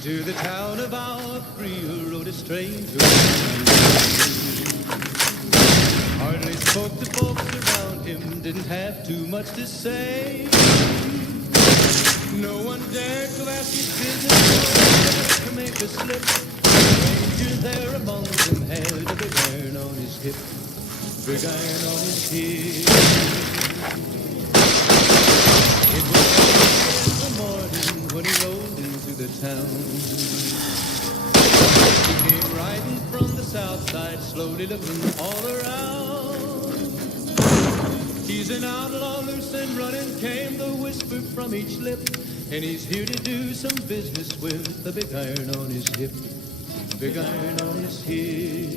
To the town of our Creole rode a stranger. Hardly spoke to folks around him, didn't have too much to say. No one dared to ask his business or to make a slip. Stranger there among them had a big iron on his hip, big iron on his hip. It was in the morning when he rode into the town. He came riding from the south side, slowly looking all around. He's an outlaw, loose and running, came the whisper from each lip. And he's here to do some business with the big iron on his hip, big iron on his hip.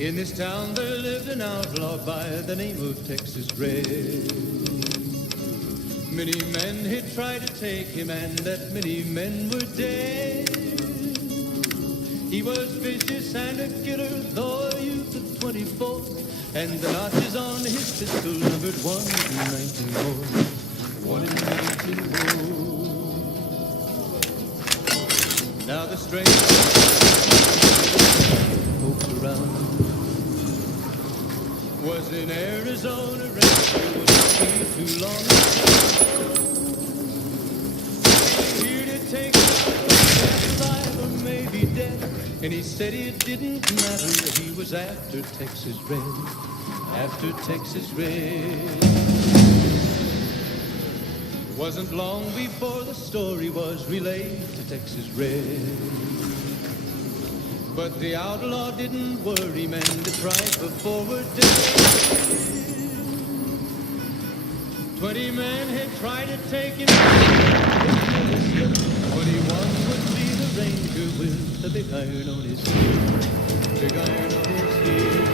In this town there lived an outlaw by the name of Texas Red. Many men had tried to take him, and that many men were dead. He was vicious and a killer, though a youth of 24, and the notches on his pistol numbered 1 in 19 more. 1 in 19 more. Now the strange folks around was in Arizona, rancher was too long ago. Here to take alive or maybe dead, and he said it didn't matter. He was after Texas Red, after Texas Red. Wasn't long before the story was relayed to Texas Red. But the outlaw didn't worry, men that tried before were dead. 20 men had tried to take him, 21 would be the ranger with the big iron on his head, big iron on his head.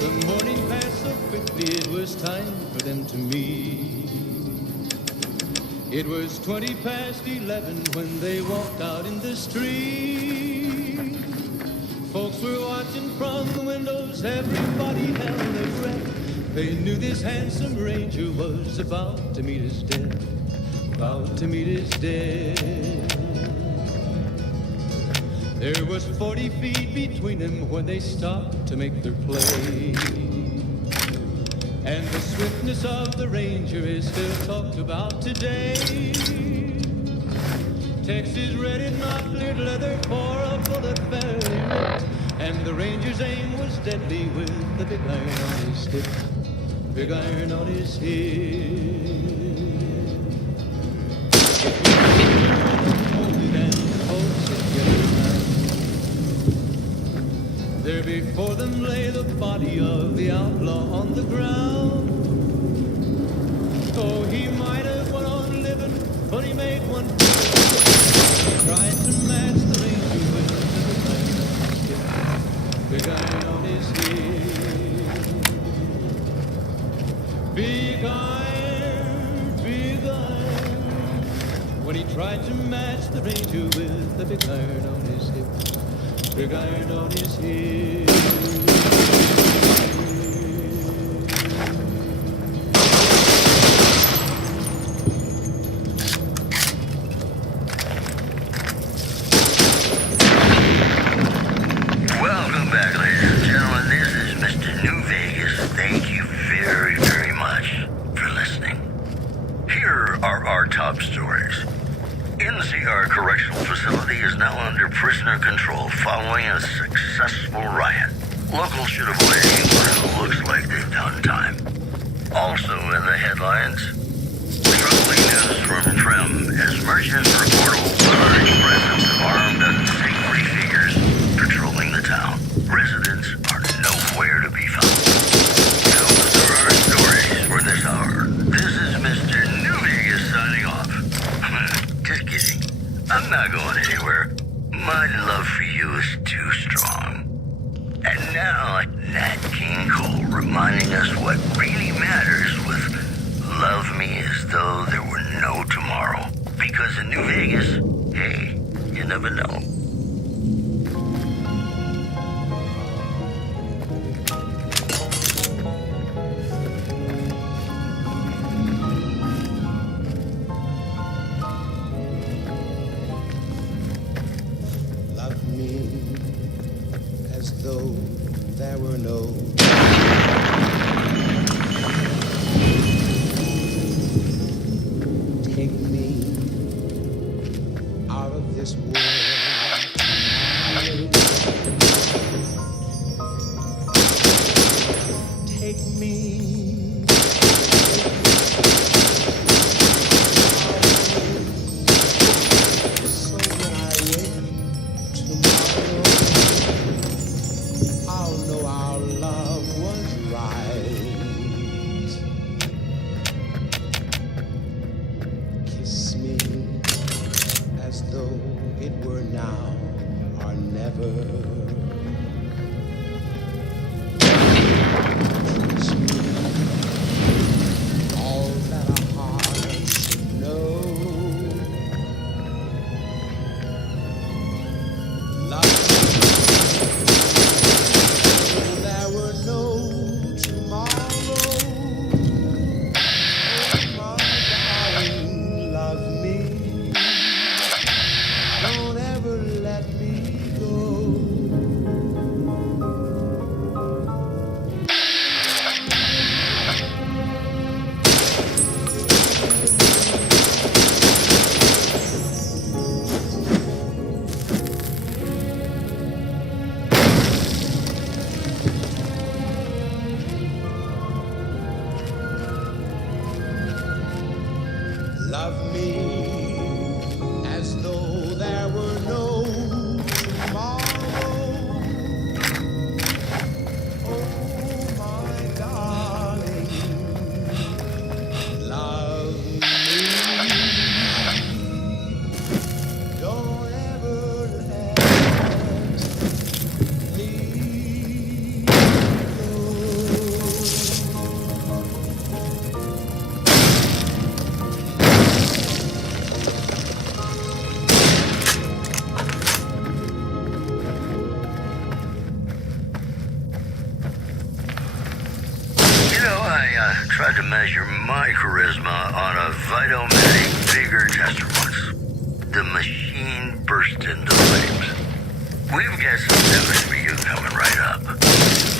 The morning passed so quickly, it was time for them to meet. It was 20 past 11 when they walked out in the street. Folks were watching from the windows, everybody held their breath. They knew this handsome ranger was about to meet his death, about to meet his death. There was 40 feet between them when they stopped to make their play. And the swiftness of the ranger is still talked about today. Texas Red had not cleared leather for a bullet fairly ripped, and the ranger's aim was deadly with the big iron on his hip, big iron on his hip. There before them lay the body of the outlaw on the ground. Oh, he might have went on living, but he made one tried to match the ranger with the big iron on his hip. Big iron, big iron. When he tried to match the ranger with the big iron on his hip, big iron on his hip. Welcome back, ladies and gentlemen. This is Mr. New Vegas. Thank you very, very much for listening. Here are our top stories. NCR Correctional Facility is now under prisoner control following a successful riot. Locals should avoid anyone who looks like they've done time. Also in the headlines, troubling news from Trim as merchants report a large presence of armed unsavory figures patrolling the town. Residents are nowhere to be found. Those are our stories for this hour. This is Mr. New Vegas signing off. Just kidding. I'm not going anywhere. My love for you is too strong. And now, Nat King Cole reminding us what really matters with Love Me As Though There Were No Tomorrow. Because in New Vegas, hey, you never know. Love me as though there were no. Take me out of this world. Take me. So when I wake tomorrow, I'll know our love was right. Kiss me as though it were now or never. Teach me all that a heart should know. Love there were no tomorrow. Oh, my darling, love me. Don't ever let me go. Love me as though there were no tomorrow. Oh, my darling, love me. Don't ever let me go. You know, I tried to measure my charisma on a Vitomatic Vigor tester once. The machine burst into flames. We've got some news for you coming right up.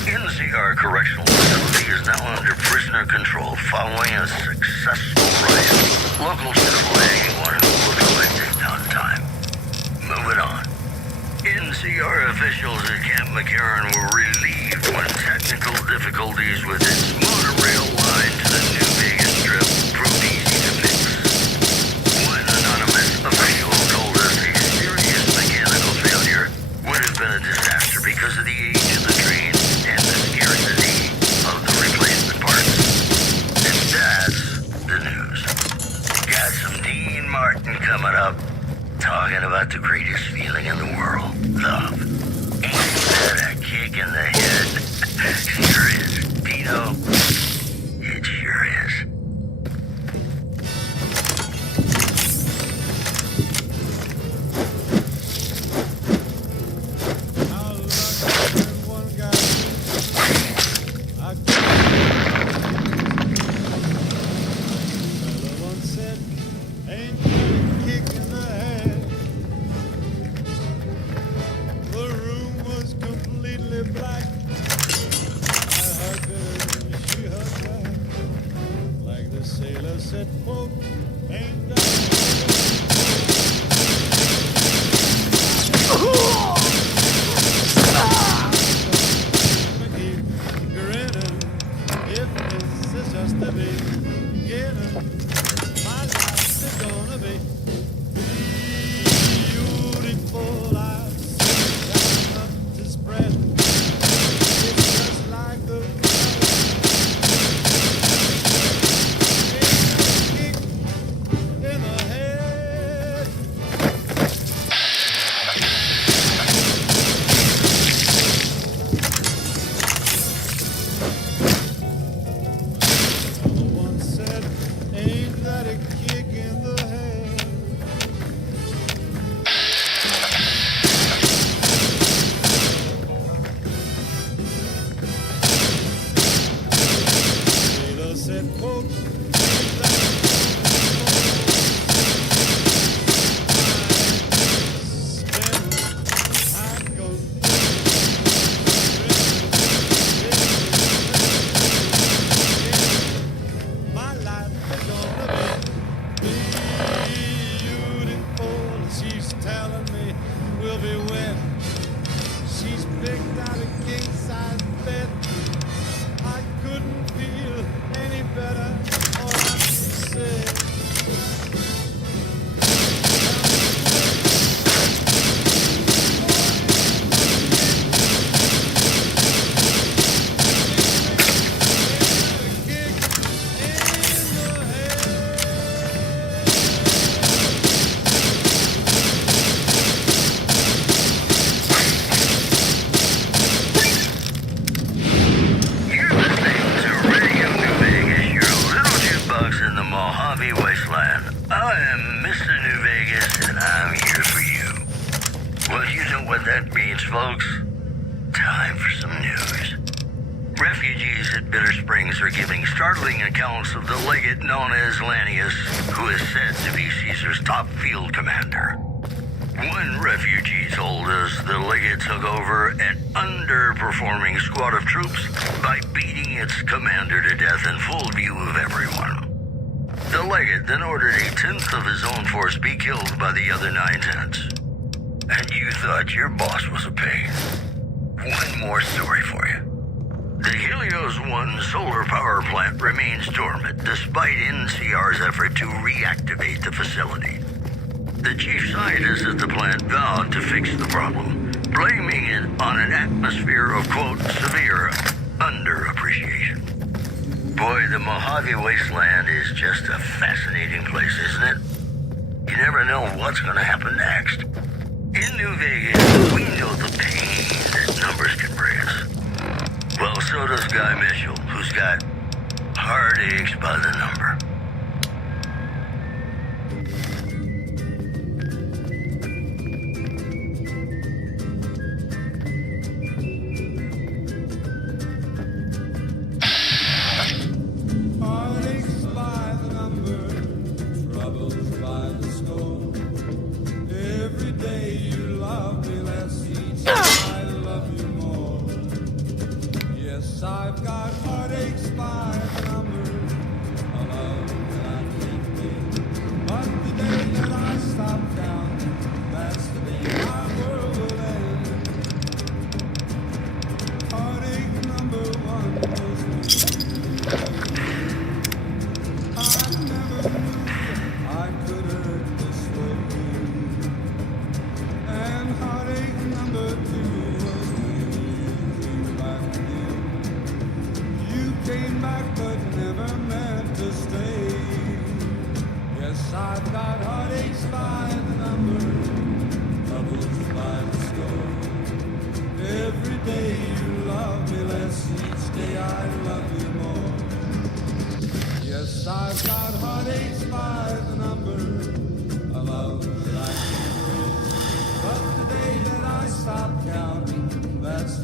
NCR Correctional Facility is now under prisoner control following a successful riot. Locals should avoid anyone who looks like they've done time. Moving on. NCR officials at Camp McCarran were relieved when technical difficulties with its monorail line to the New Vegas Strip proved easy to fix. One anonymous official told us a serious mechanical failure would have been a disaster because of the age of the train and the scarcity of the replacement parts. And that's the news. Got some Dean Martin coming up, talking about the greatest feeling in the world, love. Ain't that a kick in the head? Sure is. Dino, it sure is. Startling accounts of the legate known as Lanius, who is said to be Caesar's top field commander. One refugee told us the legate took over an underperforming squad of troops by beating its commander to death in full view of everyone. The legate then ordered a tenth of his own force be killed by the other 9/10. And you thought your boss was a pain. One more story for you. The Helios 1 solar power plant remains dormant despite NCR's effort to reactivate the facility. The chief scientist at the plant vowed to fix the problem, blaming it on an atmosphere of, quote, severe underappreciation. Boy, the Mojave Wasteland is just a fascinating place, isn't it? You never know what's going to happen next. In New Vegas, we know the pain that numbers can bring us. Well, so does Guy Mitchell, who's got heartaches by the number. Heartaches by the number, troubles by the score. Every day you love me less, each day I love you more. Yes, I've got heartaches by the number, a love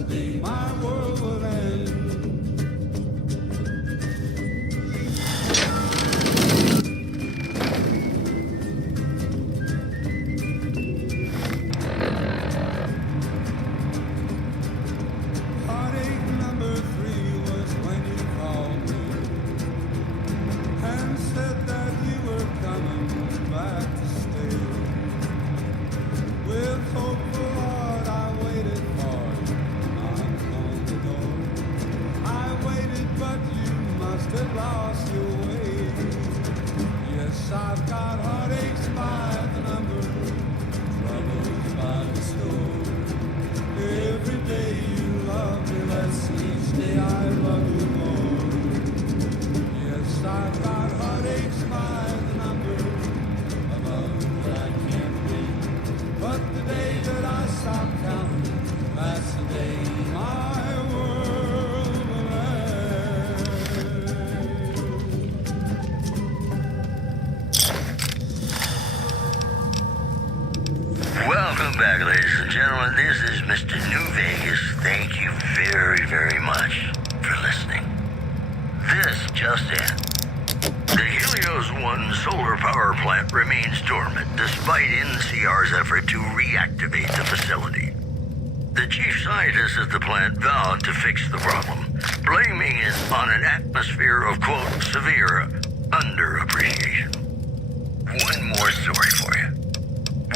yesterday my world will end. Heartache number 3 was when you called me and said that you were coming back to stay. With hopeful heart I waited for you, knocked on the door. I waited, but you must have lost your way. Yes, I've got heartaches by the number, troubles by the score. Every day you love me less, each day I love you more. Yes, I've got heartaches by the number, a love that I can't win. But the day that I stop counting, that's the day my world will end. Welcome back, ladies and gentlemen. This is Mr. New Vegas. Thank you very, very much for listening. This just in. The Helios 1 solar power plant remains dormant despite NCR's effort to reactivate the facility. The chief scientist at the plant vowed to fix the problem, blaming it on an atmosphere of, quote, severe underappreciation. One more story for you.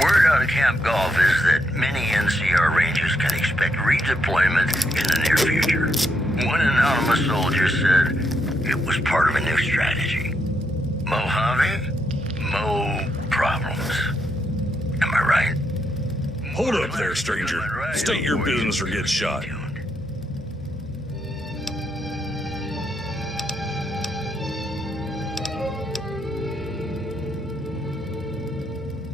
Word out of Camp Golf is that many NCR Rangers can expect redeployment in the near future. One anonymous soldier said it was part of a new strategy. Mojave, Mo problems. Am I right? Hold up there, stranger. State your business or get shot.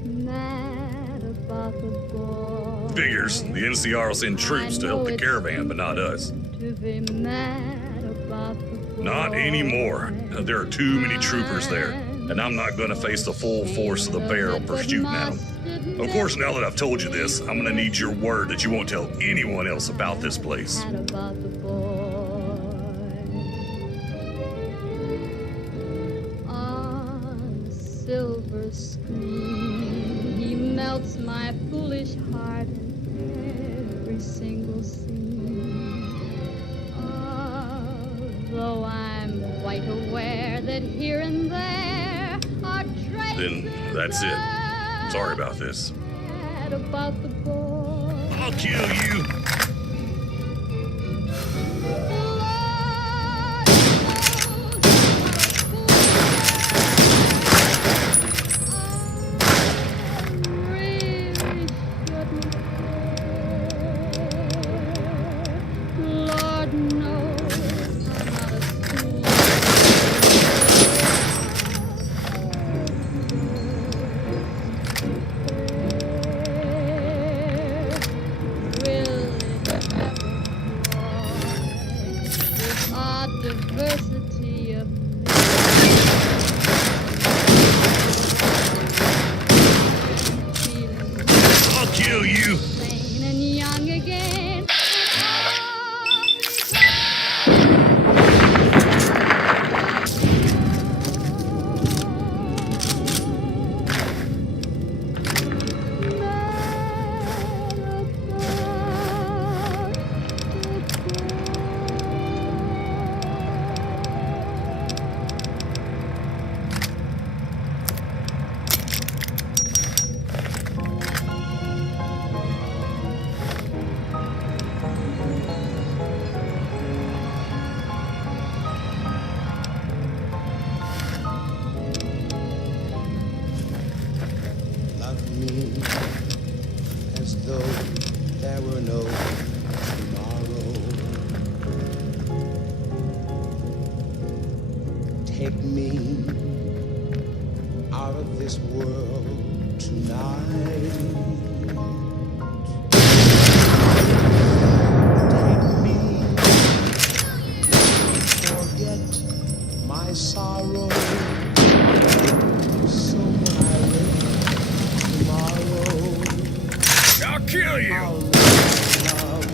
Mad about the boy. Figures. The NCR will send troops to help the caravan, but not us. To be mad about the boy. Not anymore. There are too many troopers there, and I'm not going to face the full force of the barrel for shooting at them. Of course, now that I've told you this, I'm going to need your word that you won't tell anyone else about this place. Mad about the boy. On the silver screen, he melts my foolish heart in every single scene. Although I'm quite aware that here and there are traces. Then that's it. Sorry about this. Mad about the boy. I'll kill you. Lord knows I'm not a diversity of I'll kill you. sane and young again. Love me as though there were no tomorrow. Take me out of this world tonight. Take me, forget my sorrow. So when I wake tomorrow, I'll kill you. I'll let love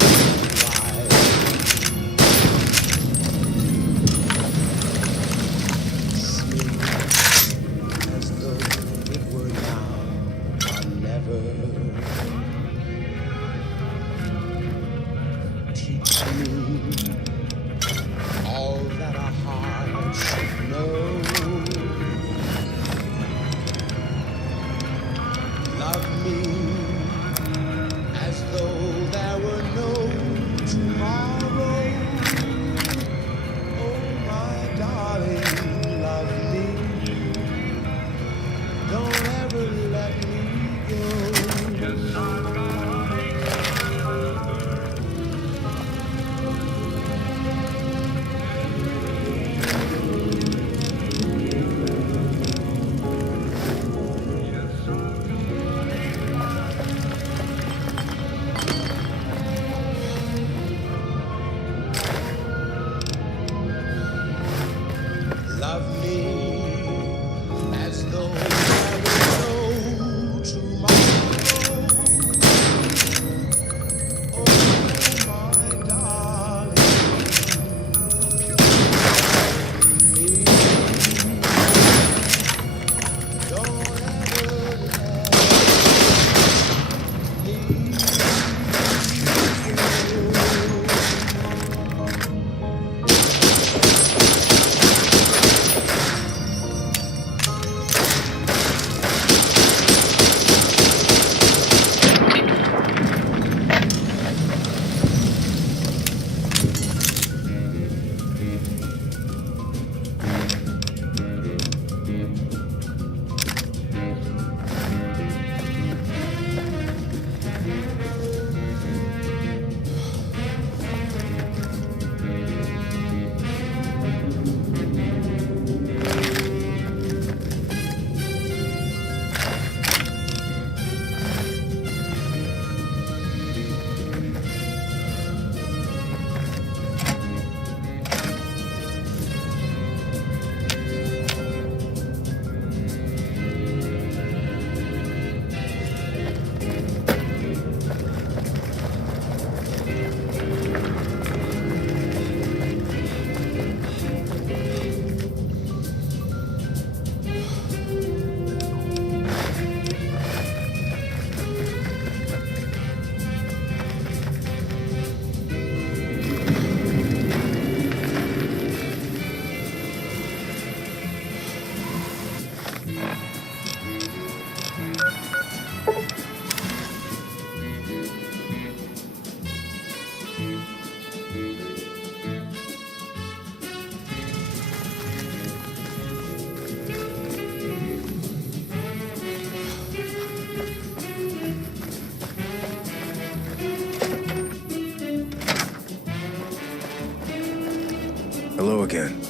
Hello again.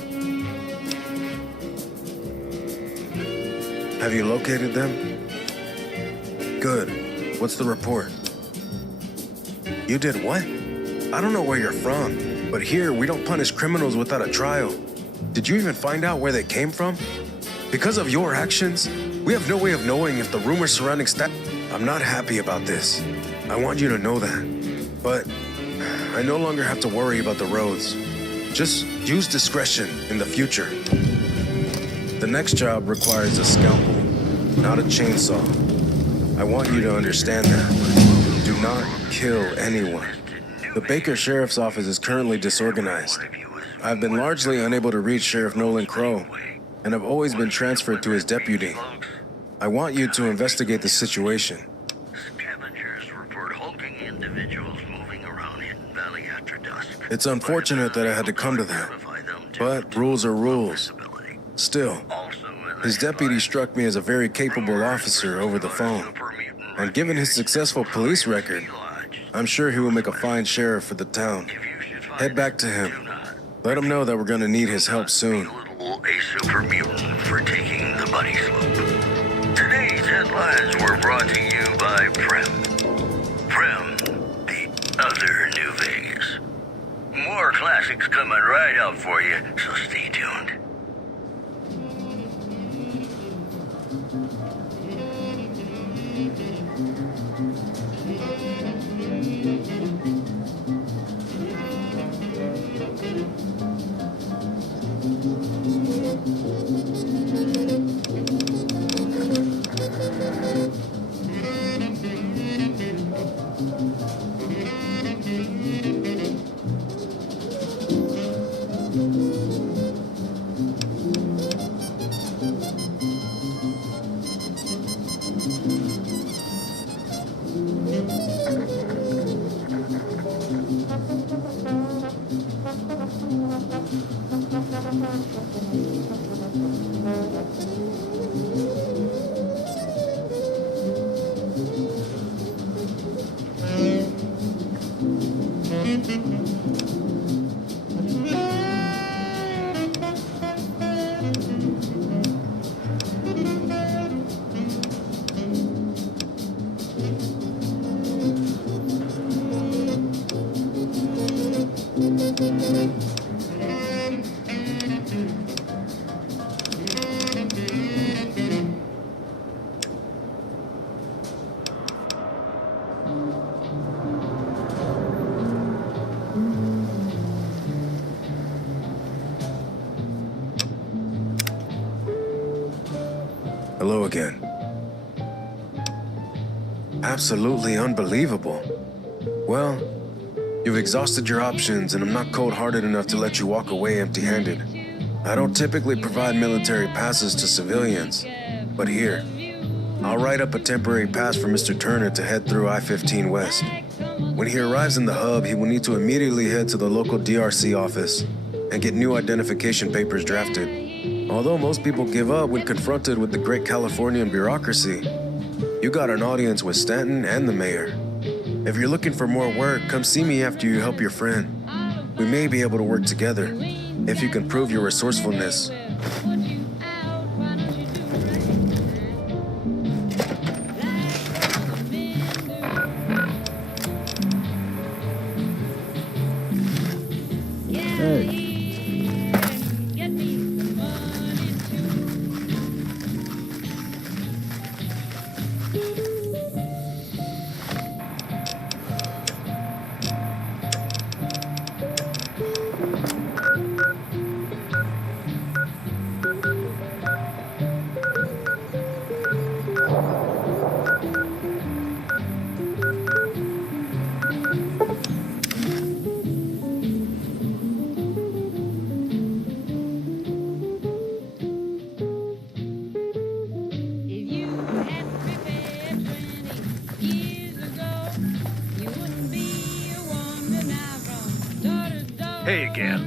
Have you located them? Good. What's the report? You did what? I don't know where you're from, but here we don't punish criminals without a trial. Did you even find out where they came from? Because of your actions, we have no way of knowing if the rumors surrounding I'm not happy about this. I want you to know that. But I no longer have to worry about the roads. Just use discretion in the future. The next job requires a scalpel, not a chainsaw. I want you to understand that. Do not kill anyone. The Baker Sheriff's Office is currently disorganized. I've been largely unable to reach Sheriff Nolan Crow, and have always been transferred to his deputy. I want you to investigate the situation. Scavengers report hulking individuals moving around Hidden Valley after dusk. It's unfortunate that I had to come to that, but rules are rules. Still, his deputy struck me as a very capable officer over the phone, and given his successful police record, I'm sure he will make a fine sheriff for the town. Head back to him. Let him know that we're gonna need his help soon. A super mutant for taking the Buddy Slope. Today's headlines were brought to you by Prem. Prem, the other New Vegas. More classics coming right up for you, so stay tuned. Hello again. Absolutely unbelievable. Well, you've exhausted your options, and I'm not cold-hearted enough to let you walk away empty-handed. I don't typically provide military passes to civilians, but here, I'll write up a temporary pass for Mr. Turner to head through I-15 West. When he arrives in the hub, he will need to immediately head to the local DRC office and get new identification papers drafted. Although most people give up when confronted with the great Californian bureaucracy, you got an audience with Stanton and the mayor. If you're looking for more work, come see me after you help your friend. We may be able to work together, if you can prove your resourcefulness. Hey. Hey again.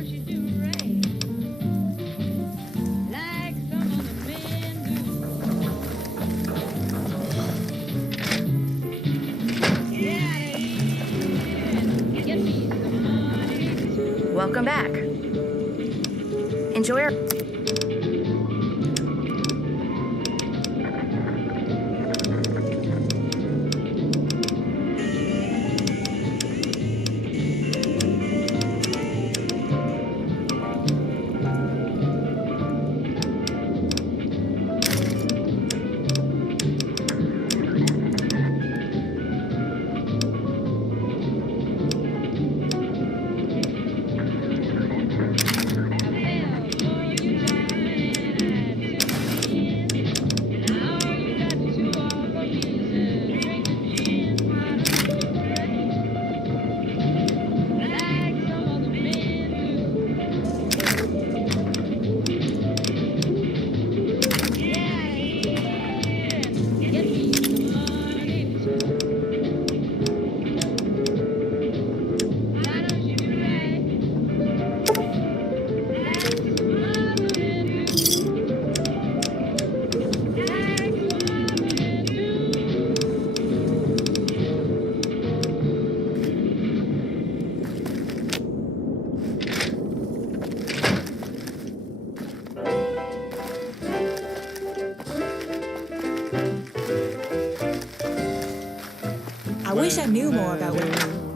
Welcome back. Enjoy our... I wish I knew more about what...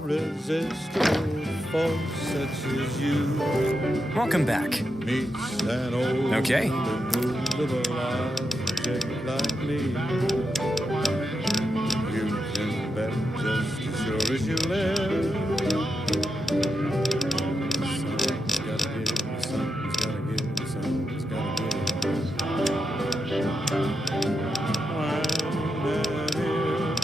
Irresistible force such as you. Welcome back. Meets an old Okay. immovable object like me. You can bet just as sure as you live. Something's gotta give, something's gotta give, something's gotta give.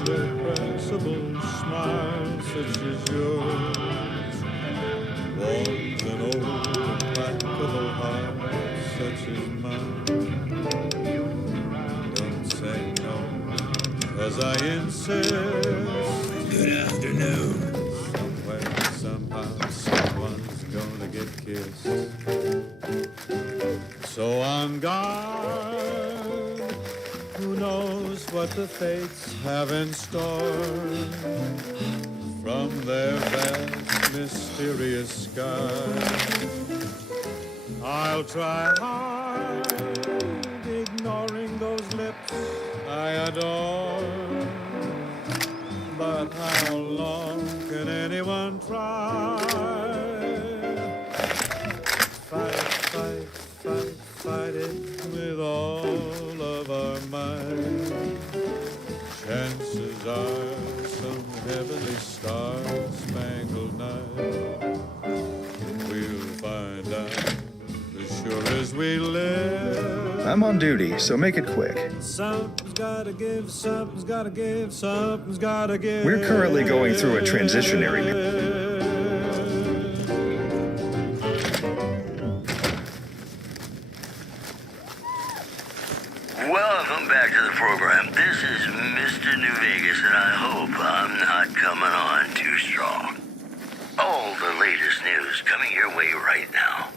Irrepressible smile such as yours warms an old implacable heart such as mine. Don't say no, 'cause I insist. Good afternoon. Somewhere, somehow, someone's gonna get kissed. So on guard, who knows what the fates have in store from their vast, mysterious sky. I'll try hard, ignoring those lips I adore. But how long can anyone try? Fight it with all of our might. Chances are some heavenly star-spangled night we'll find out as sure as we live. I'm on duty, so make it quick. Something's gotta give, something's gotta give, something's gotta give. We're currently going through a transitionary period. Welcome back to the program. This is Mr. New Vegas, and I hope I'm not coming on too strong. All the latest news coming your way right now.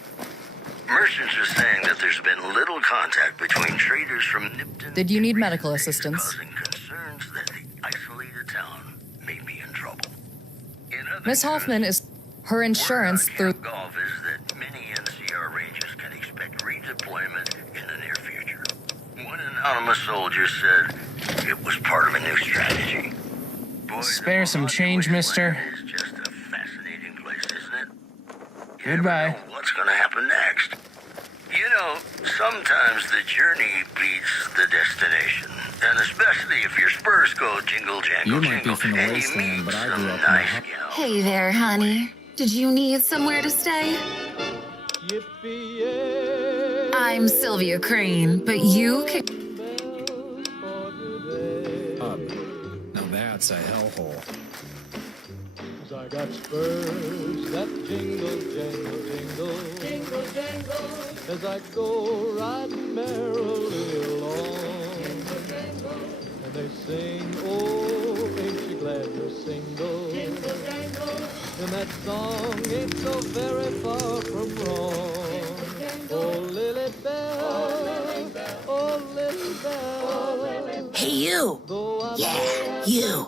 Merchants are saying that there's been little contact between traders from Nipton. Did you need medical assistance? Causing concerns that the isolated town may be in trouble. Miss Hoffman is her insurance through. Golf is that many NCR Rangers can expect redeployment in the near future. One anonymous soldier said it was part of a new strategy. Spare some change, mister. It's just a fascinating place, isn't it? Goodbye. What's going to happen next? You know, sometimes the journey beats the destination. And especially if your spurs go jingle jangle You might be jingle from the and you wasteland, meet but I some grew up in the nice hot. gals. Hey there, honey. Did you need somewhere to stay? I'm Sylvia Crane, but you can... Now that's a hellhole. I got spurs that jingle, jangle, jingle, jingle, jangle, as I go riding merrily along. And they sing, oh, ain't you glad you're single? Jingle, jangle. And that song ain't so very far from wrong. Oh, Lily Bell, oh, Lily Bell. Hey, you. Yeah, you.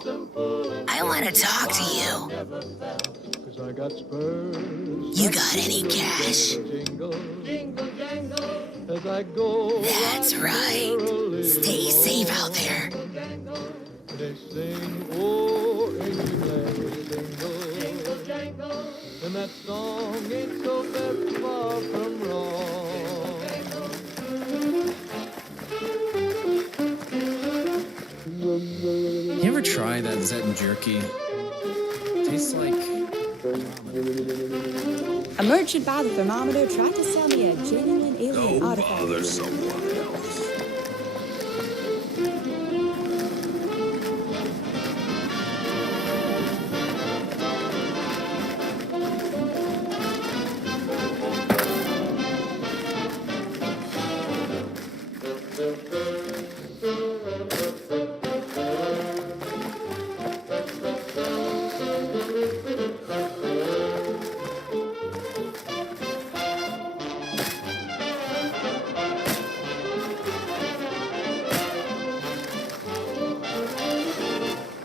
I want to talk to you. You got any cash? as I go. That's right. Stay safe out there. They sing, oh, ain't you glad we jingle, jingle, jangle, and that song ain't so very far from wrong. You ever try that Zet jerky? Tastes like A merchant by the thermometer tried to sell me a genuine alien artifact. Bother someone else.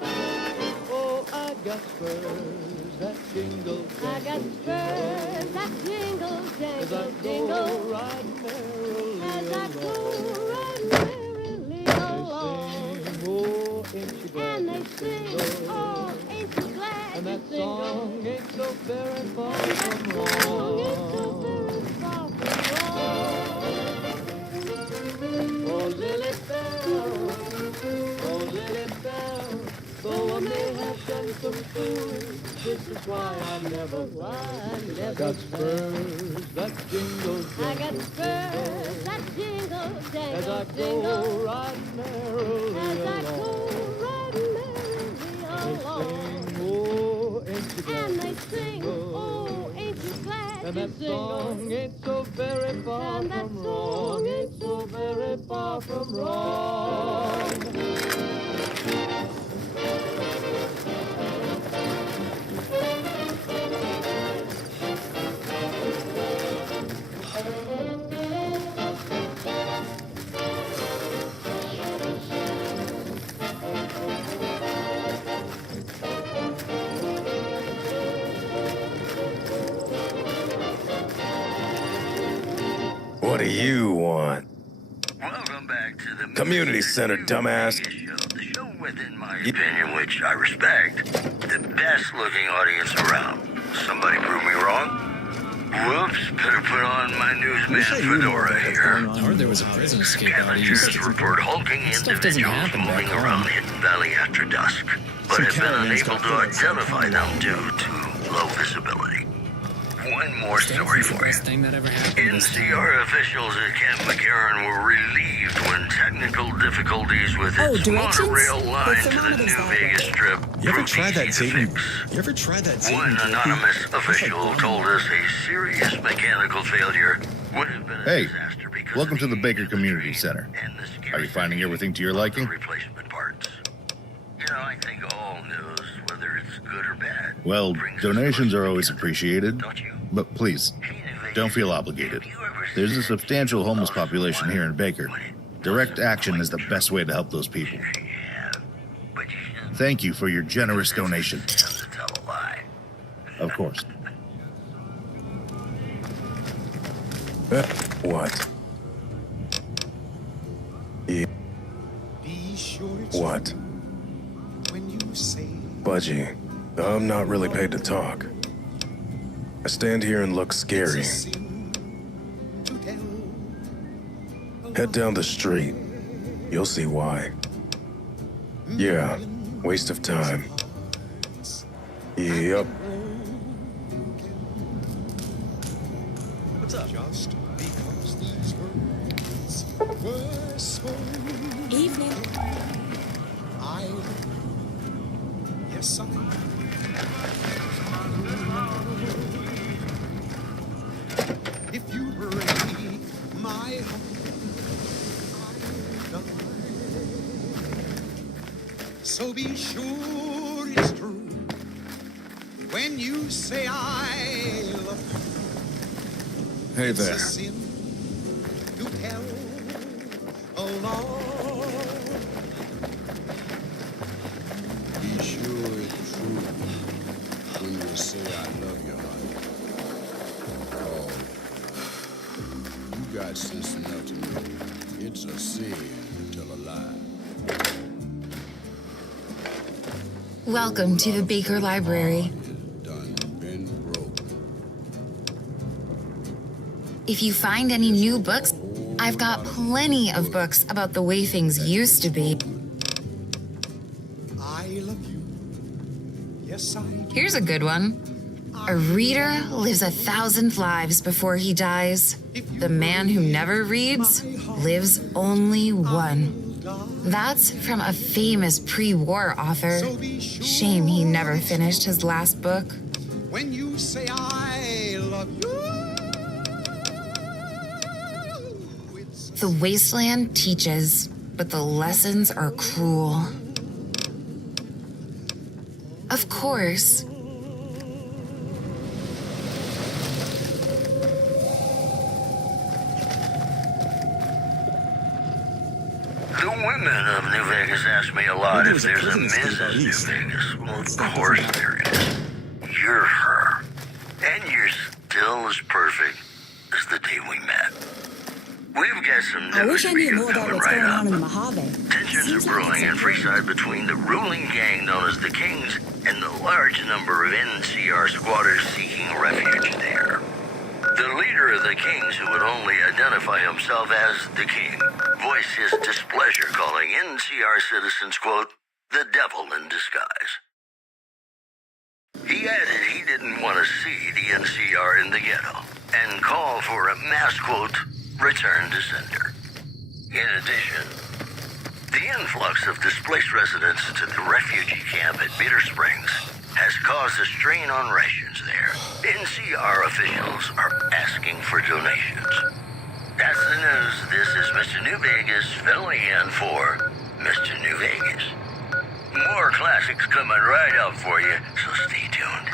Oh, I got spurs that jingle, I got spurs that jingle, jangle, jingle. riding merrily As I go along. riding merrily along. Oh, ain't you glad And they we sing, jingle? oh, ain't you glad And you that jingle? song ain't so very far That from song ain't so wrong. very far from wrong. Oh, Lily Bell, oh, Lily Bell, though I may have done some food, this is why I never got spurs that jingle, I got jingle, spurs that jingle, as I jangle, go jingle. riding merrily As I go along. riding merrily They along. sing, oh, ain't you glad And they we sing, jingle? oh, ain't you glad And you that jingle? song ain't so very far And that from song wrong. ain't so very far from wrong. What do you want? Welcome back to the Community center, dumbass. The show within my opinion, which I respect, the best looking audience around. Somebody prove me wrong? Whoops, better put on my newsman fedora here. I heard there was a prison escape out east. Scavengers report hulking That stuff doesn't individuals happen back moving home. around Hidden Valley after dusk, but Some have been caravans unable got to killed at some identify point. them due to low visibility. One more story Stanford's the for you. best thing that ever happened to this town. NCR officials at Camp McCarran were relieved when technical difficulties with Oh, its directions? monorail line The to the thermometer's New that Vegas way. Strip You ever proved tried that easy to Satan? fix. You ever tried that Satan? One jerky? anonymous Tastes like official ramen. told us a serious mechanical failure would have been a Hey, disaster because welcome of to the heat Baker and Community rain Center. and the Are you finding scarcity everything to your liking? of replacement parts. You know, I think all news, whether it's good or bad, Well, brings us donations closer are always together, appreciated, don't you? but please, don't feel obligated. There's a substantial homeless population here in Baker. Direct action is the best way to help those people. Thank you for your generous donation. Tell a lie. Of course. What? Be sure it's What? when you say Budgie, I'm not really paid to talk. I stand here and look scary. Head down the street. You'll see why. Yeah, waste of time. Yep. what's up? Just because these words were spoken. Evening. Yes, I. If you break my heart, I'll die. So be sure it's true when you say I love you. Hey It's a there. sin to tell a lie. Be sure it's true when you say I love you, honey. Oh, you got got sense enough to know it's a sin to tell a lie. Welcome to the Baker Library. If you find any new books, I've got plenty of books about the way things used to be. I love you. Yes, I do. Here's a good one. A reader lives 1,000 lives before he dies. The man who never reads lives only one. That's from a famous pre-war author. Shame he never finished his last book. When you say I love you. The wasteland teaches, but the lessons are cruel. Of course. The women of New Vegas ask me a lot if there's a Mrs. New Vegas. Well, of course there is. You're her. And you're still as perfect as the day we met. We've got some I wish I knew more about coming what's right going up. on in the Mojave. Tensions Seems are like brewing in it's Freeside between the ruling gang known as the Kings and the large number of NCR squatters seeking refuge there. The leader of the Kings, who would only identify himself as the King, voiced his displeasure, calling NCR citizens, quote, the devil in disguise. He added he didn't want to see the NCR in the ghetto and called for a mass, quote, return to sender. In addition, the influx of displaced residents to the refugee camp at Bitter Springs has caused a strain on rations there. NCR officials are asking for donations. That's the news. This is Mr. New Vegas filling in for Mr. New Vegas. More classics coming right up for you, so stay tuned.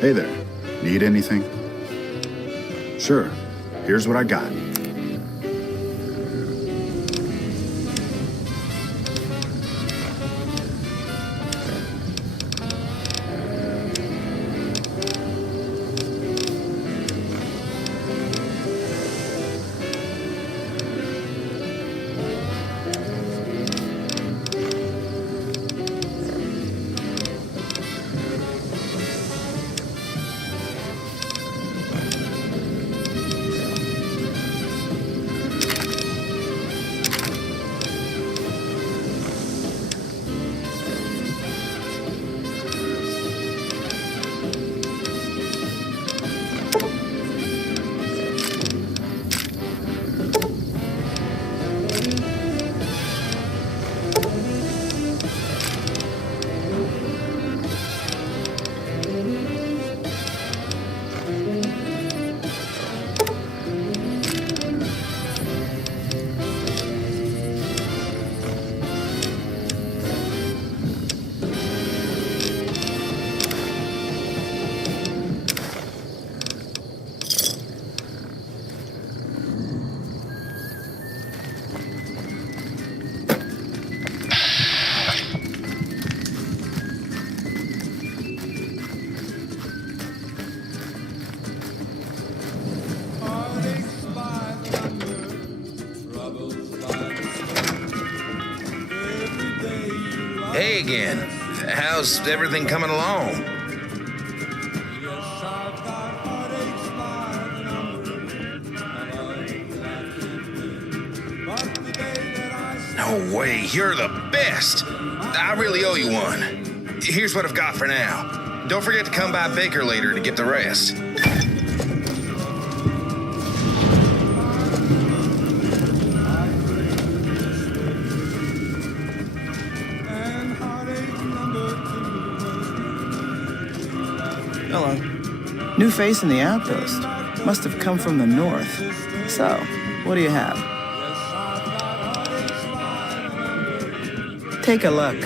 Hey there. Need anything? Sure. Here's what I got. Hey again. How's everything coming along? No way, you're the best. I really owe you one. Here's what I've got for now. Don't forget to come by Baker later to get the rest. New face in the outpost. Must have come from the north. So, what do you have? Take a look.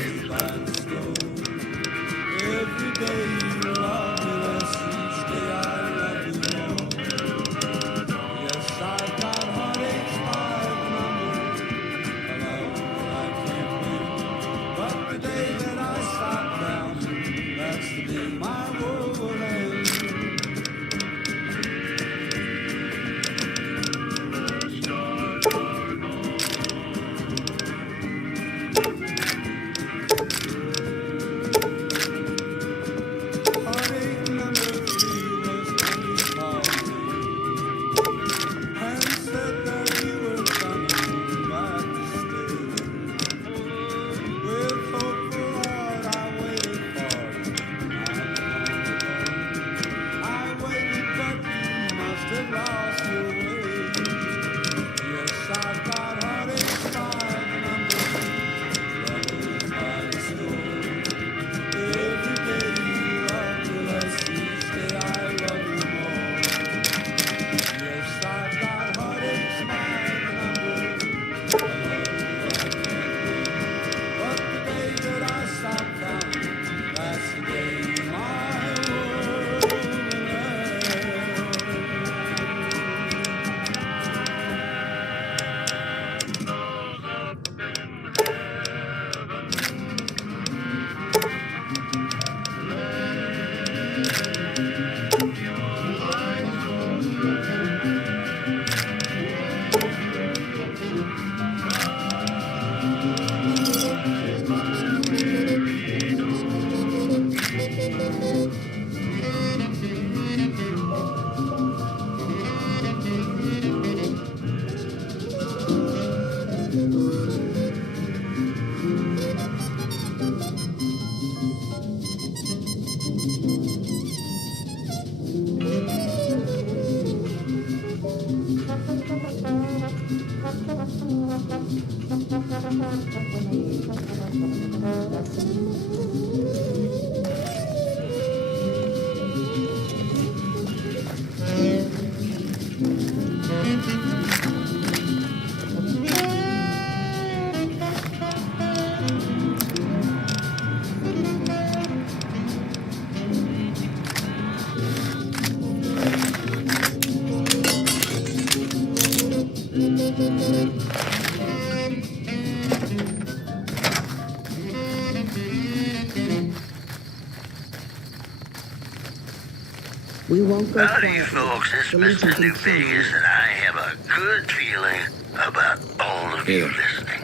We won't go Howdy, folks. It's Mr. New Vegas, and I have a good feeling about all of you listening.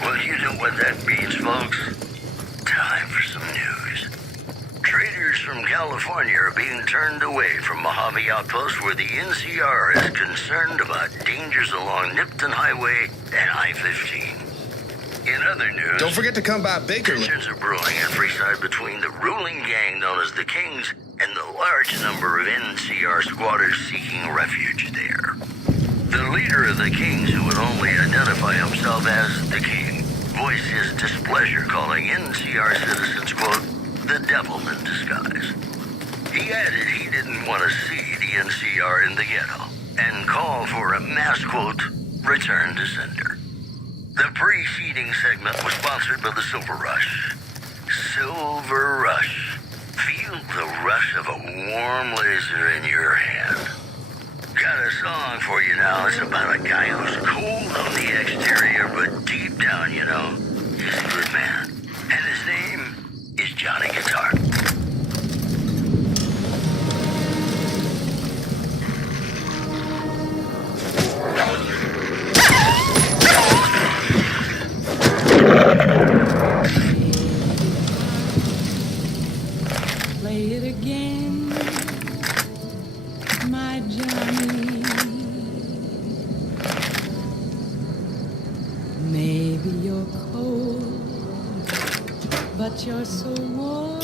Well, you know what that means, folks. Time for some news. Traders from California are being turned away from Mojave Outpost, where the NCR is concerned about dangers along Nipton Highway and I-15. In other news, don't forget to come by Bakerland. Tensions are brewing in Freeside between the ruling gang known as the Kings and the large number of NCR squatters seeking refuge there. The leader of the Kings, who would only identify himself as the King, voiced his displeasure, calling NCR citizens, quote, the devil in disguise. He added he didn't want to see the NCR in the ghetto and called for a mass, quote, return to sender. The preceding segment was sponsored by the Silver Rush. Silver Rush. Feel the rush of a warm laser in your hand. Got a song for you now. It's about a guy who's cold on the exterior, but deep down, you know, he's a good man. And his name is Johnny Guitar. Play it again, my Johnny. Maybe you're cold, but you're so warm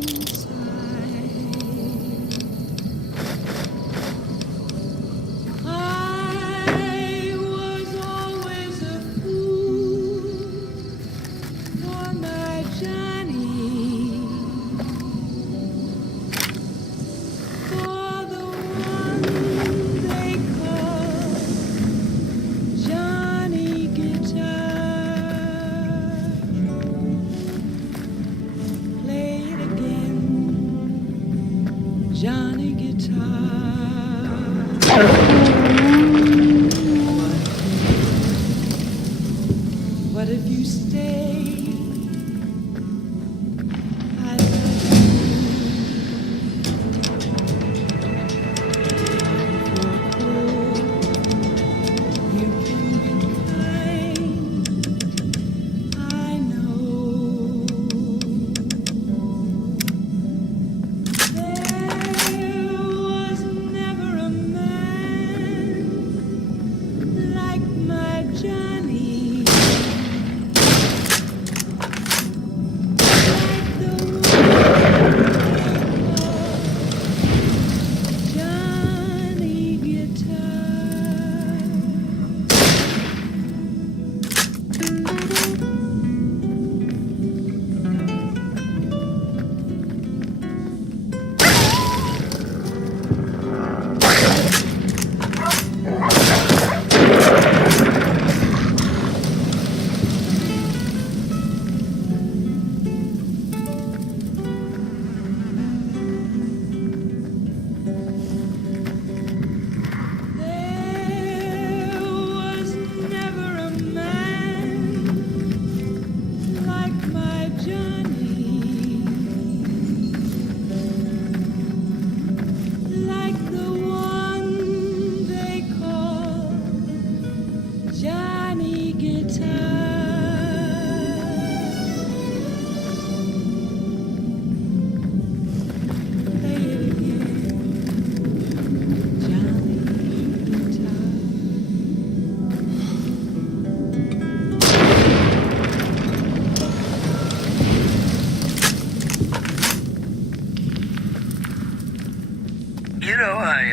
inside. I was always a fool for my Johnny. What if you stay?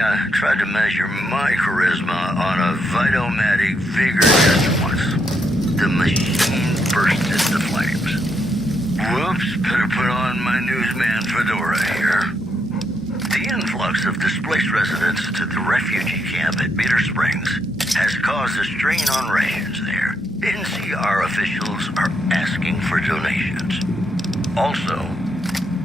I tried to measure my charisma on a Vitomatic vigor test once. The machine burst into flames. Whoops, better put on my newsman fedora here. The influx of displaced residents to the refugee camp at Bitter Springs has caused a strain on rations there. NCR officials are asking for donations. Also,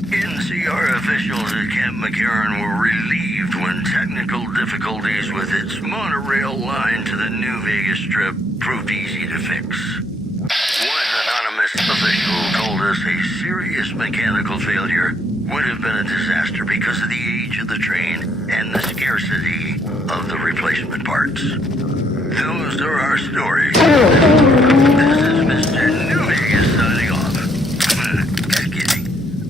NCR officials at Camp McCarran were relieved when technical difficulties with its monorail line to the New Vegas Strip proved easy to fix. One anonymous official told us a serious mechanical failure would have been a disaster because of the age of the train and the scarcity of the replacement parts. Those are our stories. This is Mr. New Vegas signing off. Just kidding.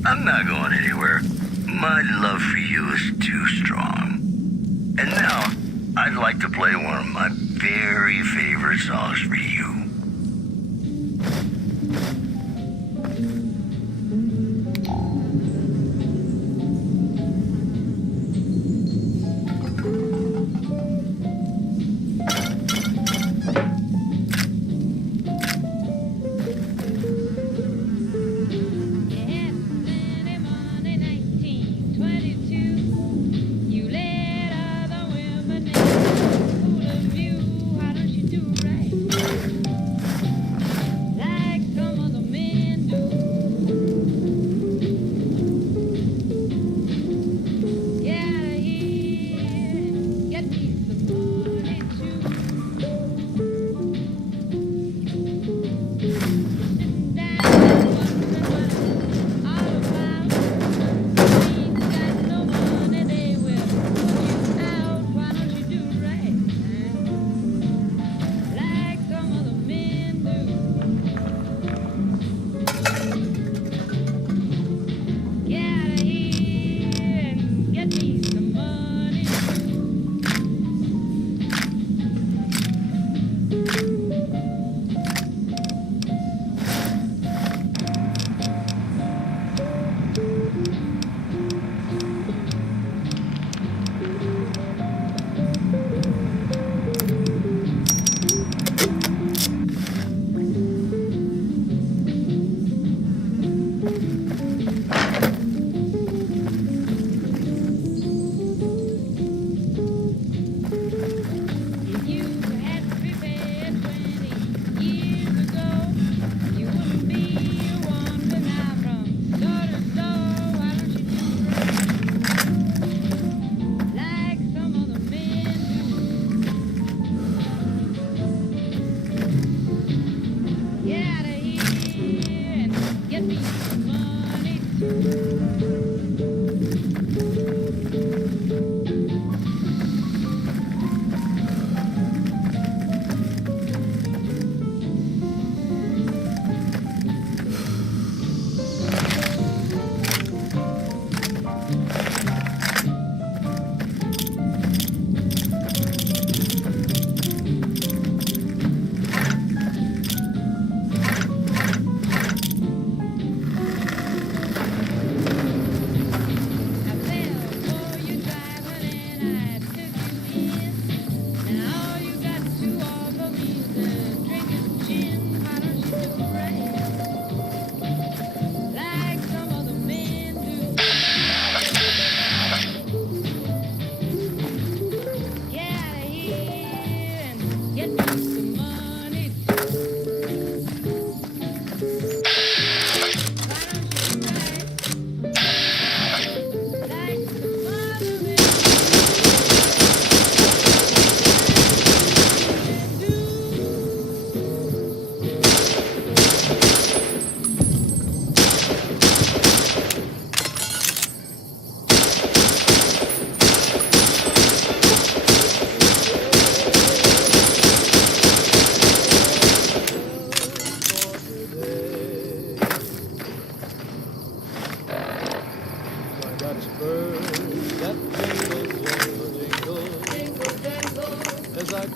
I'm not going anywhere. My love for you is too strong. And now, I'd like to play one of my very favorite songs for you.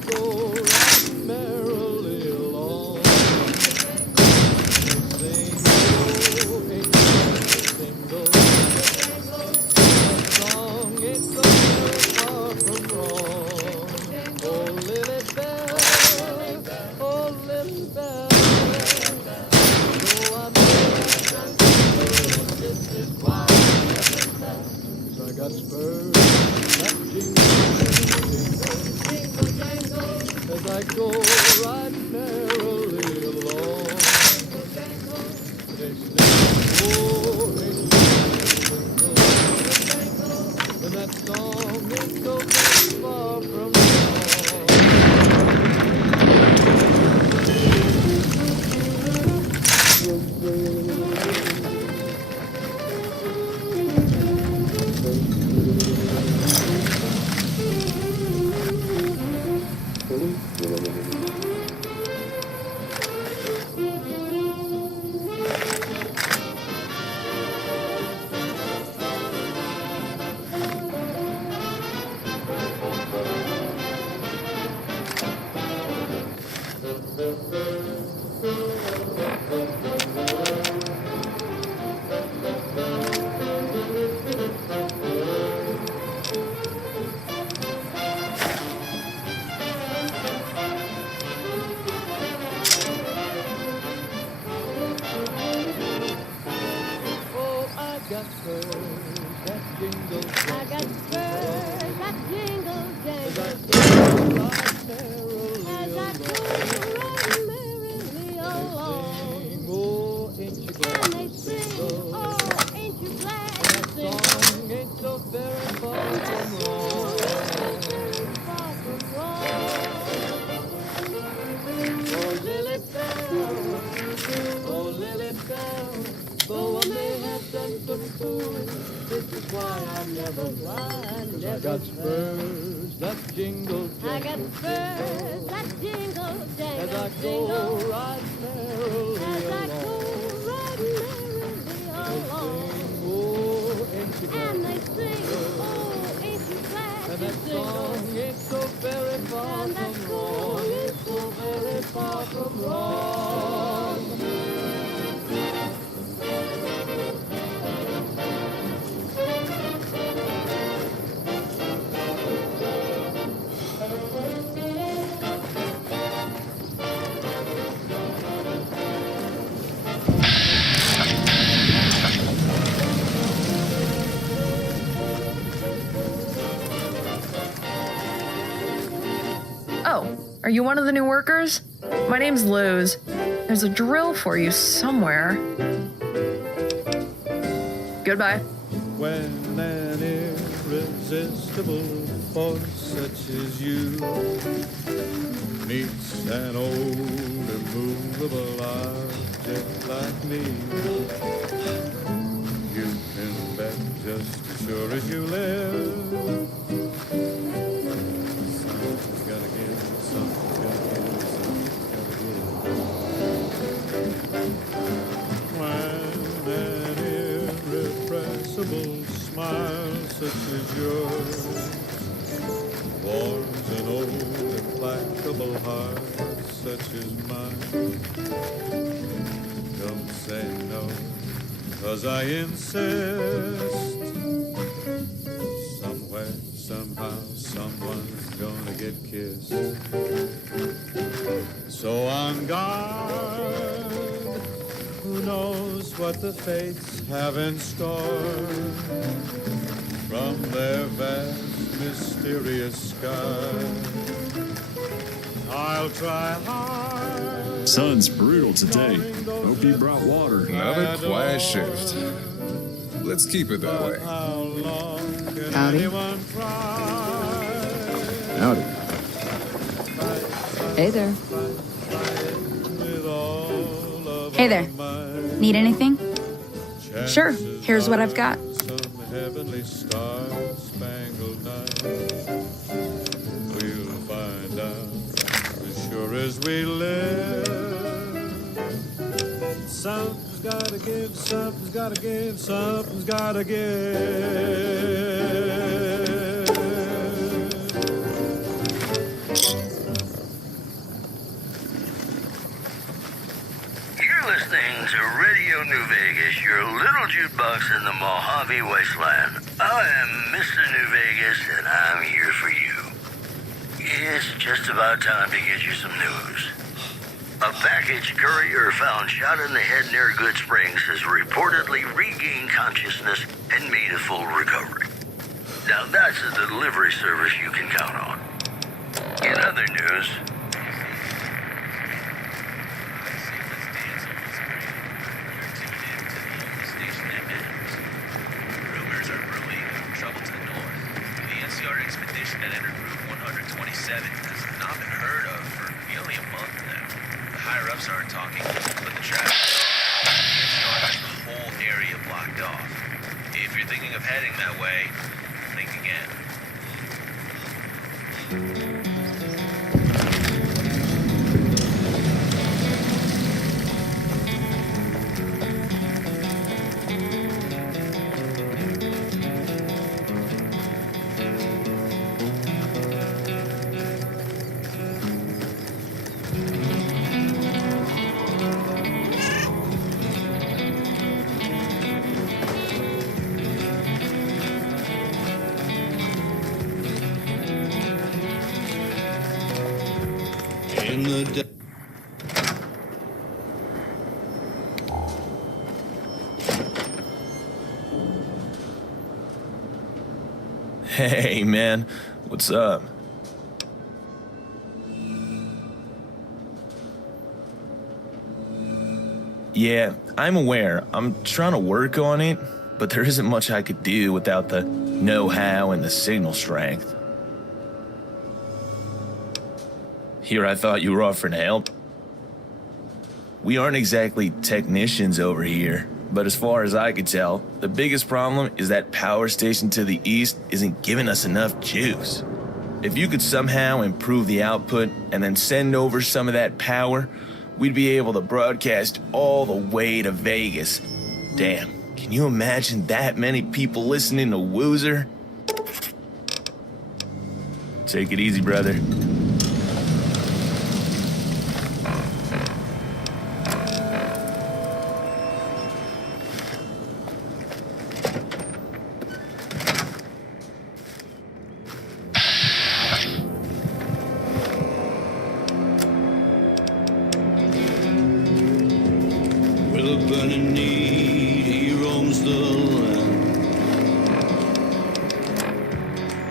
go right merrily along. Sing, oh, ain't single. That song ain't so very far from wrong. Oh, Lily Bell, oh, Lily Bell. Though I'm this is why I got spurs that jingle, as I go right merrily along. They say, oh, ain't jingle, and that song ain't so very far from wrong. Are you one of the new workers? My name's Luz. There's a drill for you somewhere. Goodbye. When an irresistible force such as you meets an old immovable object like me, you can bet just as sure as you live, something's gotta give, something's gotta give, something's gotta give. When an irrepressible smile such as yours warms an old implacable heart such as mine, don't say no, 'cause I insist. Somewhere, somehow, someone's gonna get kissed. So on guard, who knows what the fates have in store from their vast, mysterious sky. I'll try hard. Sun's brutal today. Hope you brought water. Another quiet shift. Let's keep it that way. Howdy. Howdy. Hey there. Hey there. Need anything? Sure, here's what I've got. Heavenly star-spangled night. We'll find out as sure as we live. Something's gotta give, something's gotta give, something's gotta give. your little jukebox in the Mojave Wasteland. I am Mr. New Vegas, and I'm here for you. It's just about time to get you some news. A package courier found shot in the head near Good Springs has reportedly regained consciousness and made a full recovery. Now that's a delivery service you can count on. In other news, rumors are brewing of trouble to the north. The NCR expedition that entered Route 127 has not been heard of for nearly a month now. The higher-ups aren't talking, but the traffic, the NCR has the whole area blocked off. If you're thinking of heading that way, think again. In the day. Hey, man. What's up? Yeah, I'm aware. I'm trying to work on it, but there isn't much I could do without the know-how and the signal strength. Here I thought you were offering help. We aren't exactly technicians over here, but as far as I could tell, the biggest problem is that power station to the east isn't giving us enough juice. If you could somehow improve the output and then send over some of that power, we'd be able to broadcast all the way to Vegas. Damn, can you imagine that many people listening to Woozer? Take it easy, brother. With a burning need, he roams the land.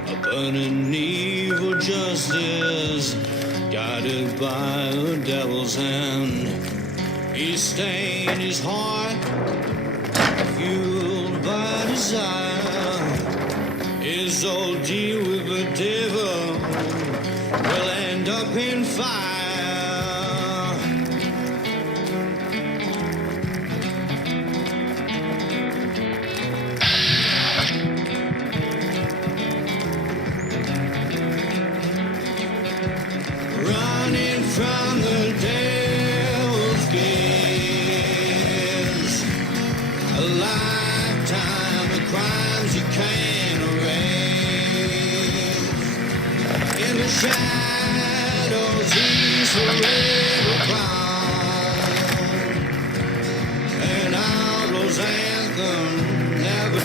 A burning need for justice, guided by the devil's hand. He stained his heart, fueled by desire. His old deal with the devil will end up in fire. Running from the devil's gaze, a lifetime of crimes you can't erase. In the shadows, he's forever bound. An outlaw's anthem never.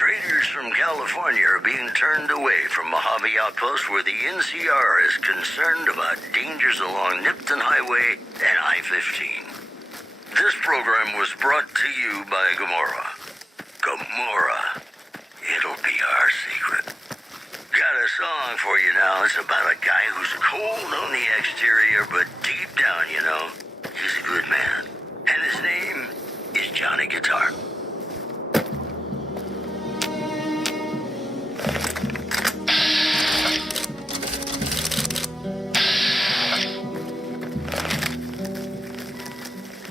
traders from California are being turned away from Mojave Outpost where the NCR is concerned about dangers along Nipton Highway and I-15. This program was brought to you by Gomorrah. Gomorrah. It'll be our secret. Got a song for you now. It's about a guy who's cold on the exterior, but deep down, you know, he's a good man. And his name is Johnny Guitar.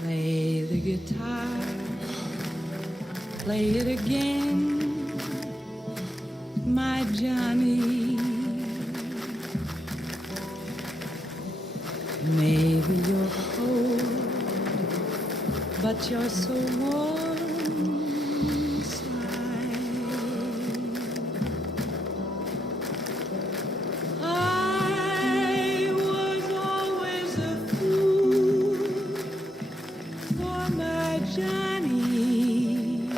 Play the guitar, play it again, my Johnny. Maybe you're cold but you're so warm inside. I was always a fool for my Johnny,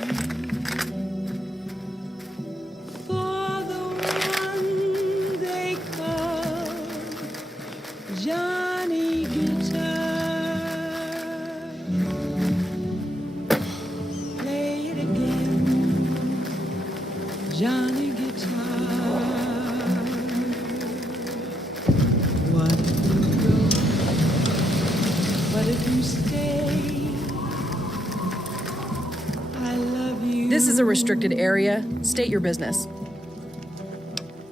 for the one they call Johnny Guitar. Play it again, Johnny Guitar. What if you go? What if you stay? I love you. This is a restricted area. State your business.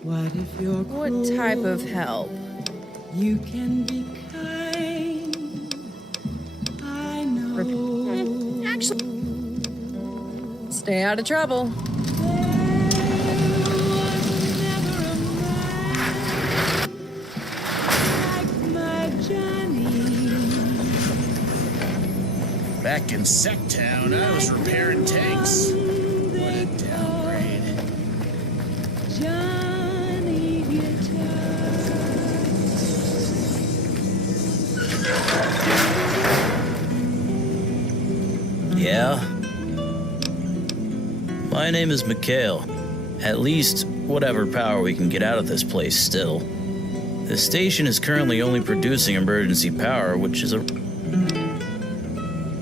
What if you're What cold? type of help? You can be kind. I know. Actually, stay out of trouble. My Johnny. Back in Sacktown, I was repairing tanks. What a downgrade. Johnny Yeah? My name is Mikhail. At least, whatever power we can get out of this place still. The station is currently only producing emergency power, which is a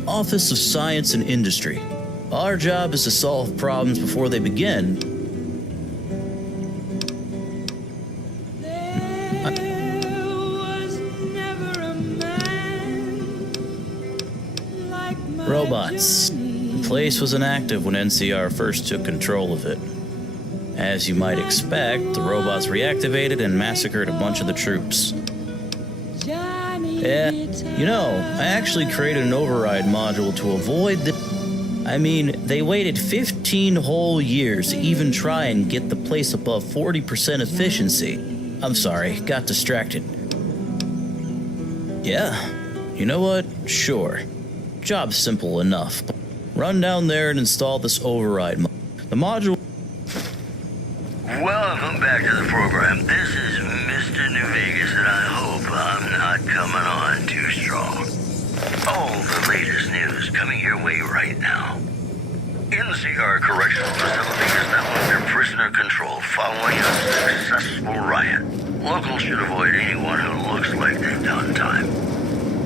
Office of Science and Industry. Our job is to solve problems before they begin. Robots. The place was inactive when NCR first took control of it. As you might expect, the robots reactivated and massacred a bunch of the troops. Yeah, you know, I actually created an override module to avoid the... I mean, they waited 15 whole years to even try and get the place above 40% efficiency. I'm sorry, got distracted. Yeah, you know what? Sure. Job's simple enough. Run down there and install this override module. The module... Welcome back to the program. This is Mr. New Vegas, and I hope I'm not coming on too strong. All the latest news coming your way right now. NCR Correctional Facility is now under prisoner control following a successful riot. Locals should avoid anyone who looks like they've done time.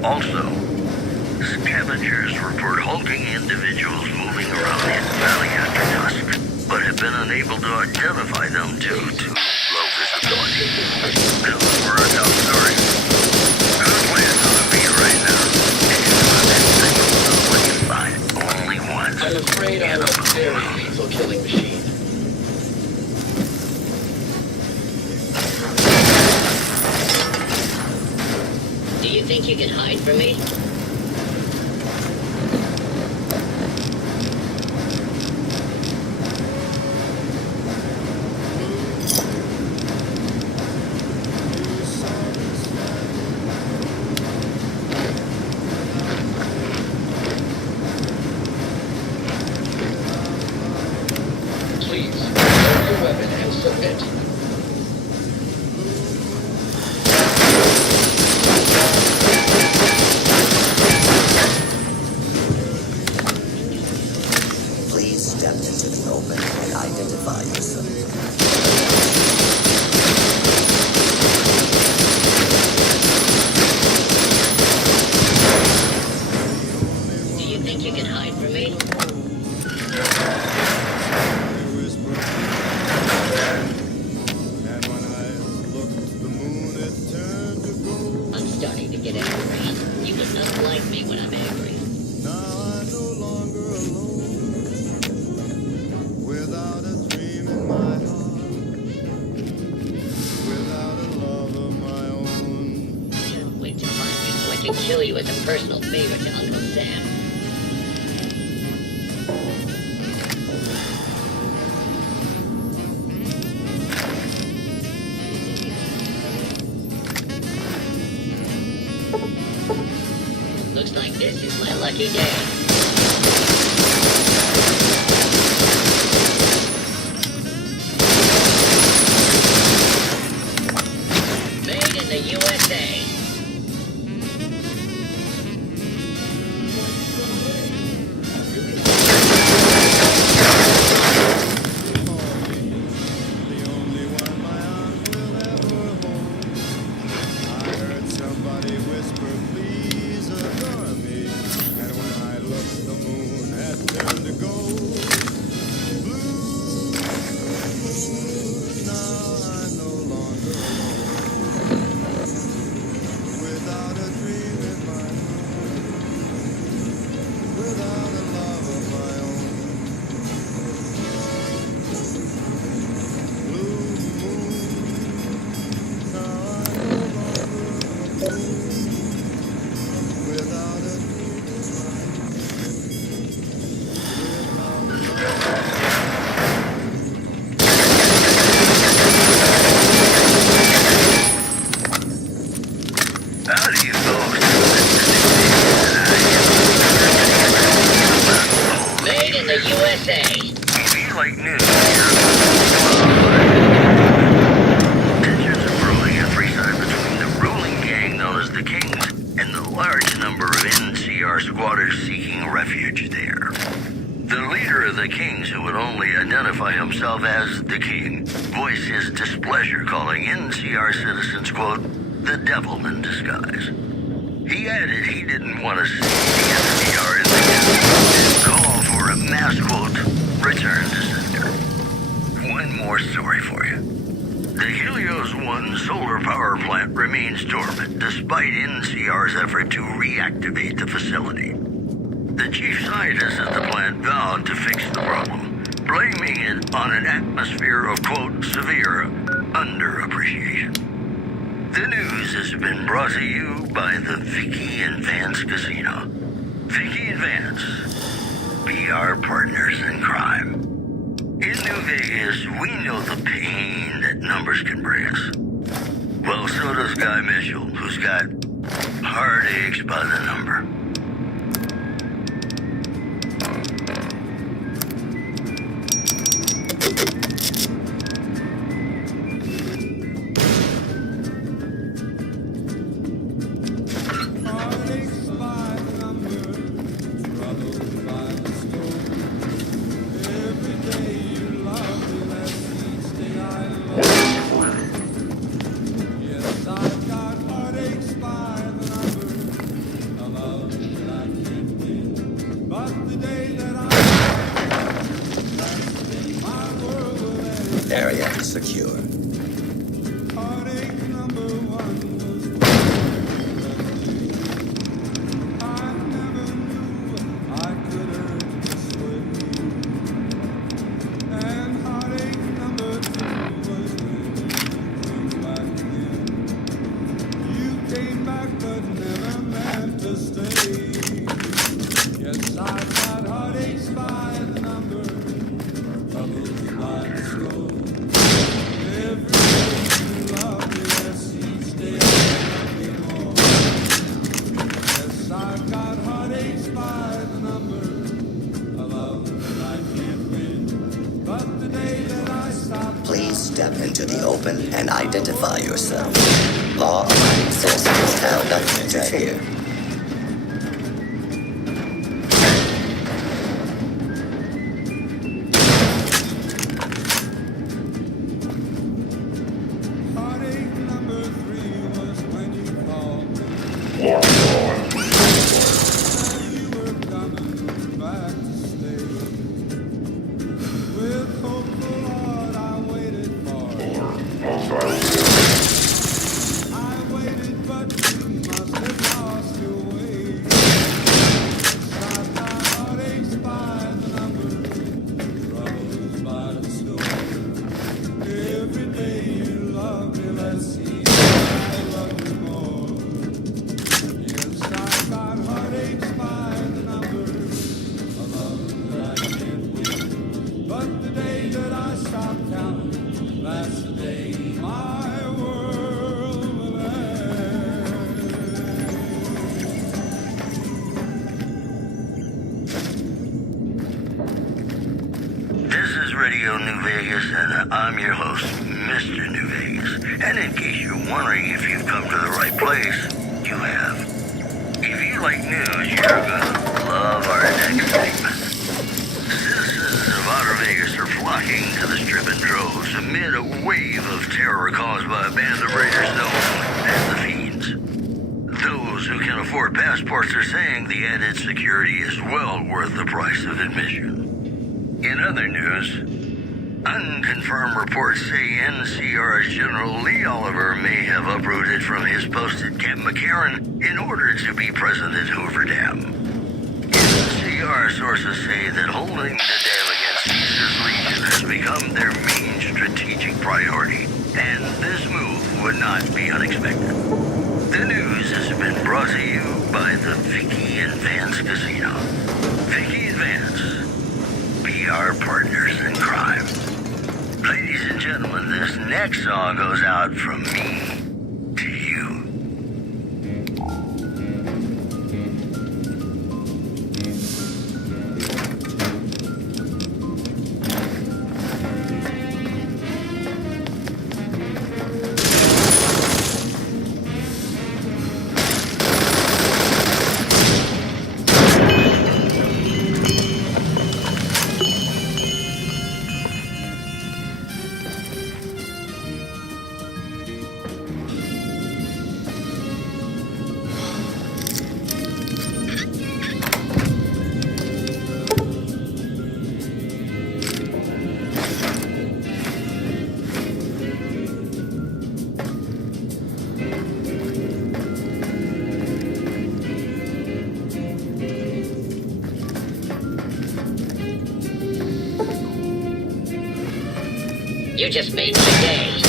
Also, scavengers report hulking individuals moving around the valley after dusk, but have been unable to identify them due to low visibility. Those were our top stories. Good ways on the beat right now. And signals of what you find only once. I'm afraid I'm a very lethal killing machine. Do you think you can hide from me? Please, drop your weapon and submit. Please step into the open and identify yourself. Do you think you can hide from me? I'm starting to get angry. You would not like me when I'm angry. Without a dream in my heart, without a love of my own. Can't wait to find you so I can kill you as a personal favor to Uncle Sam. Looks like this is my lucky day. King voiced his displeasure, calling NCR citizens, quote, the devil in disguise. He added he didn't want to see the NCR in the and call for a mass, quote, return to sender. One more story for you. The Helios 1 solar power plant remains dormant despite NCR's effort to reactivate the facility. The chief scientist at the plant vowed to fix the problem, blaming it on an atmosphere of, quote, severe underappreciation. The news has been brought to you by the Vicky and Vance Casino. Vicky and Vance, be our partners in crime. In New Vegas, we know the pain that numbers can bring us. Well, so does Guy Mitchell, who's got heartaches by the number. Area secure. Please step into the open and identify yourself. Law abiding citizens have nothing to fear. Radio New Vegas, and I'm your host, Mr. New Vegas. And in case you're wondering if you've come to the right place, you have. If you like news, you're gonna love our next segment. Citizens of Outer Vegas are flocking to the Strip in droves amid a wave of terror caused by a band of raiders known as the Fiends. Those who can afford passports are saying the added security is well worth the price of admission. In other news, unconfirmed reports say NCR's General Lee Oliver may have uprooted from his post at Camp McCarran in order to be present at Hoover Dam. NCR sources say that holding the dam against Caesar's Legion has become their main strategic priority, and this move would not be unexpected. The news has been brought to you by the Vicky and Vance Casino. Vicky and Vance, be our partners in crime. Ladies and gentlemen, this next song goes out from me to you. You just made my day.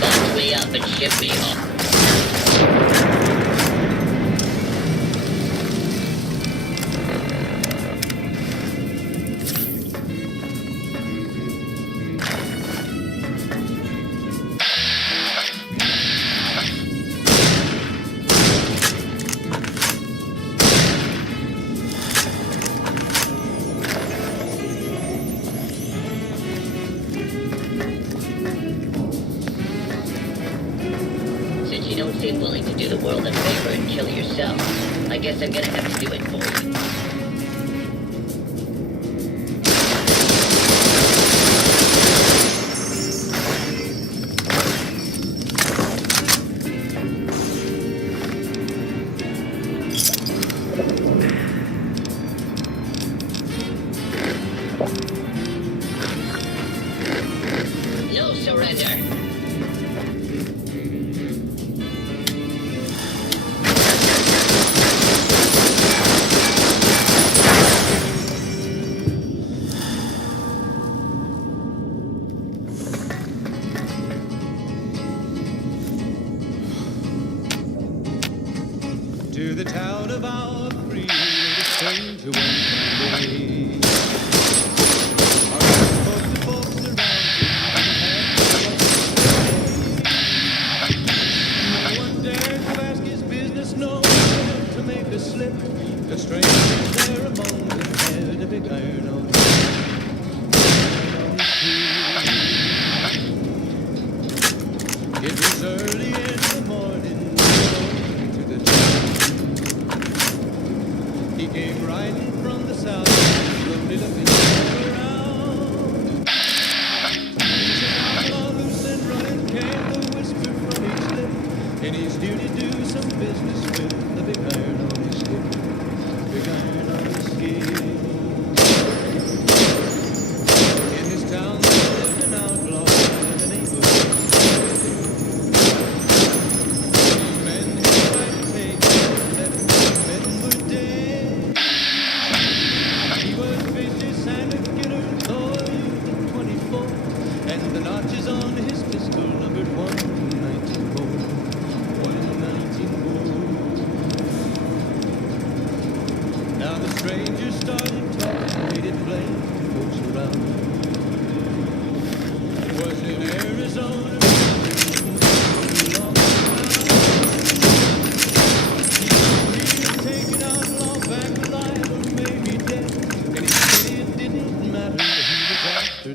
Box me up and ship me home. Since you don't seem willing to do the world a favor and kill yourself, I guess I'm gonna have to do it for you. No surrender. To the town of our free, the stranger went one day. Our folks and folks around him had no one dared to ask his business, no one dared to make a slip. The strangers there among them had a big iron on his teeth. It was early in the morning, to the he came riding from the south, slowly looking around. All loose and running came the whisper from his lip, and he's due to do some business with the big iron on his hip, big iron on his hip. In his town there lived an outlaw and a neighborhood. Men who tried to take him, left men were dead. He was vicious and a killer, though a youth of 24, and the notches on his pistol numbered 119 more, 119 more. Now the stranger started talking, made it plain to folks around. It was in Arizona. Taken outlaw back alive or maybe dead, and he said it didn't matter that he was after.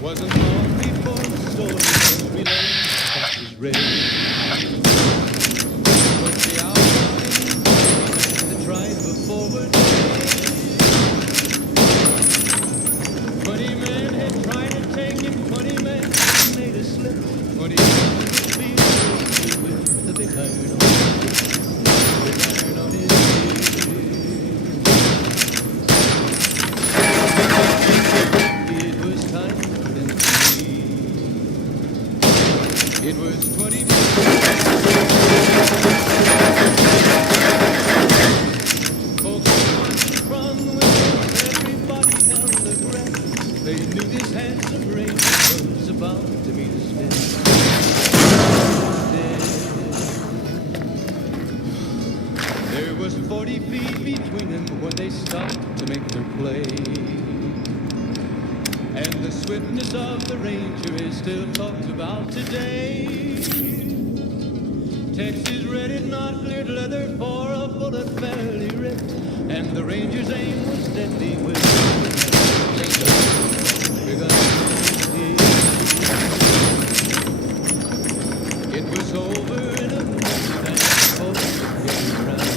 Wasn't long before the story was relayed, that was ready. But the outlaw in the tribe of forward. 20 men had tried to take him, 20 men made a slip. 20 men would be with the big iron on his hip, big iron on his hip. It was time for them to leave. It was 20 men. Folks watching from the windows, everybody held their breath. They knew this handsome ranger was about to meet his death. There was 40 feet between them when they stopped to make their play. And the swiftness of the ranger is still talked about today. Texas red is not cleared leather for a bullet fairly ripped, and the ranger's aim was deadly with it was over in a moment and folks were getting around.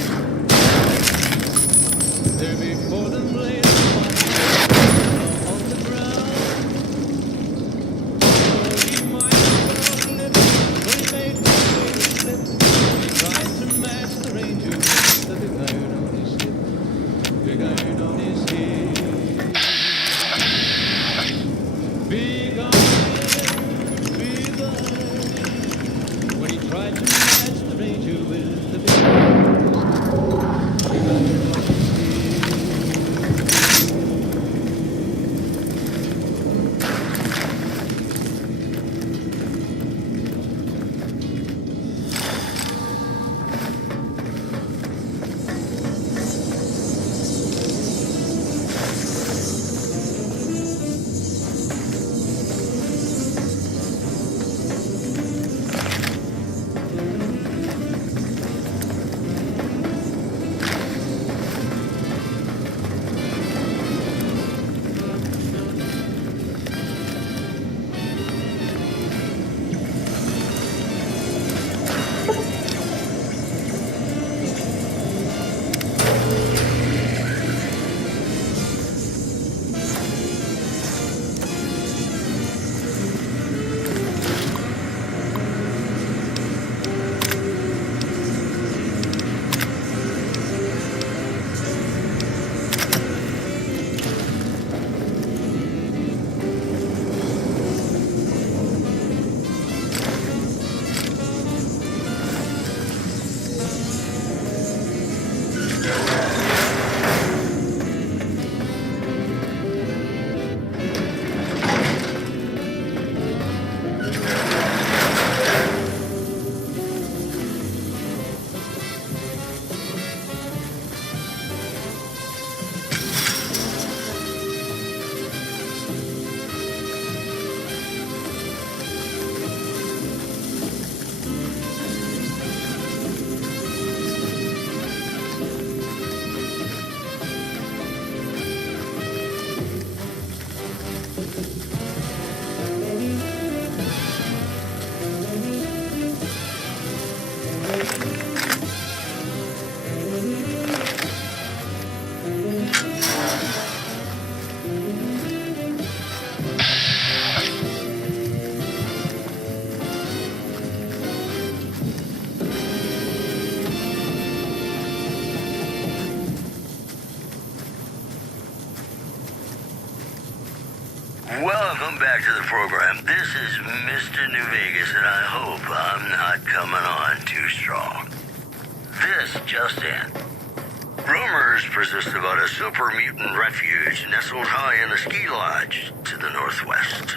There before them lay a body on the ground. Oh, he might have lived, but he made one way to slip. He tried to match the ranger with the big iron on his hip, big iron on his Welcome back to the program. This is Mr. New Vegas, and I hope I'm not coming on too strong. This just in. Rumors persist about a super mutant refuge nestled high in a ski lodge to the northwest.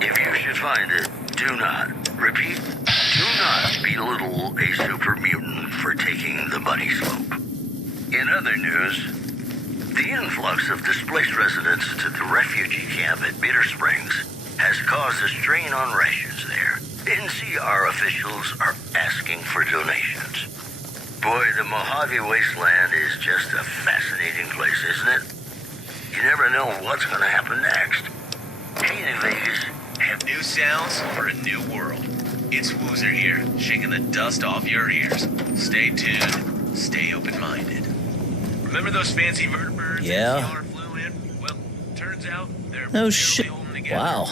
If you should find it, do not, repeat, do not belittle a super mutant for taking the bunny slope. In other news, the influx of displaced residents to the refugee camp at Bitter Springs has caused a strain on rations there. NCR officials are asking for donations. Boy, the Mojave Wasteland is just a fascinating place, isn't it? You never know what's going to happen next. Hey, New Vegas. Have new sounds for a new world. It's Woozer here, shaking the dust off your ears. Stay tuned. Stay open-minded. Remember those fancy vertebrates? Yeah. Well, turns out they're No shit. Wow.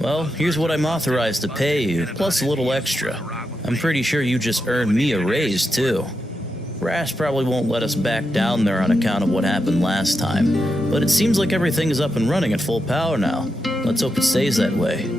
Well, here's what I'm authorized to pay you, plus a little extra. I'm pretty sure you just earned me a raise, too. Brass probably won't let us back down there on account of what happened last time, but it seems like everything is up and running at full power now. Let's hope it stays that way.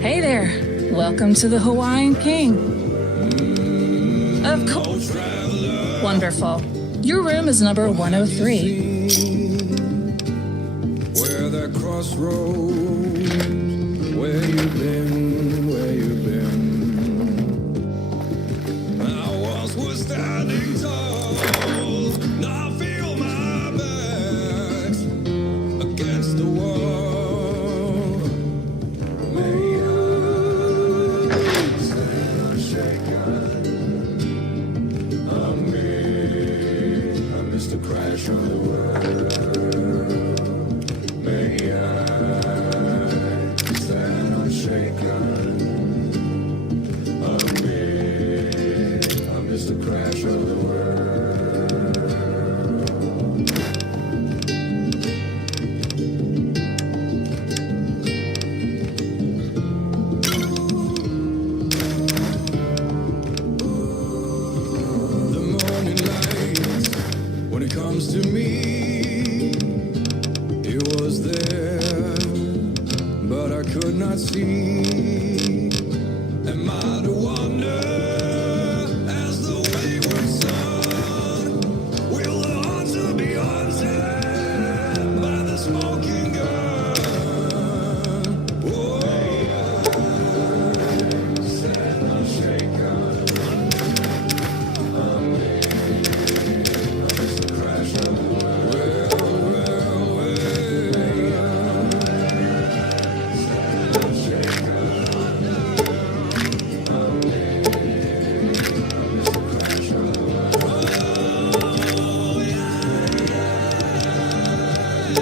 Hey there. Welcome to the Hawaiian King. Of course. Wonderful. Your room is number 103. Where that crossroads, where you've been, where you've been. I once was standing tall, now I feel my back against the wall. May I stand unshaken. I'm Mr. Crash of the world. May I stand unshaken. I'm Mr. Crash of the world. The morning light, when it comes to me, it was there, but I could not see. Am I to wonder as the wayward sun? Will the hunter be hunted by the smoking gun? Oh, stand unshaken. I'm Mr. Crash of the world. New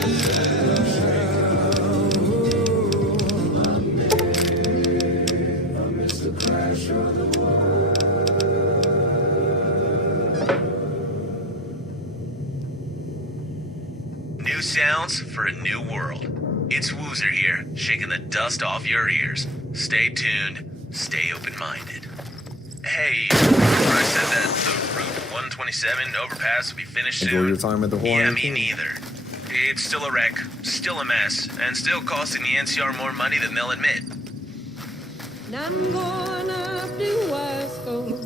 sounds for a new world. It's Woozer here, shaking the dust off your ears. Stay tuned, stay open-minded. Hey, remember I said that the Route 127 overpass will be finished soon? Enjoy your time at the Hawaiian Yeah, me King. neither. It's still a wreck, still a mess, and still costing the NCR more money than they'll admit.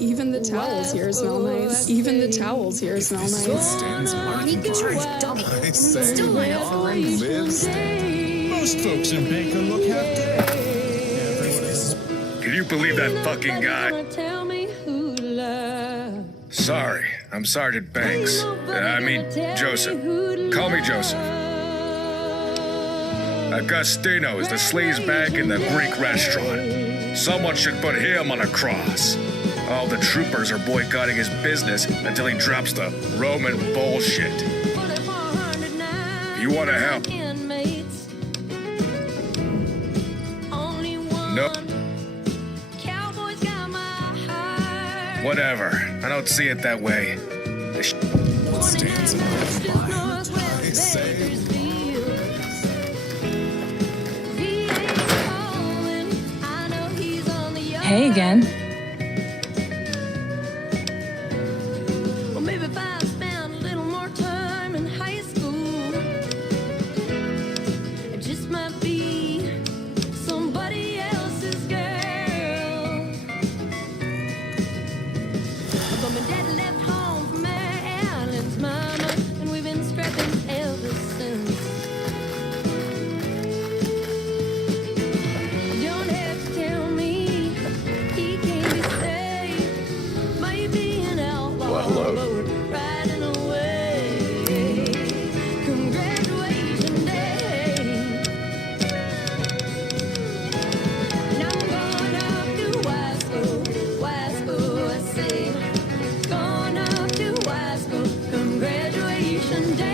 Even the towels here smell nice. Even the towels here smell nice. He could charge double. I say, Still line up for rent. Most folks in Baker look half dead. Can you believe that fucking guy? Sorry, I'm Sergeant Banks. Joseph. Call me Joseph. Agostino is the sleazebag in the Greek restaurant. Someone should put him on a cross. All the troopers are boycotting his business until he drops the Roman bullshit. If you want to help. No. Whatever. I don't see it that way. What stands in my mind? I say. Hey again. Well, maybe if I spent a little more time in high school, it just might be somebody else's girl. But my dad left home for Mary Ellen's mama, and we've been scrapping ever since. You don't have to tell me he can't be saved by being an outlaw. Well, hello. Riding away. Congratulations day. And I'm going off to Wasco, I say. Going off to Wasco. Congratulations day.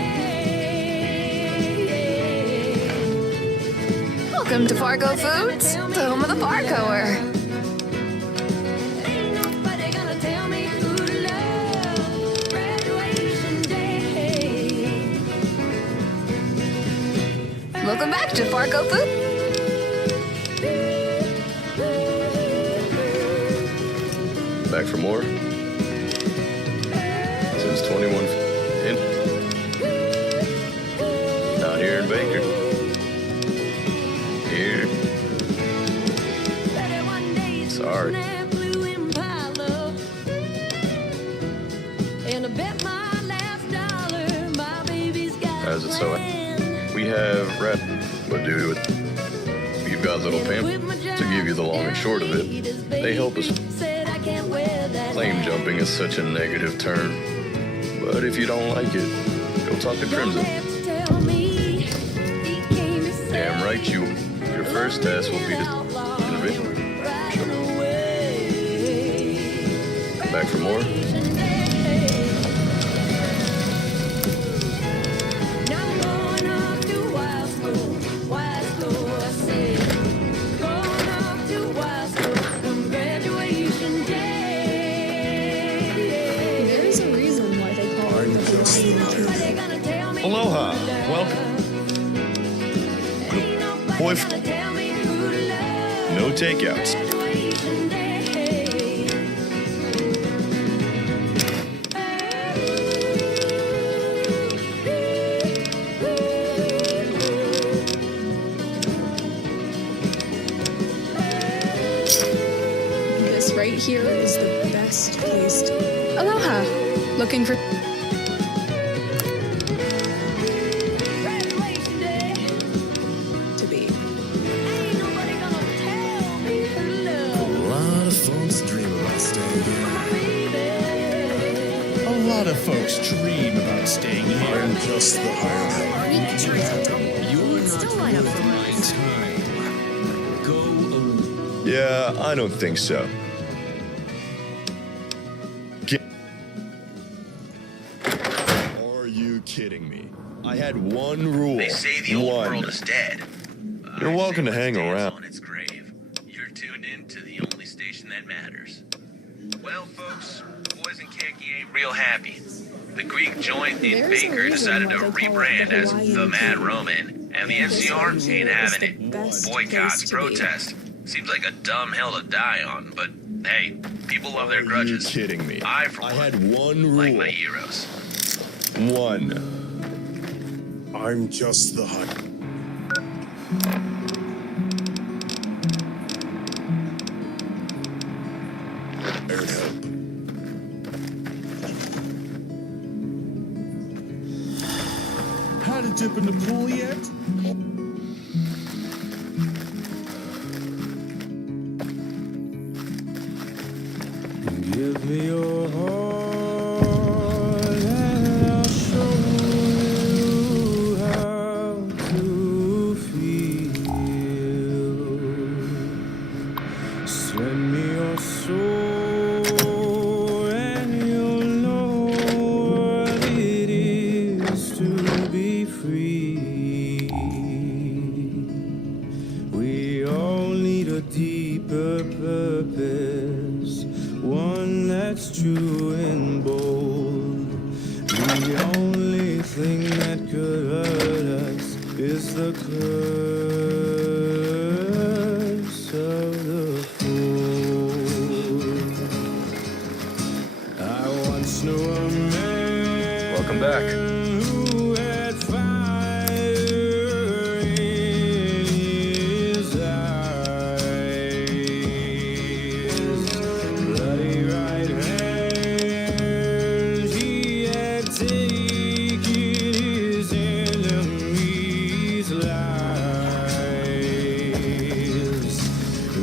Welcome to Fargo Foods, the home of the Fargoer. Ain't nobody gonna tell me who to love. Graduation day. Welcome back to Fargo Foods. Back for more? Since 21 in. Not here in Baker. Here. Sorry. Blue Impala. And I bet my last dollar my baby's got As it so we have rap, but due to it, we've got little pimp. To give you the long and short of it, they help us. said I can't wear that. Claim jumping is such a negative term, but if you don't like it, go talk to Crimson. Tell me he came to say Damn right you. Your first task will be to convict. Back for more? There's a reason why they call it the Hawaiian King. Aloha. Welcome. Boyfriend. No takeouts. This right here is the best place to... Aloha! Looking for... to be. A lot of folks dream about staying here. A lot of folks dream about staying here. I'm just the highway. You're not line up for Yeah, I don't think so. Are you kidding me? I had one rule. They say the old world is dead. You're welcome to hang around. On its grave. You're tuned in to the only station that matters. Well, folks, boys in Khaki ain't real happy. The Greek joint in Baker decided to rebrand as the Mad Roman, and the NCR ain't having it. Boycotts, protests. Seems like a dumb hill to die on, but hey, people love their grudges. You're kidding me. I, for one, had one rule. like my heroes. One. I'm just the hunt. Aired help. Had a dip in the pool yet? Give me your heart and I'll show you how to feel. Send me your soul and you'll know what it is to be free. We all need a deeper purpose, one that's true and bold. The only thing that could hurt us is the curse of the fool. I once knew a man. Welcome back. Who had fire in his eyes, bloody right hand. He had taken his enemies' lives.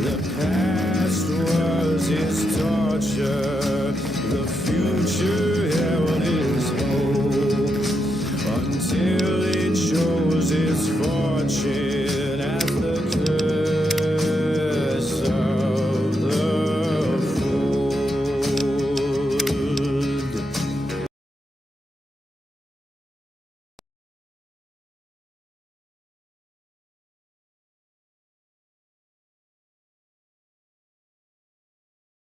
The past was his torture, the future held his hope, until it chose his fortune.